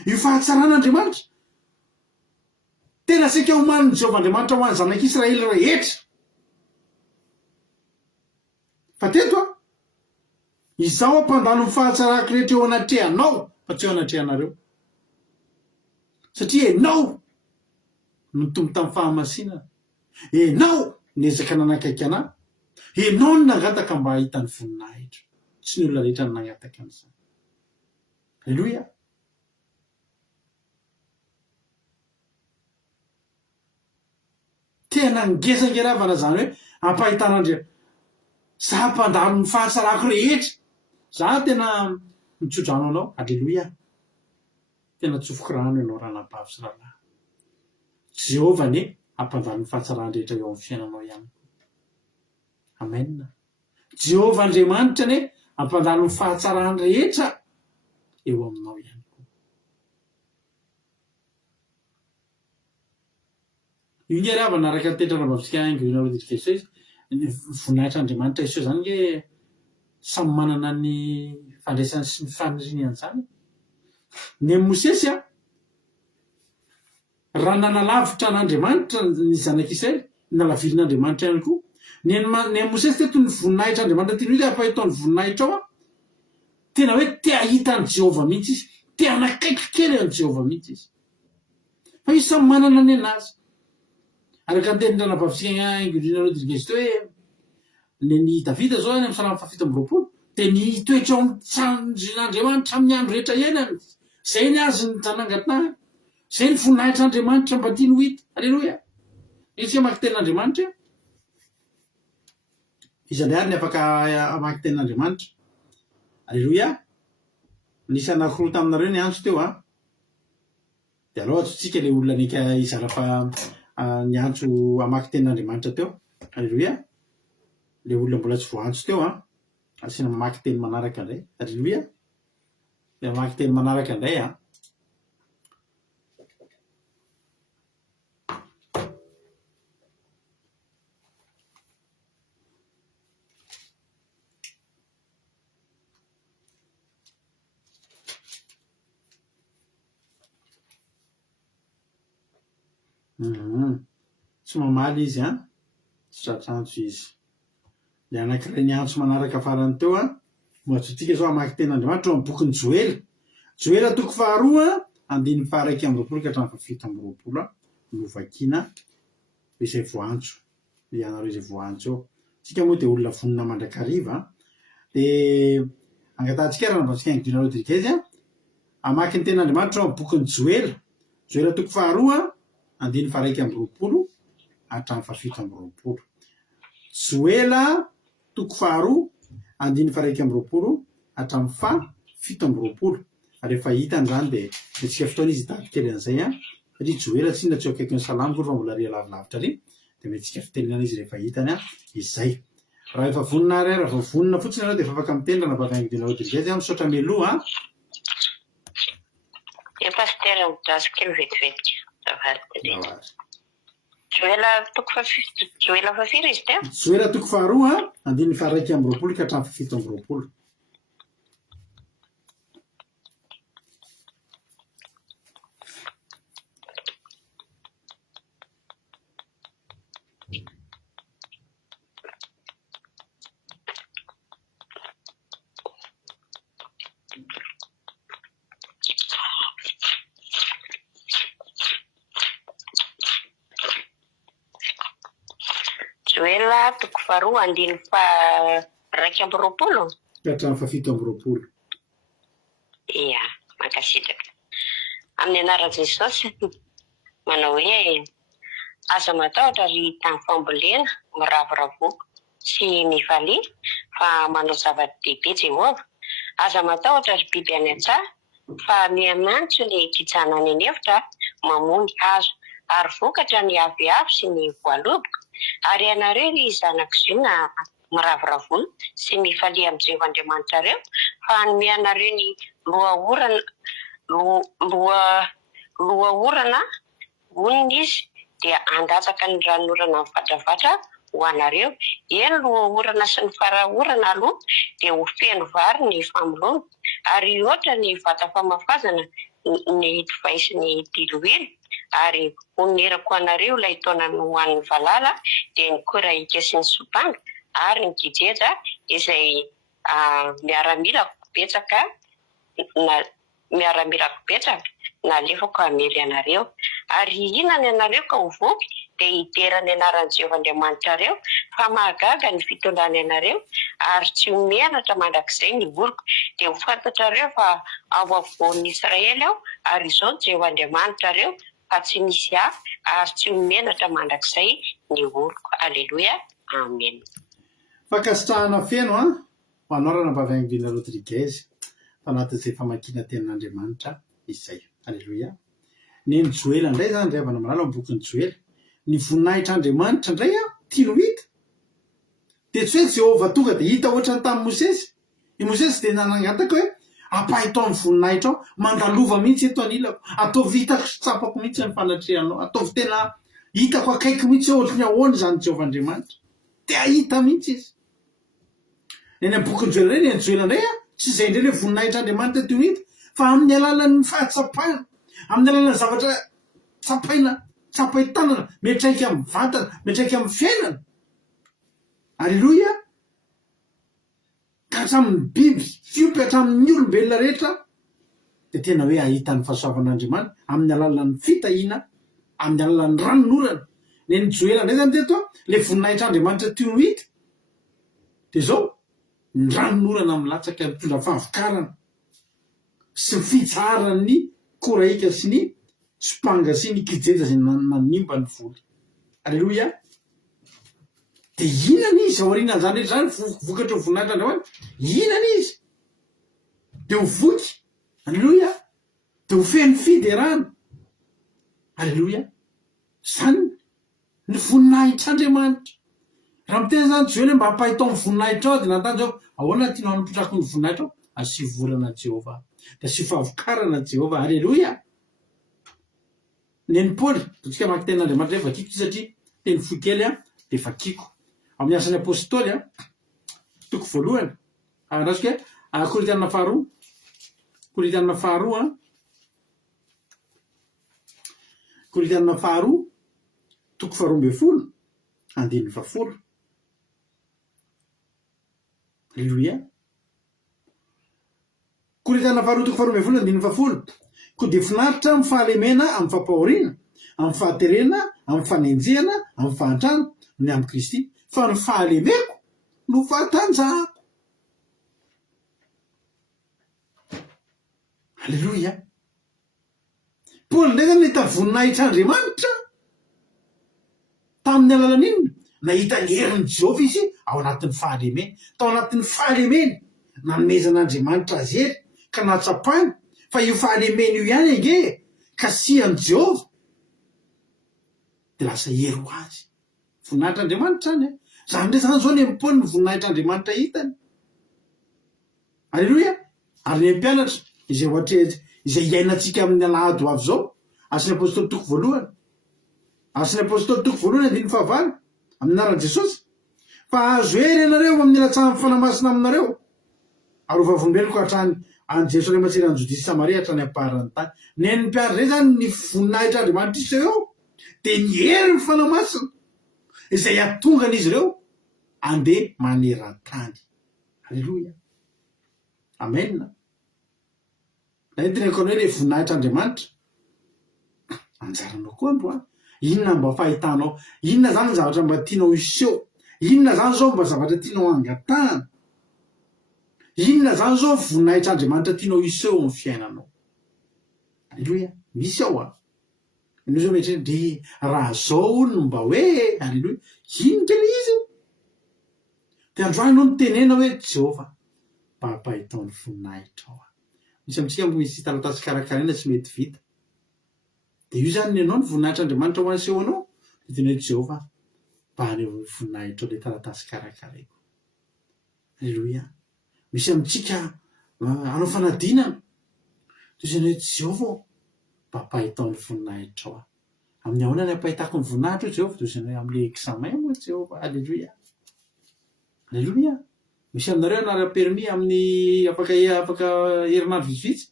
Io fahatsaràn'Andriamanitra tena sika homaniny Jehovah Andriamanitra ho an'ny zanak'Israely rehetra. Fa teto izaho ampandalo ny fahatsarako rehetra eo anatrehanao fa tsy eo anatrehanareo. Satria enao nitombo tamin'ny fahamasinana, enao niezaka nanakaiky anahy, enao no nangataka mba hahita ny voninahitra, tsy ny olona rehetra no nangataka an'izany. Alleluia. Tena ngesangeravana zany hoe ampahitan'Andriamanitra za hampandalo ny fahatsarako rehetra. Za tena mitsodrano anao. Alleluia. Tena tsofoky rano ianao ranabavy sy rahalahy. Jehovah ne hampandalo ny fahatsarany rehetra eo amin'ny fiainanao ihany. Amen. Jehovah Andriamanitra ne hampandalo ny fahatsarany rehetra eo aminao ihany. Io nge raha manaraka tetrana babitsika ingriana ro didika izy voninahitra Andriamanitra iso zany nge samy manana ny fandraisany sy ny faniriany zany. Ny Mosesy raha nanalavitra n'Andriamanitra ny zanak'Israely, nalavirin'Andriamanitra ihany koa. Ny Mosesy teto ny voninahitra Andriamanitra tiany hoe hampahitany voninahitra ao tena hoe te ahita ny Jehovah mihitsy izy, te hanakaiky kely any Jehovah mihitsy izy. Fa izy samy manana ny anazy. Araka ny tenin-drana babitsika ingriana ro didika hoe ny Davida zao any amin'ny Salamo 120 dia ny toetra ao n'Andriamanitra amin'ny andro rehetra iainany. Zay ny azy ny nangatahany. Zay ny voninahitra Andriamanitra mba tiany ho hita. Alleluia. Izy hamaky tenin'Andriamanitra. Izy andray ary ny afaka hamaky tenin'Andriamanitra. Alleluia. Nisy anankiroa taminareo ny antso teo dia aleo atsotsika ilay olona nika izara fa ny antso hamaky tenin'Andriamanitra teo. Alleluia. Le olona mbola tsy voantso teo asina mamaky teny manaraka indray. Alleluia. Le mamaky teny manaraka indray tsy mamaly izy a tsy tratrantsy izy le anankiray ny antso manaraka farany teo a moatsotsika zao amaky ten'andriamanitra eo amin'ny bokyny joela toko faharoa andiny faharaiky amby roapolo ka hatramin'ny fafito amby roapolo no vakiana izay voantso ianareo izay voantso eo tsika moa de olona vonina mandrakariva de angatantsika raha nambatsika angidiana rodriguez a amaky ny ten'andriamanitra eo amin'ny bokyny joela toko faharoa andiny faharaiky amby roapolo hatramin'ny fafito amby roapolo joela toko faharoa andiny faharaiky amby roapolo hatramin'ny fafito amby roapolo rehefa hitan'zany de tsika fotoana izy hitady kely an'izay a satria joela tsy inona tsy akaiky ny salamy koa fa mbola ria lavilavitra ry de metsika fiteninana izy rehefa hitany a izay raha efa vonina ary raha vao vonina fotsiny anao de efa afaka miteny raha nampavaingidina rodriguez a misaotra meloa Pasteur midasy kely vetivety joela toko fafiry izy teo joela toko faharoa andiny faharaiky amby roapolo ka hatramin'ny fafito amby roapolo joela toko faharoa andiny faharaiky amby roapolo ka hatramin'ny fafito amby roapolo ia makasitraka amin'ny anaran'i Jesosy manao hoe aza matahotra ry tamin'ny fambolena miravoravo sy mifalia fa manao zava-dehibe Jehova aza matahotra ry biby any an-tsaha fa mihamanitso ny kijana any an'efitra mamony hazo ary vokatra ny aviavy sy ny voaloboka ary ianareo ry zanak'izona miravoravoana sy mifalia amin'ny Jehovahandriamanitra reo fa anome ny lohaorana oniny izy dia andatsaka ny ranorana mivatravatra ho anareo eny lohaorana sy ny farahorana aloha dia ho feno vary ny famolona ary ohatra ny vata famafazana ny divay sy ny diloilo ary onerako anareo ilay taona ho an'ny valala dia ny korahika sy ny sopanga ary ny gijeja izay miaramilako betsaka nalefako hamely anareo ary inany anareo ka ho voky dia hiderany anaran'i Jehovahandriamanitra reo fa mahagaga ny fitondrany anareo ary tsy homenatra mandrakizay ny oroko dia ho fantatrareo fa ao avovoan'ny Israely aho ary izao Jehovahandriamanitra reo fa tsy misy ary tsy homenatra mandrakizay ny oroko. Aleloia, amen. Fakasitrahana feno ho anao raha nampavaingidina rodriguez tanatin'izay famakiana tenin'Andriamanitra izay. Aleloia. Ny joela indray zany ray avana malala bokyny joela ny voninahitran'Andriamanitra indray tiano hita de tsy hoe Jehova tonga de hita ohatrany tamin'ny Mosesy. I Mosesy de nanangataka hoe ampahito amin'ny voninahitra ao mandalova mihitsy eto anilako ataovy hitako tsapako mihitsy ny fanatrehanao ataovy tena hitako akaiky mihitsy ohatry ny ahoany zany Jehovahandriamanitra de ahita mihitsy izy. Eny bokyny joela reny ny joela indray tsy izay indray le voninahitran'Andriamanitra tiano hita fa amin'ny alalan'ny fahatsapahana amin'ny alalan'ny zavatra tsapaitanana metraika amin'ny vatana metraika amin'ny fiainana. Aleloia. Ka hatramin'ny biby fiompy hatramin'ny olombelona rehetra de tena hoe ahita ny fahasoavan'Andriamanitra amin'ny alalan'ny fitahiana amin'ny alalan'ny ranonorana. Ny joela indray zany teto le voninahitran'Andriamanitra tiano hita de zao ny ranonorana milatsaka mitondra fahavokarana sy ny fitsarany korahika sy ny sopanga sy ny kijeja zay nanimba ny voly. Aleloia. De inana izy aorianany zany rehetra zany vokatra ho voninahitran'Andriamanitra inana izy de ho voky. Aleloia. De ho feno fiderana. Aleloia. Zany ny voninahitran'Andriamanitra. Raha miteny zany joely mba hampahito amin'ny voninahitra ao de nantany zao ahoana tianao hanompotrako ny voninahitra ao asio vorana Jehova de asio fahavokarana Jehova. Aleloia. Neny Paoly tsika maky tenin'Andriamanitra hoe vakiko satria teny fohy kely de vakiko amin'ny asan'ny apôstôly toko voalohany andrasika Korintianina faharoa Korintianina faharoa toko 12 andininy 10. Alleloia. Koritana faharoa toko 12 andininy 10. Ko dia finaritra amin'ny fahalemena, amin'ny fampahoriana, amin'ny fahaterena, amin'ny fanenjehana, amin'ny fahantrana ny amin'ny Kristy, fa ny fahalemeko no fahatanjahako. Alleloia. Paoly ndraiky nahita voninahitr'Andriamanitra tamin'ny alalan'iny, nahita ny herin'i Jehovah izy ao anatin'ny fahalemena. Tao anatin'ny fahalemena nanomezan'Andriamanitra azy hery ka natsapany fa io fahalemena io ihany ange kasihan'i Jehovah dia lasa hery ho azy. Voninahitr'Andriamanitra zany. Zany ndray zany zao ny Paoly ny voninahitr'Andriamanitra hitany. Alleloia. Ary ny mpianatra izay ohatra izay iainantsika amin'ny alahady ho avy zao, Asan'ny Apôstôly toko 1. Asan'ny Apôstôly toko 1 andininy 9 amin'ny anaran'i Jesosy. Fa azo hery ianareo amin'ny latsahan'ny fanamasina aminareo. Ary ho vavolombeloko hatrany any Jerosalema matsiran'ny Jodisy Samaria hatrany am-paharan'ny tany. Nen'ny mpiara zay zany ny voninahitr'Andriamanitra izy ireo dia ny hery ny fanamasina izay atongan'izy ireo andeha maneran-tany. Alleloia. Amen. Nahitinako hoe voninahitr'Andriamanitra anjaranao koa andro. Inona mba fahitanao? Inona zany zavatra mba tianao iseho? Inona zany zao mba zavatra tianao angatahana? Inona zany zao voninahitr'Andriamanitra tianao iseho amin'ny fiainanao? Alleloia. Misy ao Ino zao mehitra de raha zao no mba hoe alleloia, ino tena izy? Dia androany no nitenena hoe Jehovah mba hampahitao ny voninahitra ao. Misy amintsika misy taratasy karakaraina tsy mety vita. Dia io zany nenao ny voninahitr'Andriamanitra ho aseho anao. Dia tena hoe Jehovah mba haneho ny voninahitra ao le taratasy karakaraiko. Alleloia. Misy amintsika anao fanadinana. Dia tena hoe Jehovah mba hampahitao ny voninahitra ao. Amin'ny ahoana ny hampahitako ny voninahitra ao Jehovah? Dia tena hoe amin'ilay examen moa Jehovah. Alleloia. Alleloia. Misy aminareo anara-permis amin'ny afaka herinandro vitsivitsy.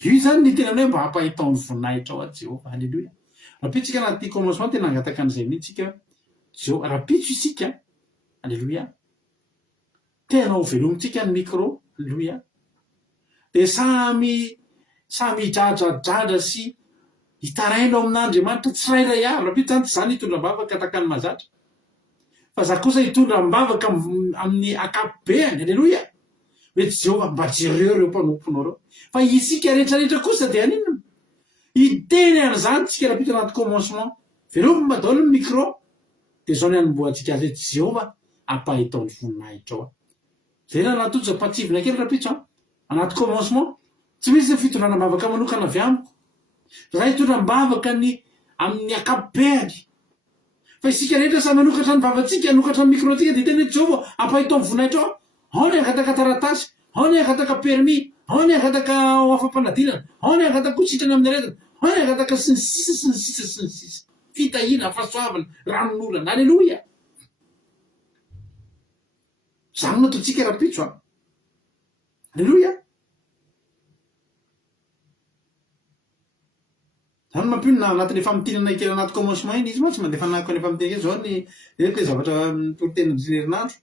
Io zany ny tena hoe mba hampahitao ny voninahitra ao Jehovah. Alleloia. Rapitsika anaty commencement tena angataka an'izay mihitsika. Jehovah rapitso isika. Alleloia. Tena ho velomintsika ny micro. Alleloia. Dia samy hidradradratra sy hitarainao amin'Andriamanitra tsirairay avy. Rapitso zany tsy zany hitondram-bavaka takany mahazatra. Fa za kosa hitondram-bavaka amin'ny akapobeany. Alleloia. Hoe Jehovah mba jereo ireo mpanomponao reo. Fa isika rehetrarehetra kosa dia aninona? Hiteny an'izany tsika rapitso anaty commencement. Velomina daholo ny micro. Dia zao ny hanombohantsika azy hoe Jehovah hampahitao ny voninahitra ao. Zay raha natojo ampatsivina kely rapitso anaty commencement. Tsy misy fitondranam-bavaka manokana avy amiko. Za hitondram-bavaka amin'ny akapobeany. Fa isika rehetra samy manokatra ny vavantsika, hanokatra ny micro-tsika dia tena hoe Jehovah hampahitao ny voninahitra ao. Ao ny angataka taratasy, ao ny angataka permis, ao ny angataka afam-panadinana, ao ny angataka kositrana amin'ny aretina, ao ny angataka sy ny sisa sy ny sisa sy ny sisa. Fitahiana, fahasoavana, ranon'olana. Alleloia. Zany nataontsika rapitso. Alleloia. Zany mampino anatin'ny famtinana kely anaty commencement iny izy tsy mandefa anako ny famtinana zao ny hoe zavatra tena herinandro.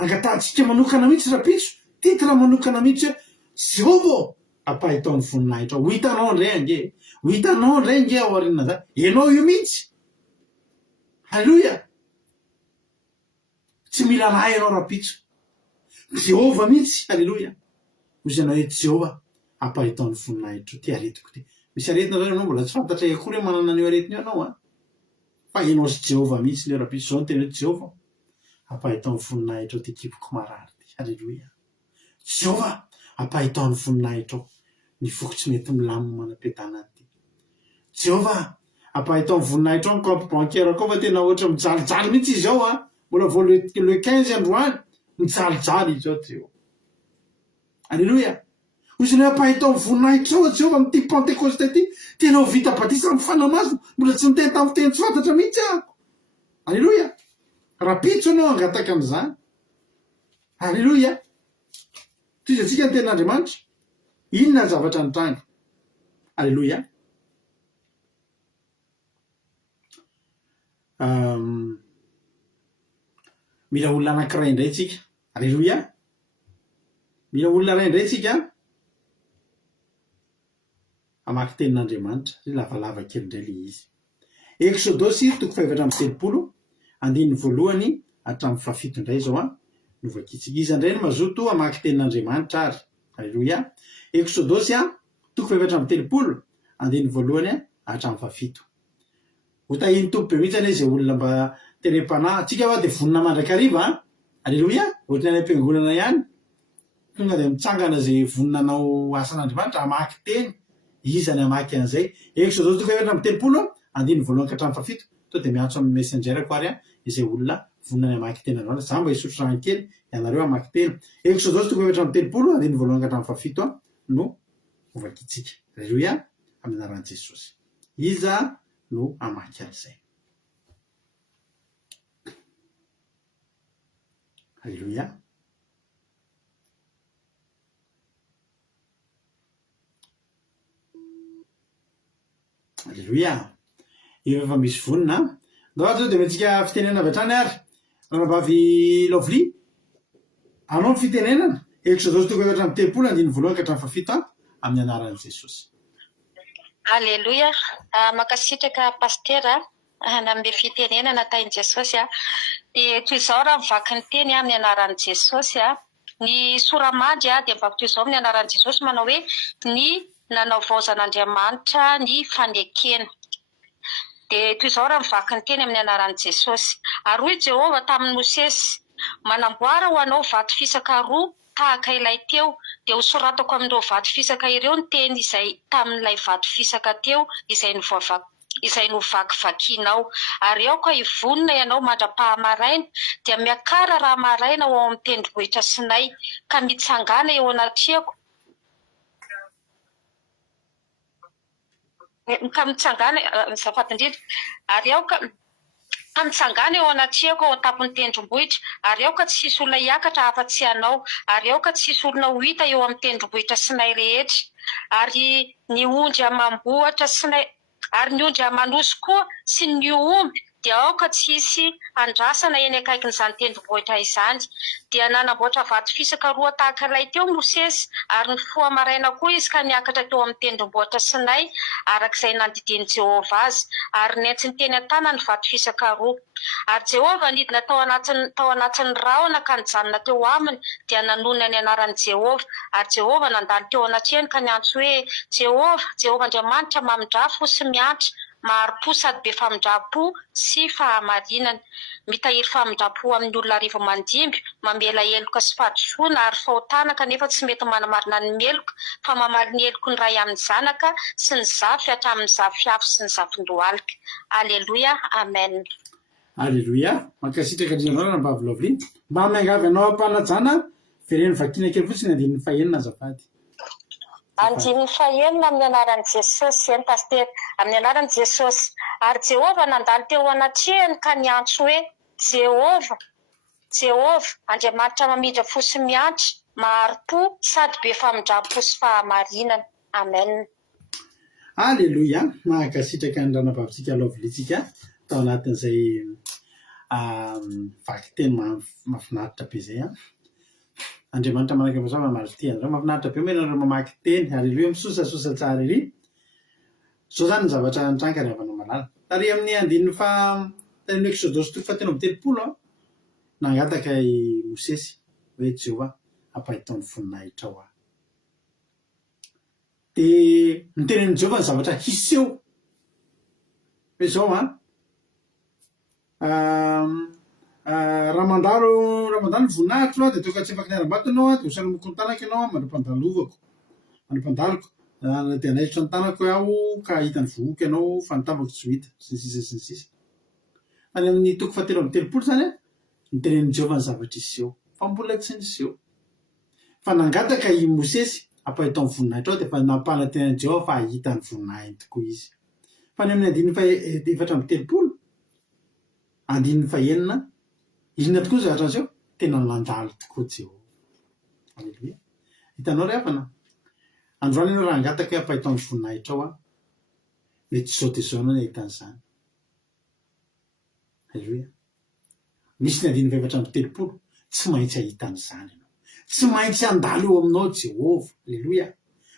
Angatahantsika manokana mihitsy rapitso. Titra manokana mihitsy hoe Jehovah hampahitao ny voninahitra ao. Ho hitanao indray ange. Ho hitanao indray ange ao aoriana zany. Ianao io mihitsy. Alleloia. Tsy mila lahy ianao rapitso. Jehovah mihitsy. Alleloia. Hozy ianao hoe Jehovah hampahitao ny voninahitra ao. Ty aretiko ty. Misy aretina zany ianao mbola tsy fantatra akory hoe manana an'io aretina io ianao. Fa ianao sy Jehovah mihitsy le rapitso. Zao ny tena hoe Jehovah hampahitao ny voninahitra ao ty ekipoko marary ty. Alleloia. Jehovah hampahitao ny voninahitra ao ny foko tsy mety milamina manam-piadana ty. Jehovah hampahitao ny voninahitra ao ny compte bancaire koa fa tena ohatra mijalijaly mihitsy izy ao. Mbola vao le 15 androany mijalijaly izy ao Jehovah. Alleloia. Hozy ny hampahitao ny voninahitra ao Jehovah amin'ity Pentecoste ty. Tena ho vita batisa amin'ny fanamasina. Mbola tsy miteny tamin'ny teny tsy fantatra mihitsy ahako. Alleloia. Rapitso anao angataka an'izany. Alleloia. Toy antsika ny ten'Andriamanitra. Inona ny zavatra nitranga? Alleloia. mila olona anankiray indray tsika. Alleloia. Mila olona ray indray tsika amaky tenin'Andriamanitra zay lavalava kely indray le izy. Exodosy 7:1 hatramin'ny 7 indray zao no vakitsika. Izy indray no mazoto amaky tenin'Andriamanitra ary. Alleloia. Exodosy 7:1 hatramin'ny 7. Hotahiny tompo be mihitsy ane zay olona mba tele-panahy tsika va de vonina mandrakariva. Alleloia. Ohatrany any am-piangonana ihany tonga de mitsangana zay voninanao asan'Andriamanitra amaky teny. Izany amaky an'izay. Exodosy 7:1 to de miantso amin'ny messenger ko ary izay olona vonina amaky teny androany. Za mba hisotro rano kely ianareo amaky teny. Exodosy 7:1 no vakitsika. Alleloia. Amin'ny anaran'i Jesosy. Iza no amaky an'izay. Alleluia. Alleluia. Efa misy vonina. Ndoatra de mentsika fitenenana avy hatrany ary. Ranavavy Lovely. Anao ny fitenenana. Exodosy 7:1 amin'ny anaran'i Jesosy. Alleluia. Makasitraka pastera nambe fitenenana tain'i Jesosy de toy izao raha mivaky ny teny amin'ny anaran'i Jesosy ny soramandry de mivako toy izao amin'ny anaran'i Jesosy manao hoe ny nanao vaozan'Andriamanitra ny fanekena. De toy izao raha mivaky ny teny amin'ny anaran'i Jesosy. Ary hoy Jehova tamin'ny Mosesy, manamboara ho anao vato fisaka roa tahaka ilay teo, de ho soratako amin'ireo vato fisaka ireo ny teny izay tamin'ilay vato fisaka teo izay novakivakianao. Ary ao ka hivonina ianao mandra-pahamaraina dia miakara raha maraina ao amin'ny tendrombohitra Sinay ka mitsangana eo anatriako ka mitsangana zafatindrindra. Ary ao ka mitsangana eo anatriako ao an-tapon'ny tendrombohitra. Ary ao ka tsy hisy olona hiakatra afa-tsy anao. Ary ao ka tsy hisy olona ho hita eo amin'ny tendrombohitra Sinay rehetra. Ary ny ondry amam-bohatra Sinay ary ny ondry amanosy koa sy ny omby dia ao ka tsy hisy andrasana eny akaikin'izany tendrombohitra izany. Dia nanamboatra vato fisaka roa tahaka ilay teo Mosesy, ary ny fohamaraina koa izy ka niakatra teo amin'ny tendrombohitra Sinay arak'izay nandidiny Jehova azy, ary nentsy ny teny an-tana ny vato fisaka roa. Ary Jehova nidina tao anatin'ny rahona ka nijanona teo aminy dia nanona ny anaran'i Jehova. Ary Jehova nandalo teo anatrehany ka niantso hoe Jehova Andriamanitra mamindrafo sy miantra, maharo-po sady be famindram-po sy fahamarinana, mitahiry famindram-po amin'ny olona rivo mandimby, mamela eloka sy fahadisoana ary fahotana kanefa tsy mety manamarina ny meloka, fa mamaly ny eloko ny ray amin'ny zanaka sy ny zafy hatramin'ny zafy afo sy ny zafin-dohalika. Alleluia. Amen. Alleluia. Mankasitraka andrinanao Ranavavy Lovely. Mba miangavy anao am-panajana vereny vakina kely fotsiny andininy fahenina azafady. Andininy fahenina amin'ny anaran'i Jesosy eny paster, amin'ny anaran'i Jesosy. Ary Jehova nandalo teo anatrehany ka niantso hoe Jehova Andriamanitra mamindra fo sy miantra, maharo-po sady be famindram-po sy fahamarinana. Amen. Alleluia. Mankasitraka ny Ranavavitsika Lovelytsika tao anatin'izay vaky teny mahafinaritra be zay Andriamanitra manaka mazava marity andreo mahafinaritra be menareo mamaky teny. Alleluia. Misosasosa tsara ery. Zao zany ny zavatra nitranga ny avana malala. Ary amin'ny andininy teny Exodosy 7:30 nangataka i Mosesy hoe Jehova ampahitao ny voninahitra ao de nitenen'i Jehova ny zavatra hiseho hoe zao raha mandalo ny voninahitro de toka tsy afaky niaram-bato ianao de hosanomoko ny tanako ianao mandram-pandalovako de anaisitra ny tanako aho ka hitany vohoky ianao fa nitambako tsy ho hita sy ny sisa. Any amin'ny 7:30 zany nitenen'i Jehova ny zavatra hiseho fa mbola tsy niseho. Fa nangataka i Mosesy ampahitao ny voninahitra ao de fa nampana tenan'i Jehova fa ahita ny voninahiny tokoa izy. Fa ny amin'ny andininy 7:30 andininy fahenina inona tokoa zavatra an'izao tena nandalo tokoa Jehova. Alleluia. Hitanao ry havana. Androany ianao raha angataka hoe ampahitao ny voninahitra ao mety zao de zao ianao ny ahitan'izany. aleloia. Misy ny 530 tsy maintsy ahitan'izany ianao, tsy maintsy andalo eo aminao Jehova. Aleloia.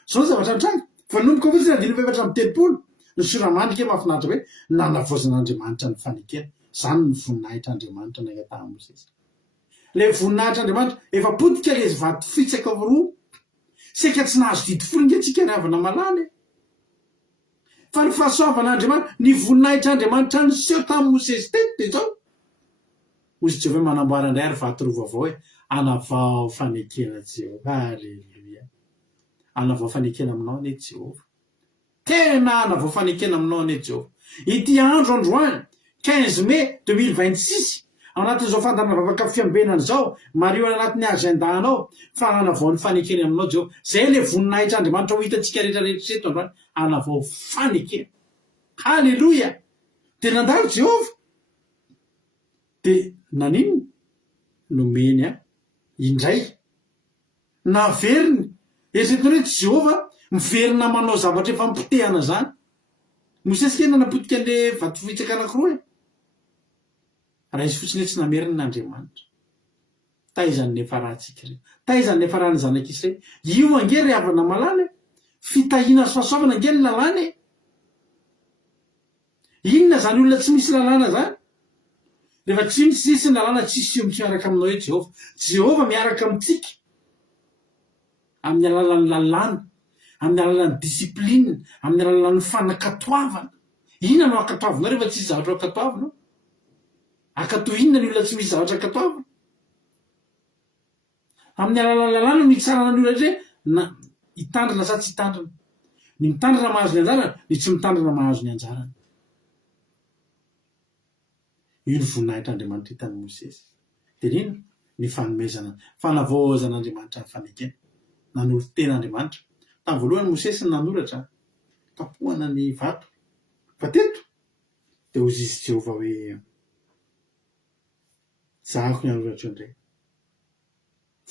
Zao zavatra antranga fa nomboka fotsiny 530 ny soramandrika mahafinaritra hoe nanavozan'Andriamanitra ny fanekena. Zany ny voninahitr'Andriamanitra nangatahany Mosesy. Le voninahitr'Andriamanitra efa potika le vato fitsaka roa, seka tsy nahazo didy foringa antsika ny havana malala. Fa ny fahasoavan'Andriamanitra, ny voninahitr'Andriamanitra ny seho tamin'ny Mosesy teto de zao. Ozy Jehova manamboara indray ary vato roa vaovao hoe anavao fanekena Jehova. Aleluia. Anavao fanekena aminao ane Jehova. Tena anavao fanekena aminao ane Jehova. Ity andro androany 15 mai 2026 ao anatin'izao fandanavavaka fiambenana zao, mario anatin'ny agendanao fa anavao ny fanekena aminao Jehova. Zay le voninahitr'Andriamanitra ho hitantsika rehetrarehetra eto androany, anavao fanekena. Haleloia. De nandalo Jehova de nanino nomeny indray naveriny eritreretiny hoe Jehova miverina manao zavatra efa mipotehana zany. Mosesy kena napotika an'le vato fitsaka anankiroa raha izy fotsiny hoe tsy nameriny n'Andriamanitra. Taizany nefa rahantsika reny, taizany nefa raha ny zanak'Israely. Io ange ry havana malala, fitahiana sy fahasoavana ange ny lalàna. Inona zany olona tsy misy lalàna zany? Rehefa tsy misy ny lalàna, tsisy io miaraka aminao hoe Jehova. Jehova miaraka amintsika amin'ny alalan'ny lalàna, amin'ny alalan'ny disiplinina, amin'ny alalan'ny fanakatoavana. Inona no akatoavanao rehefa tsy misy zavatra akatoavanao? Akatoa inona ny olona tsy misy zavatra akatoavana? Amin'ny alalan'ny lalàna no hitsarana ny olona hoe na hitandrina sa tsy hitandrina. Ny mitandrina mahazo ny anjarana, ny tsy mitandrina mahazo ny anjarana. Io ny voninahitr'Andriamanitra hitan'ny Mosesy. De nino? Ny fanomezana, fanavaozan'Andriamanitra ny fanekena. Nanolo ten'Andriamanitra. Tamin'ny voalohany Mosesy nanoratra kapohana ny vato. Fa teto de hozy izy Jehova hoe zahako ny anoratra io indray.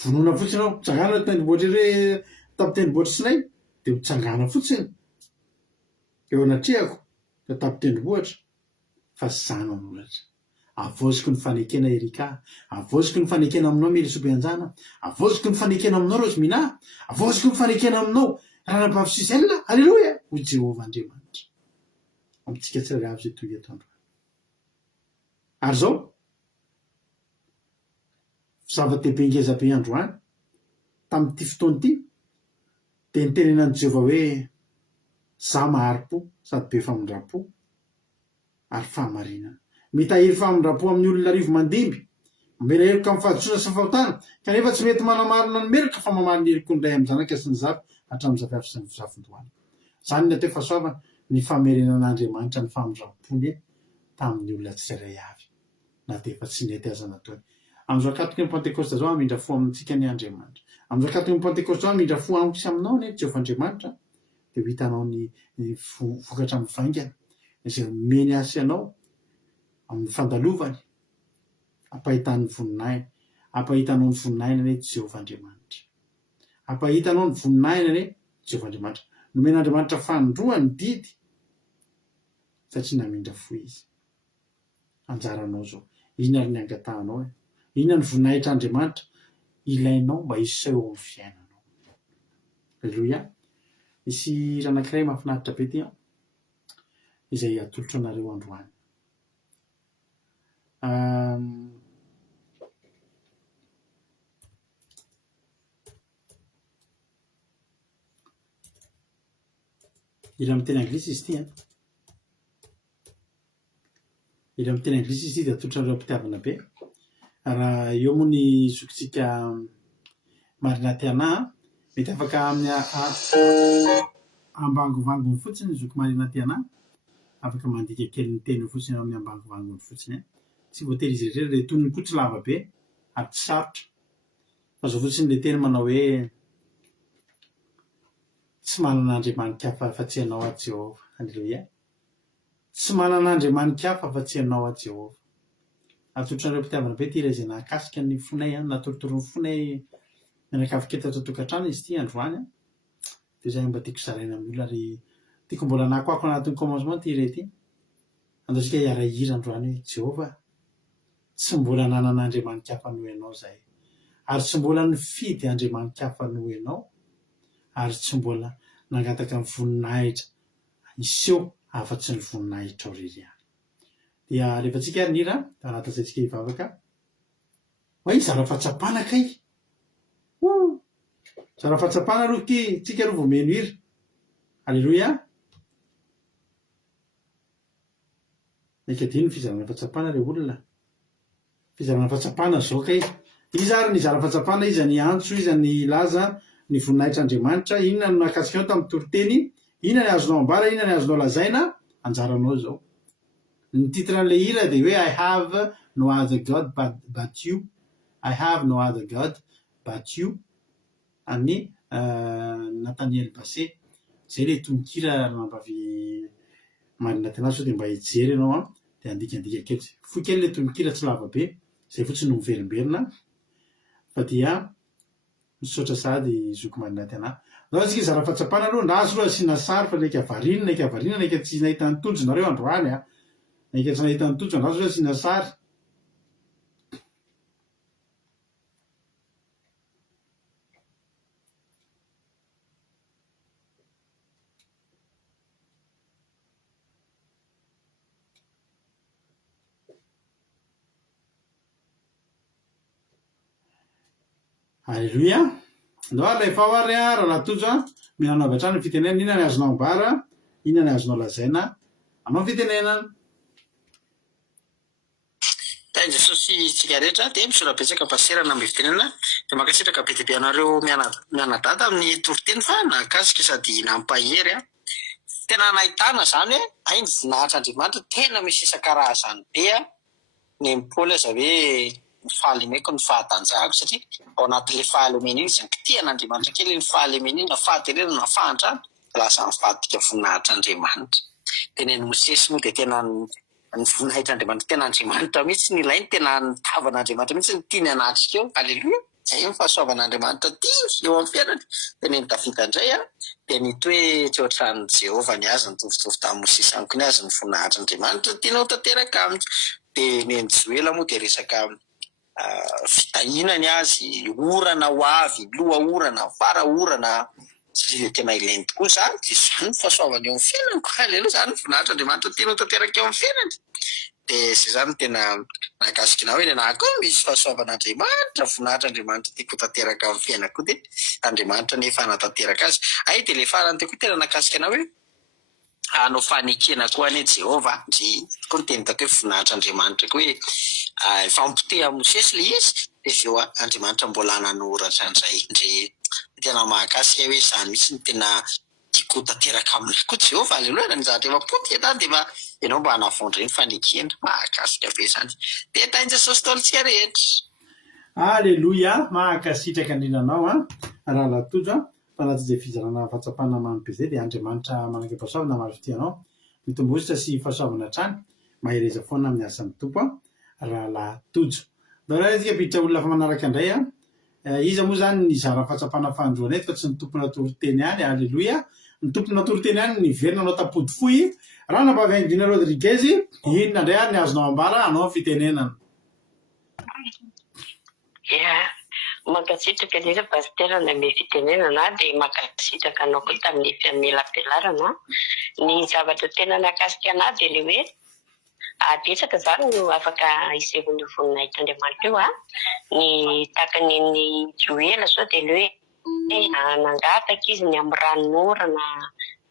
Vonona fotsiny ao, tsangana tendrombohitra hoe tapitendrombohitra Sinay de mitsangana fotsiny eo anatrehako de tapitendrombohitra fa zano anoratra. Avoziko ny fanekena Erika, avoziko ny fanekena aminao Melisobeanjana, avoziko ny fanekena aminao Rosemina, avoziko ny fanekena aminao Ranabavy. Aleluia. Ho Jehova Andriamanitra amintsika tsirairay avy zay toy eto andro. Ary zao zava-dehibe ngezabe androany tamin'ity fotoana ity de nitenenan'i Jehova hoe za mahari-po sady be famindrapo ary fahamarinana. Mitahiry famindrapo amin'ny olona rivo mandimby, meloka amin'ny fahadisoana sy fahotana, kanefa tsy mety manamarina ny meloka fa mamaly ny heliko ny ray amin'ny zanaka sy ny zafi hatramin'ny zafiafy sy ny zafindohany. Zany ny atao fahasoavana, ny famerenan'Andriamanitra ny famindrapony tamin'ny olona tsirairay avy, na de efa tsy nety aza nataony. Amin'izao akatoky ny Pentekosta zao amindra fo amintsika ny Andriamanitra. Amin'izao akatoky ny Pentekosta zao amindra fo amiko sy aminao ny Jehova Andriamanitra, de ho hitanao ny vokatra mivaingana izay meny asy ianao amin'ny fandalovany, ampahitan'ny voninahiny, ampahitanao ny voninahiny ane Jehova Andriamanitra. Ampahitanao ny voninahiny ane Jehova Andriamanitra. Nomen'Andriamanitra fandroany didy satria namindra fo izy. Anjaranao zao, inona ny angatahanao inona ny voninahitr'Andriamanitra ilainao mba hiseho amin'ny fiainanao. Aleluia. Misy raha anankiray mahafinaritra be ty izay atolotra anareo androany. Ila amin'ny teny anglisy izy ty ila amin'ny teny anglisy izy ty de atolotra anareo mpitiavana be. Raha eo moa ny zokintsika marina tiana mety afaka amin'ny ambangovangony fotsiny zoky marina tiana, afaka mandika kely ny teny fotsiny amin'ny ambangovangony fotsiny. Tsy voatery izy rehetra le toy ny kotsy lava be ary tsy sarotra. Fa zao fotsiny le teny manao hoe tsy manana andriamanika hafa afa-tsy ianao a Jehova. Aleluia. Tsy manana andriamanika hafa afa-tsy ianao a Jehova. Atolotrareo mpitiavana be ty zay nahakasika ny fonay natorotoro ny fonay mianakavika eto an-tokantrano izy ty androany de zay mba tiako zaraina amin'ny olona ary tiako mbola nakoako anatin'ny commencement ty rety andaosika hiarahira androany hoe Jehova tsy mbola nanan'andriamanitra hafa noho ianao zay, ary tsy mbola nifidy andriamanitra hafa noho ianao, ary tsy mbola nangataka ny voninahitra iseho afa-tsy ny voninahitra aoriry ihany. Dia rehefa tsika nira anatin'izay tsika hivavaka, hoy zara fahatsapana kay, zara fahatsapana aloha ky tsika aloha vao meno hira. Alleloia. Ekadino ny fizarana fahatsapana le olona, fizarana fahatsapana zao kay, iza ary ny zara fahatsapana, iza ny antso, iza ny laza ny voninahitr'Andriamanitra, inona no nakasika ao tamin'ny toriteny, inona ny azonao ambara, inona ny azonao lazaina, anjaranao zao. Ny titran'le hira dia hoe I have no other God but you, I have no other God but you, amin'ny Nathaniel Bassé. Zay le tononkira mampavy marina tena sao dia mba hijery ianao dia andikandika kely, foy kely le tononkira tsy lava be, zay fotsiny no miverimberina fa dia misaotra sady zoko marina tena. Zao tsika zara fahatsapana aloha, ndazo aloha asiana sary fa naika variana, naika tsy nahita ny tojo nareo androany naika tsy nahita ny tojo, ndazo aloha asiana sary. Alleluia. Andao ary rehefa ao ary raha tojo mihinanao avy hatrany ny fitenenana, inona ny azonao ambara, inona ny azonao lazaina, anao fitenenana. Tain'i Jesosy tsika rehetra dia misorabetsaka paserana amin'ny fitenenana dia mankasitraka be dia be anareo mianadata amin'ny toriteny fa nakasika sady nampahery tena nahitana zany hoe ai ny voninahitr'Andriamanitra tena misy isan-karazany be ny Paoly aza hoe ny fahalemeko ny fahatanjahako satria ao anatin'ilay fahalemena iny izay kitian'Andriamanitra kely ny fahalemena iny na fahaterena na fahantrana lasa mivadika voninahitr'Andriamanitra. Tenen'i Mosesy moa dia tena ny voninahitran'Andriamanitra tena Andriamanitra mihitsy ny ilainy, tena nitavan'Andriamanitra mihitsy ny tiany anatrika eo. Alleluia. Zay ny fahasoavan'Andriamanitra tia eo amin'ny fiainany. Tenen'i Davida indray dia nito hoe tsy ohatran'ny Jehovah ny azy nitovitovy tamin'ny Mosesy amiko ny azy ny voninahitran'Andriamanitra tianao tanteraka aminy. Dia neny Joela moa dia resaka fitahinany azy, orana ho avy, loha orana, fara orana, satria tena ilainy tokoa zany. Izany ny fahasoavany eo amin'ny fiainany. Alleluia. Zany ny voninahitran'Andriamanitra tianao tanteraka eo amin'ny fiainany. Dia zay zany tena nahakasikina hoe nenako misy fahasoavan'Andriamanitra, voninahitran'Andriamanitra tiako tanteraka amin'ny fiainako dia Andriamanitra nefa hanatanteraka azy. Ay dia le farany teo koa tena nahakasikana hoe hanao fanekena koa anie Jehovah, ndry koa ny teny tako hoe voninahitran'Andriamanitra koa hoe fampoteha Mosesy le izy dia avy eo Andriamanitra mbola nanoratra an'izay, ndry tena mahakasika hoe izany mihitsy ny tena tiako tanteraka aminay koa Jehovah. Alleloia. Na ny zavatra efa potehana dia mba ianao mba hanafondra iny fanekena, mahakasika be zany. Dia tain'i Jesosy taolontsika rehetra. Alleluia. Mahakasitraka indrindranao raha latojo anatin'izay fizarana fahatsapana mamy be zay dia Andriamanitra mananke-pahasoavana maro fitianao mitombositra sy fahasoavana hatrany, mahereza foana amin'ny asan'ny tompo raha latojo. Ndao raha tsika piditra olona fa manaraka indray iza moa zany ny zara fahatsapana fahandroana eto fa tsy ny tompona toriteny ihany. Alleluia. Ny tompona toriteny ihany ny verina anao tapody foy raha nampavaingina Rodriguez, inona indray ary ny azonao ambara, anao ny fitenenana. Mankasitraka indrindra pasitera na amin'ny fitenenana dia mankasitraka anao koa tamin'ny fiamelabelarana. Ny zavatra tena nakasika anahy dia le hoe betsaka zany no afaka isehon'ny voninahitran'Andriamanitra eo. Ny takan'ny Joela zao dia le hoe nangataka izy ny amin'ny ranonorana,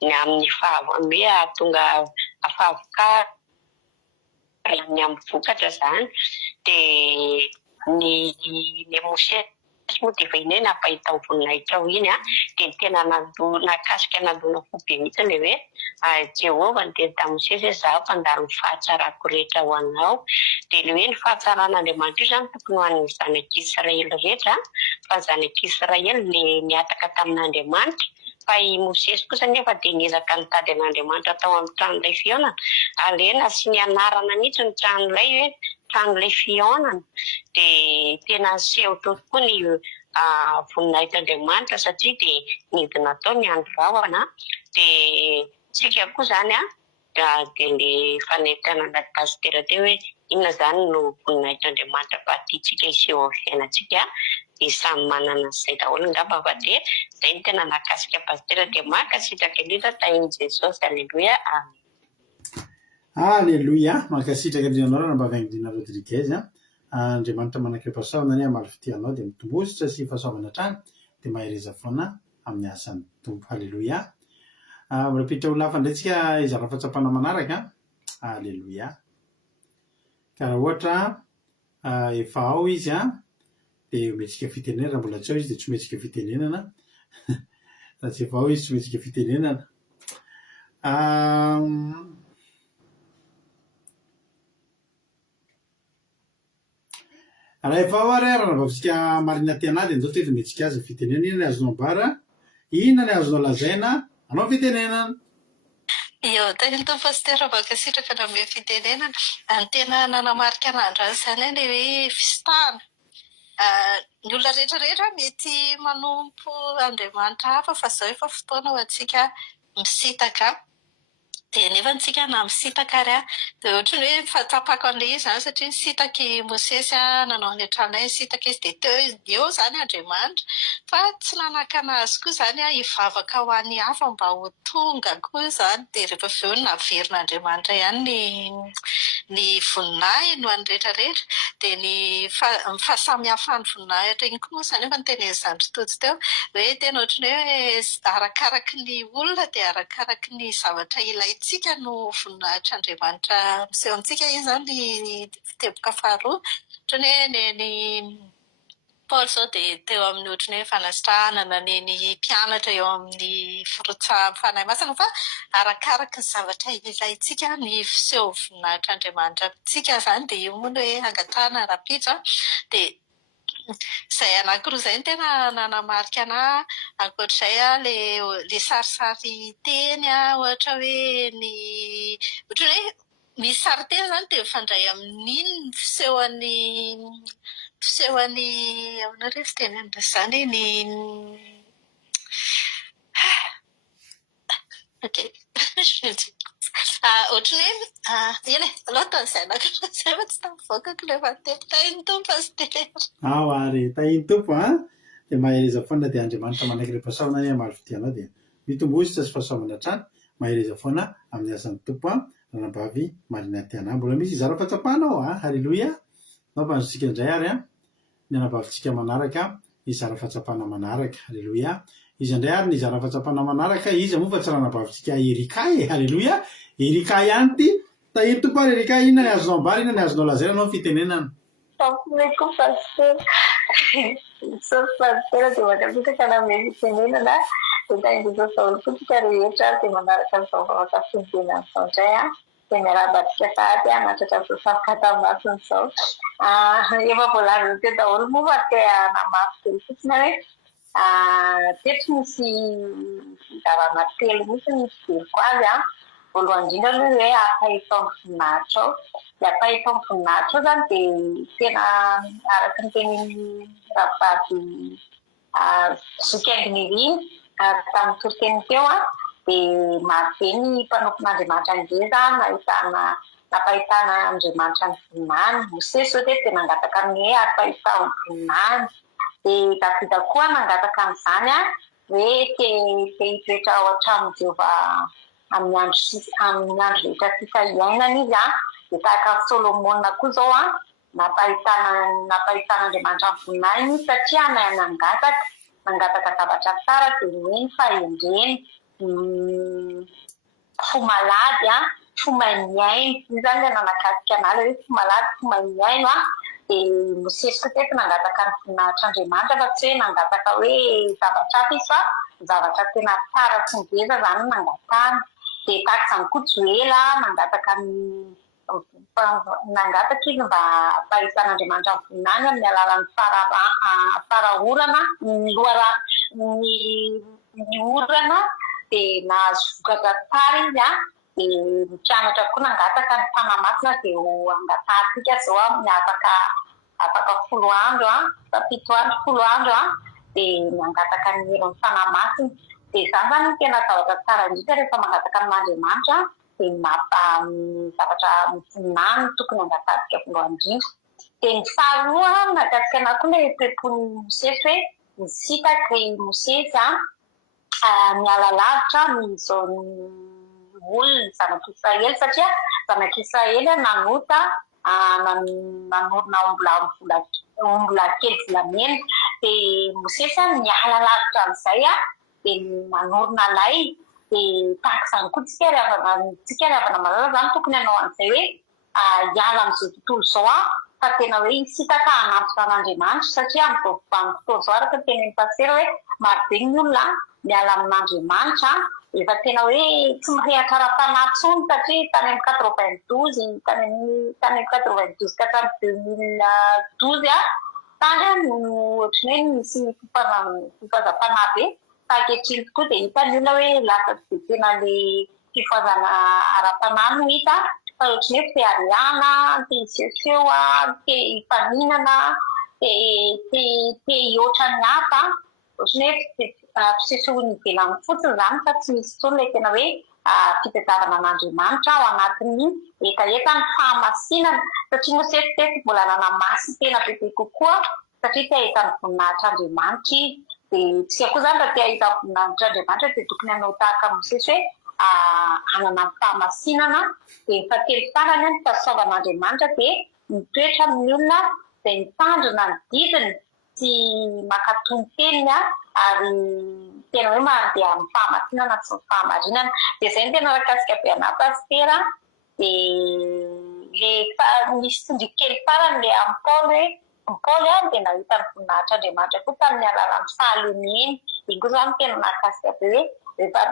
ny amin'ny hoe tonga afahavokatra ny amin'ny vokatra zany. Dia ny Mosesy moa dia vahiny hoe nampahita ny voninahitra ao iny dia tena nakasika nandona fo be mihitsy le hoe Jehovah ny teny tamin'i Mosesy hoe zaho mpandalo ny fahatsarako rehetra ho anao. Dia le hoe ny fahatsaran'Andriamanitra io zany tokony ho an'ny zanak'Israely rehetra, fa zanak'Israely le niataka tamin'Andriamanitra. Fa i Mosesy kosa nefa dia niezaka nitady an'Andriamanitra tao amin'ny tranon'ilay fihaonana, alena sy ny anarana mihitsy ny tranon'ilay hoe tranon'ilay fihaonana. Dia tena seho tokoa ny voninahitran'Andriamanitra satria dia nidina tao ny andro vahona. Dia tsika koa zany dia le fanentanana pasitera teo hoe inona zany no voninahitran'Andriamanitra fa tiatsika iseho amin'ny fiainantsika dia samy manana izay daholo ngamba fa dia izay no tena nakasika pastera dia mankasitraka indrindra tahiny Jesosy. Alleluia, amen. Alleluia, mankasitraka indrindra anao raha mba vaingidina Rodriguez. Andriamanitra manakireo pasaona any amin'ny fitianao dia mitombositra sy fahasoavana hatrany dia mahereza foana amin'ny asan'ny tompo. Alleluia. Mirapitra ho lafa indraytsika izara fahatsapana manaraka. Alleluia. Ka raha ohatra efa ao izy dia ometsika fitenenana, raha mbola tsy ao izy dia tsy ometsika fitenenana. Raha tsy efa ao izy tsy ometsika fitenenana. Raha efa ao ary raha vavisika marina tiana dia andao teto metsika azy fitenenana. Inona ny azonao ambara, inona ny azonao lazaina anao fitenenana. Io tena to pastera mankasitraka name fitenenana ny tena nanamarika an'andro zany ny hoe fistana. Ny olona rehetrarehetra mety manompo Andriamanitra hafa fa zao efa fotoana ho antsika misitaka. Dia nefa antsika na misitaka ary dia ohatrany hoe fahatsapako an'ilay izy zany satria nisitaky Mosesy nanao any an-tranonay nisitaka izy dia teo eo zany Andriamanitra fa tsy nanakana azy koa zany hivavaka ho an'ny hafa mba ho tonga koa zany dia rehefa avy eo naverin'Andriamanitra ihany ny voninahiny ho an'ny rehetrarehetra dia ny fahasamihafan'ny voninahitra iny koa moa zany efa nitenen'izany totojo teo hoe tena ohatrany hoe arakaraky ny olona dia arakaraky ny zavatra ilaitsika no voninahitr'Andriamanitra miseho antsika iny zany ny fiteboka faharoa ohatrany hoe ny Paul zao dia teo amin'ny ohatrany hoe fanasitranana ny mpianatra eo amin'ny fanahy masina fa arakaraky ny zavatra ilaitsika ny fiseho voninahitr'Andriamanitra tsika zany dia io moa hoe angatahana rapitra dia izay anankiroa izay no tena nanamarika anahy. Ankoatr'izay le sarisary teny ohatra hoe ohatrany hoe misy sary teny zany dia mifandray amin'iny ny fisehoan'ny aonareo fitenenana zany ny okey ohatrany hoe eny alohatan'izay anankiroa izay fa tsy tamivokako rehefa tahiny tompo pastera. Ao ary tahiny tompo dia mahereza foana dia Andriamanitra manakireo pasaona any amin'ny fitianao dia mitombositra sy fahasoavana hatrany mahereza foana amin'ny asan'ny tompo ranabavy marina tiana. Mbola misy izara fahatsapana ao. Alleluia. Nao mpanzosika indray ary ny anabavintsika manaraka izara fahatsapana manaraka. Alleluia. Izy indray ary ny izara fahatsapana manaraka izy moa fa tsy ranabavintsika Erika. Alleluia. Erika ihany ty tahiny tompo ary Erika. Inona ny azonao ambara, inona ny azonao lazaina anao fitenenana. Tampomeko pastera. So pastera dia manapitaka name fitenenana dia tahiny Jesosy daholo kotsika rehetra dia manaraka n'izao vaovaka-fitenenana izao indray dia miarabantsika sahady natratra sasafika tamin'masina izao. Efa voalaza teo daholo moa fa tia namafy telo fotsiny hoe teto misy fidarana telo mihitsy ny fijeriko azy. Voalohany indrindra aloha hoe ampahitao ny voninahitra ao. Dia ampahitao ny voninahitra ao zany dia tena araka ny tenin'ny ravavy Zoky Ainginiriny tamin'ny toriteny teo dia maro be ny mpanompon'Andriamanitra ngeza napahitana Andriamanitra ny voninahiny. Mosesy zao dia nangataka amin'ny hoe apahitao ny voninahiny. Dia Davida koa nangataka amin'izany hoe te hipetra ao an-tranon'i Jehovah amin'ny andro rehetra sisa iainana izy dia tahaka Solomona koa zao napahitana Andriamanitra ny voninahiny satria nangataka zavatra tsara dia ny fahendreny fo malady fo mahay miaino. Io zany ilay nanakasika anazy hoe fo malady fo mahay miaino dia Mosesy koa teto nangataka ny voninahitr'Andriamanitra fa tsy hoe nangataka hoe zavatra hafa izy fa zavatra tena tsara sy ngeza zany nangatana. Dia tahaka izany koa Joela nangataka izy mba ampahitan'Andriamanitra ny voninahiny amin'ny alalan'ny farahorana ny orana dia nahazo vokatra tsara izy dia ny mpianatra koa nangataka ny fanahy masina dia ho angatahantsika zao miavaka 10 andro 7 andro 10 andro dia nangataka ny heron'ny fanahy masina. Dia izany zany tena zavatra tsara indrindra rehefa mangataka amin'Andriamanitra dia mapa zavatra mivoninany tokony hangatadika voalohany indrindra. Dia ny faharoa mahakasika anahy koa ilay toepon'ny Mosesy hoe nisitaka i Mosesy miala lavitra amin'izao olona zanak'Israely satria zanak'Israely nanota nanorona ombola kely volamena dia Mosesy miala lavitra amin'izay dia nanorona lay dia tahaka izany koa tsika ry havana malala izany tokony hanao an'izay hoe hiala amin'izao tontolo izao fa tena hoe hisitaka hanampy an'Andriamanitra satria amin'izao fotoana izao araka tenen'ny pasitera hoe marobe ny olona miala amin'Andriamanitra efa tena hoe tsy mirehatra ara-panahy tsony satria tany amin'ny 92 tany amin'ny 92 ka hatramin'ny 2012 tany no ohatrany hoe misy fifazam-panahy be fa ankehitriny tokoa dia hita ny olona hoe lasa tsy dia tena le fifazana ara-panahy no hita fa ohatrany hoe te ariana te hiseseo te hifaninana te hihoatra ny hafa ohatrany hoe fisesehoany ivelany fotsiny izany fa tsy misy tsony ilay tena hoe fitadiavana an'Andriamanitra ao anatin'ny etaeta ny fahamasinana satria Mosesy teto mbola nanamasy tena bebe kokoa satria te ahita ny voninahitr'Andriamanitra izy dia tsika koa izany raha te ahita ny voninahitr'Andriamanitra dia tokony hanao tahaka Mosesy hoe hanana ny fahamasinana dia efa kely farany ny fahasoavan'Andriamanitra dia mitoetra amin'ny olona izay mitandrina ny didiny sy makatony teniny ary tena hoe mandeha amin'ny fahamasinana sy ny fahamarinana dia izay ny tena rakasika be anahy pasitera dia misy tsindry kely farany le amin'ny Paoly hoe Paoly dia nahita ny voninahitr'Andriamanitra koa tamin'ny alalan'ny fahalemeny iny koa izany tena nakasika be hoe rehefa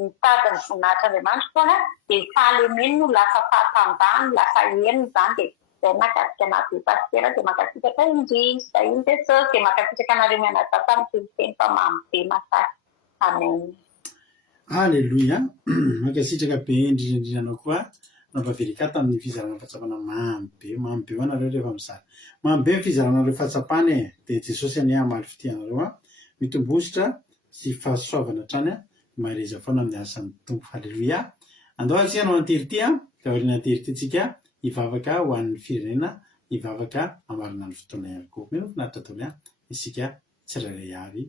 mitady ny voninahitr'Andriamanitra foana dia fahalemeny no lasa fahatambany lasa heniny izany dia izay makasika anahy be pasitera dia makasitraka indrisy iny Jesosy dia makasitraka anareo mianatra amin'ny teny fa mamy be masaka amen. Alleluia. Makasitraka be indrindra anao koa nampavelika tamin'ny fizarana fahatsapana mamy be anareo rehefa mizara mamy be fizaranareo fahatsapana dia Jesosy any amaly fitianareo mitombositra sy fahasoavana hatrany mareza foana amin'ny asan'ny tompo. Alleluia. Andao atsika no anterity kaorina anteritytsika hivavaka ho an'ny firenena hivavaka amarina ny fotoana ihany koa mino finaritra taony isika tsirairay avy.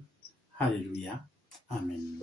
Halleluia. Amen.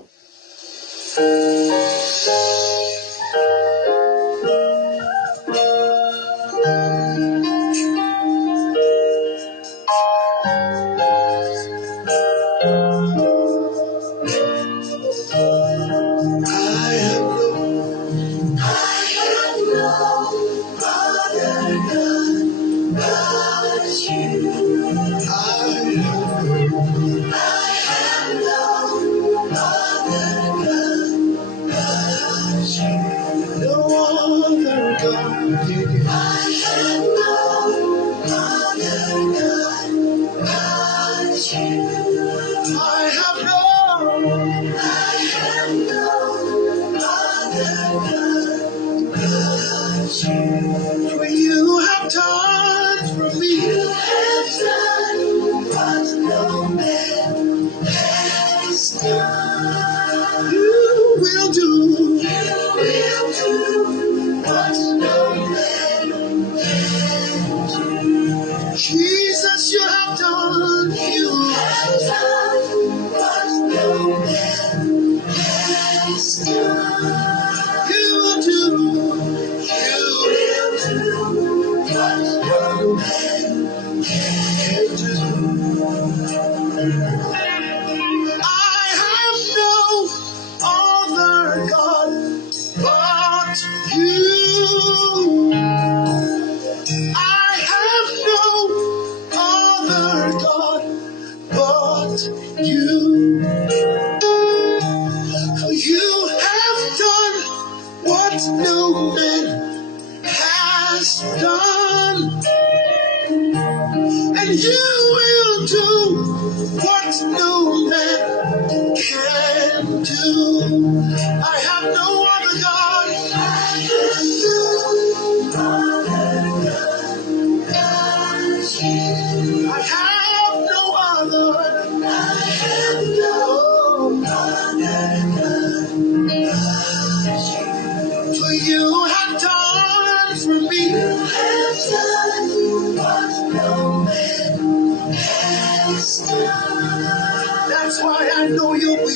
That's why I know you will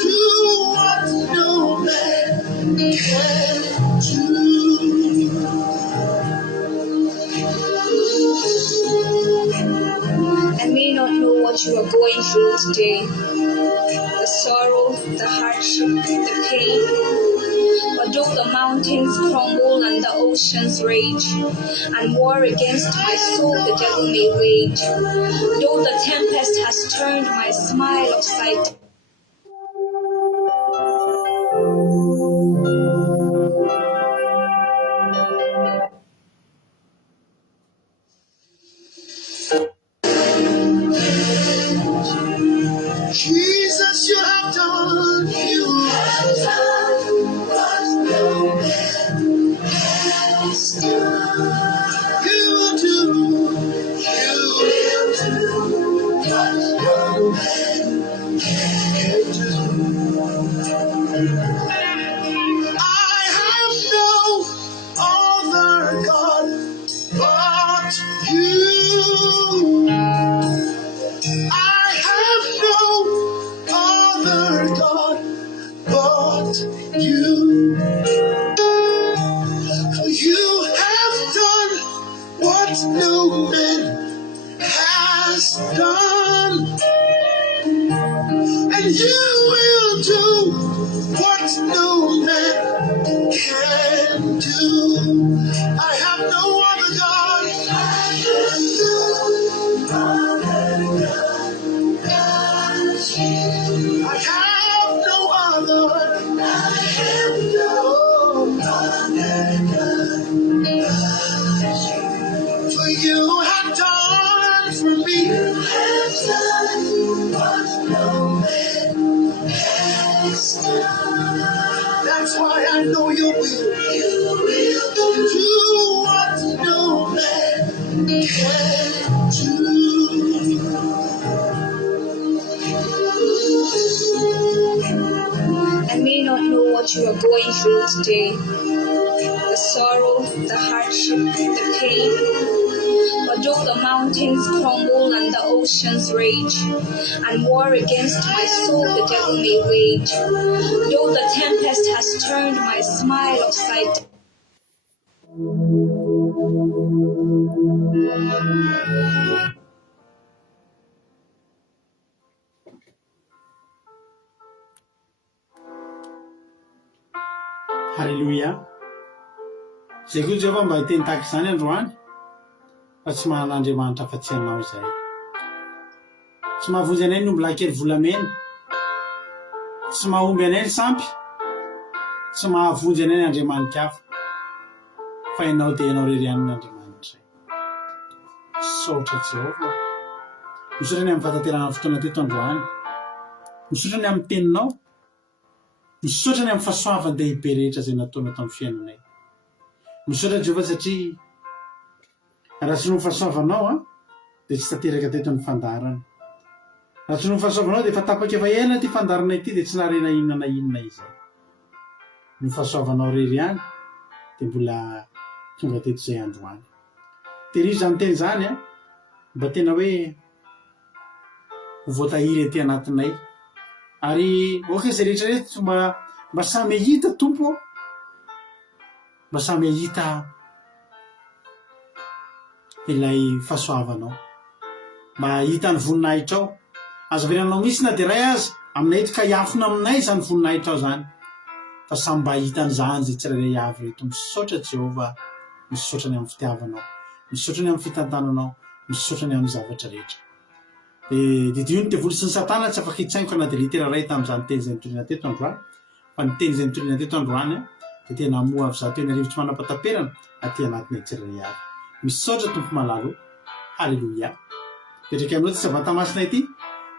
do what no man can do. I may not know what you are going through today, the sorrow, the hardship, the pain. But though the mountains crumble and the oceans rage, and war against my soul the devil may wage, though the tempest has turned my smile upside down, Jesus, you have done what no man has done. You will do what no man can do. I have no other God but you. I have no other God but you. For you have done what no man has done, and you will do what no man can do. I have no other God. I have no other God but you. I have no other. I have no other God but you. For you have done for me. You have done what no man has done. That's why I know you will. You will do what no man can do. I may not know what you are going through today, the sorrow, the hardship, the pain. But though the mountains crumble and the oceans rage, and war against my soul the devil may wage, though the tempest has turned my smile upside down, Halleluja. Zay koa Jehova mba hiteny tahaka izany androany fa tsy mahan'Andriamanitra afa-tsy anao izay. Tsy mahavonjy anay ny omby lahy kely volamena, tsy mahomby anay ny sampy, tsy mahavonjy anay ny Andriamanitra hafa, fa ianao dia ianao irery ihany n'Andriamanitra. Saotra Jehova. Misaotra ny amin'ny fataterana fotoana teto androany, misaotra ny amin'ny teninao, misaotra ny amin'ny fahasoavan-dehibe rehetra izay nataonao tamin'ny fiainanay. Misaotra Jehova satria raha tsy noho fahasoavanao dia tsy tanteraka teto ny fandarana. Raha tsy noho fahasoavanao dia efa tapaka efa ela ty fandarana ity dia tsy narena inona na inona izay. Ny fahasoavanao rery ihany dia mbola tonga teto izay androany. Tehirizy izany teny izany mba tena hoe voatahiry aty anatinay. Ary oka izay rehetra rehetra mba samy hita tompo, mba samy hita ilay fahasoavanao, mba hita ny voninahitrao. Azo veranao mihitsy na dia ray aza aminay eto ka hiafina aminay izany voninahitrao zany, fa samy mba hita an'izany zay tsirairay avy reto. Misaotra Jehova, misaotra ny amin'ny fitiavanao, misaotra ny amin'ny fitantananao, misaotra ny amin'ny zavatra rehetra. Didio ny tevoly sy ny satana tsy afaka hitsaingo na dia litera ray tamin'izany teny izay nitorina teto androany, fa ny teny izay nitorina teto androany dia tena moa avy zato eny arivo tsy manam-pataperana aty anatinay tsirairay avy. Misaotra tompo malalo. Halleluja. Petraka aminao ty sabata masina ity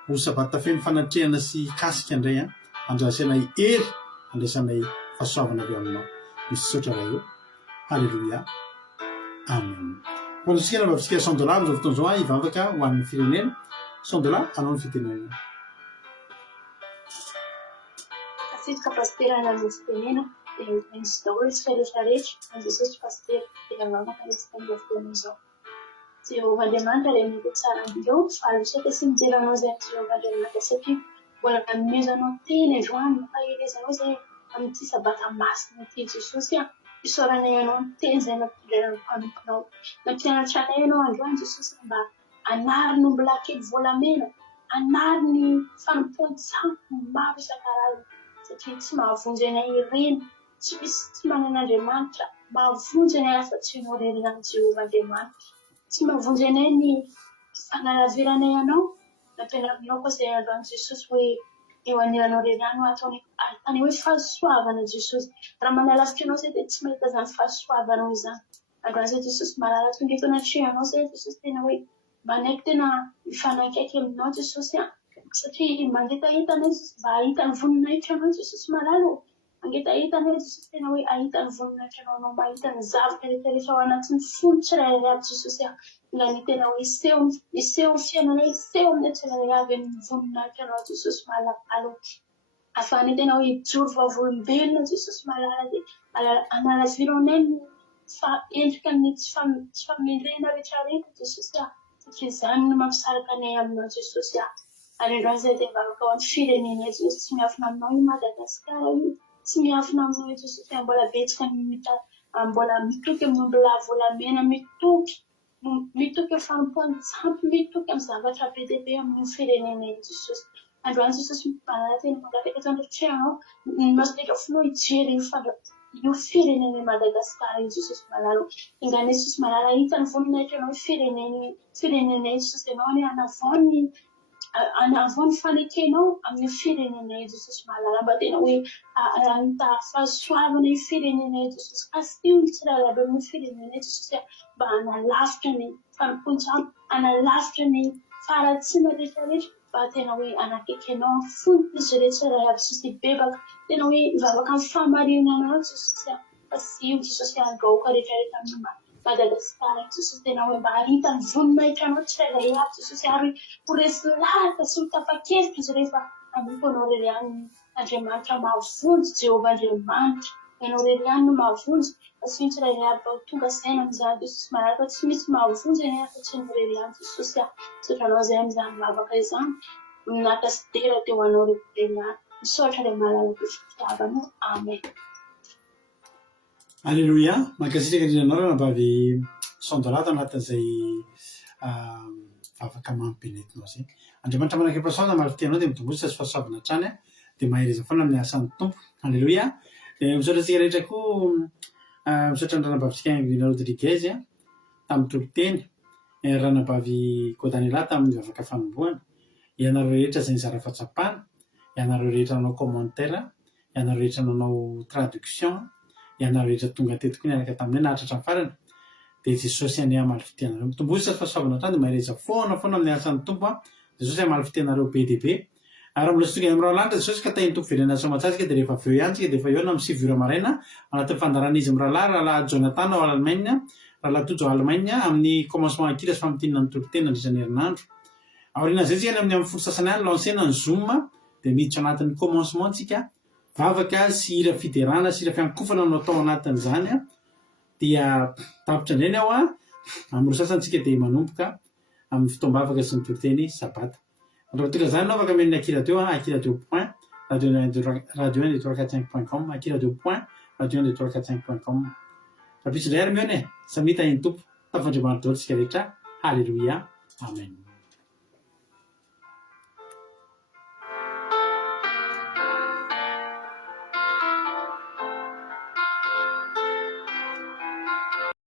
ho sabata feno fanatrehana sy kasika indray andraisanay hery, andraisanay fahasoavana avy aminao. Misaotra raha io. Halleluja. Amen. Pontsika mba fisika $100 amin'izao fotoan'izao hivavaka ho an'ny firenena. $100 anao ny fitenenana. Afidika pastera na ny fitenena dia misy daholo isika rehetrarehetra. An'i Jesosy pastera dia mamaka resaka amin'izao fotoana izao. Jehovah-Andriamanitra ilay mety tsara eo alosaka sy mijery anao izay Jehovah-Andriamanitra satria mbola namezanao teny androany mampahelezanao izay amin'ity sabata masina ity Jesosy isaorana ianao ny teny izay nampivelan'ny mpanomponao. Nampianatra anay ianao androany Jesosy mba anary ny omby lahy kely volamena, anary ny fanompoan'ny tsampy maro isan-karazany satria tsy mahavonjy anay ireny, tsy misy tsy manan'Andriamanitra mahavonjy anay afa-tsy ianao irery ihany Jehovah-Andriamanitra. Tsy mahavonjy anay ny fanalaviranay ianao, nampianarinao koa izay androany Jesosy hoe eo anilanao irery ihany no atany hoe fahasoavana Jesosy. Raha manalavitra ianao izay dia tsy mahita izany fahasoavanao izany. Androany izay Jesosy mahalala tonga eto anatrehanao izay Jesosy tena hoe manaiky tena mifanakaiky aminao Jesosy satria mangetahitana Jesosy mba ahita ny voninahitra anao Jesosy malalo. Mangetahitana Jesosy tena hoe ahita ny voninahitra anao mahita ny zavatra rehetra ao anatin'ny fony tsirairay avy Jesosy na ny tena hoe iseho ny fiainanay, iseho amin'ny tsirairay avy amin'ny voninahitra anao Jesosy malalo. Ahafahany tena hoe hijoro vavolombelona Jesosy malala dia analaviranao anay ny endrika ny tsy famelena rehetrarehetra Jesosy satria izany no mampisaraka anay aminao Jesosy. Ary androany izay dia mivavaka ao amin'ny firenenay Jesosy tsy miafina aminao i Madagasikara io, tsy miafina aminao i Jesosy mbola betsaka mbola mitoky amin'ny omby lahy volamena, mitoky amin'ny fanompoan'ny tsampy, mitoky amin'ny zavatra be dia be amin'ny firenenay Jesosy. Androany Jesosy manala tena mangafaka eto androtrehanao ny masonetra fonao hijery io firenenay Madagasikara io Jesosy malalo. Ingany Jesosy malala hita ny voninahitra anao firenenay Jesosy ianao ny anavao ny fanekenao amin'ny firenenay Jesosy malala mba tena hoe ahita fahasoavana io firenenay Jesosy kasio ny tsirairay be amin'ny firenenay Jesosy mba analafitra ny fanompoan-tsampy, analafitra ny faharatsiana rehetrarehetra mba tena hoe anakaiky anao ny fony izy rehetrarehetra avy Jesosy bebaka tena hoe mivavaka amin'ny fahamarinana anao Jesosy kasio Jesosy angahoaka rehetrarehetra amin'ny Madagasikara Jesosy tena hoe mba ahita ny voninahitra anao tsirairay avy Jesosy ary horesy lahatra sy ho tapa-kevitra izy rehefa hanompo anao irery ihany Andriamanitra mahavonjy Jehovah-Andriamanitra. Ianao irery ihany no mahavonjy sy ny tsirairay avy tonga saina amin'izany Jesosy malala tsy misy mahavonjy anay afa-tsy ny irery ihany Jesosy sotranao izay amin'izany mivavaka izany naka sy dera teo anao irery ihany misaotra ilay malala be fitiavanao. Amen. Alléluia, mankasitraka indrindra anao raha sondolata anatin'izay vavaka mampinetinao izay. Andriamanitra manakaipasaona malifitianao dia mitombotsy sy fahasoavana hatrany dia mahereza foana amin'ny asan'ny tompo. Alléluia. Dia misaotra antsika rehetra koa misaotra ny ranabavitsika Angina Rodriguez tamin'ny toloteny, ranabavy Godaniela tamin'ny vavaka fanombohana. Ianareo rehetra izay nizara fahatsapana, ianareo rehetra nanao commentaire, ianareo rehetra nanao traduction, ianareo rehetra tonga teto koa niaraka taminay nahatratra ny farany. Dia Jesosy any amalifitianareo mitombotsy sy fahasoavana hatrany dia mahereza foana amin'ny asan'ny tompo. Jesosy amalifitianareo be dia be. Ary mbola sy tonga amin'ny rahalanitra Jesosy ka tahin'ny tompo velana soamantsasika dia rehefa avy eo ihany tsika dia efa eo na amin'ny 7 ora maraina anatin'ny fandaharana izy rahalahy Jonathan ao Allemagne, rahalahy Tojo Allemagne amin'ny commencement akira sy fampitinana ny tolotena andrisan'ny herinandro. Aorian'izay tsika amin'ny folo sasany any lancena ny Zoom dia miditra anatin'ny commencement tsika vavaka sy hira fiterana sy hira fiankofana no atao anatin'izany dia tapitra indray ny ao amin'ny roa sasany tsika dia manomboka amin'ny fotoam-bavaka sy ny toloteny sabata. Raha toka izany anao afaka amin'ny akiradio point radio1d345.com akiradio.radio1d345.com. Rapitso indray ary mione samita iny tompo tafandriamanitra daholo tsika rehetra. Halleluia. Amen.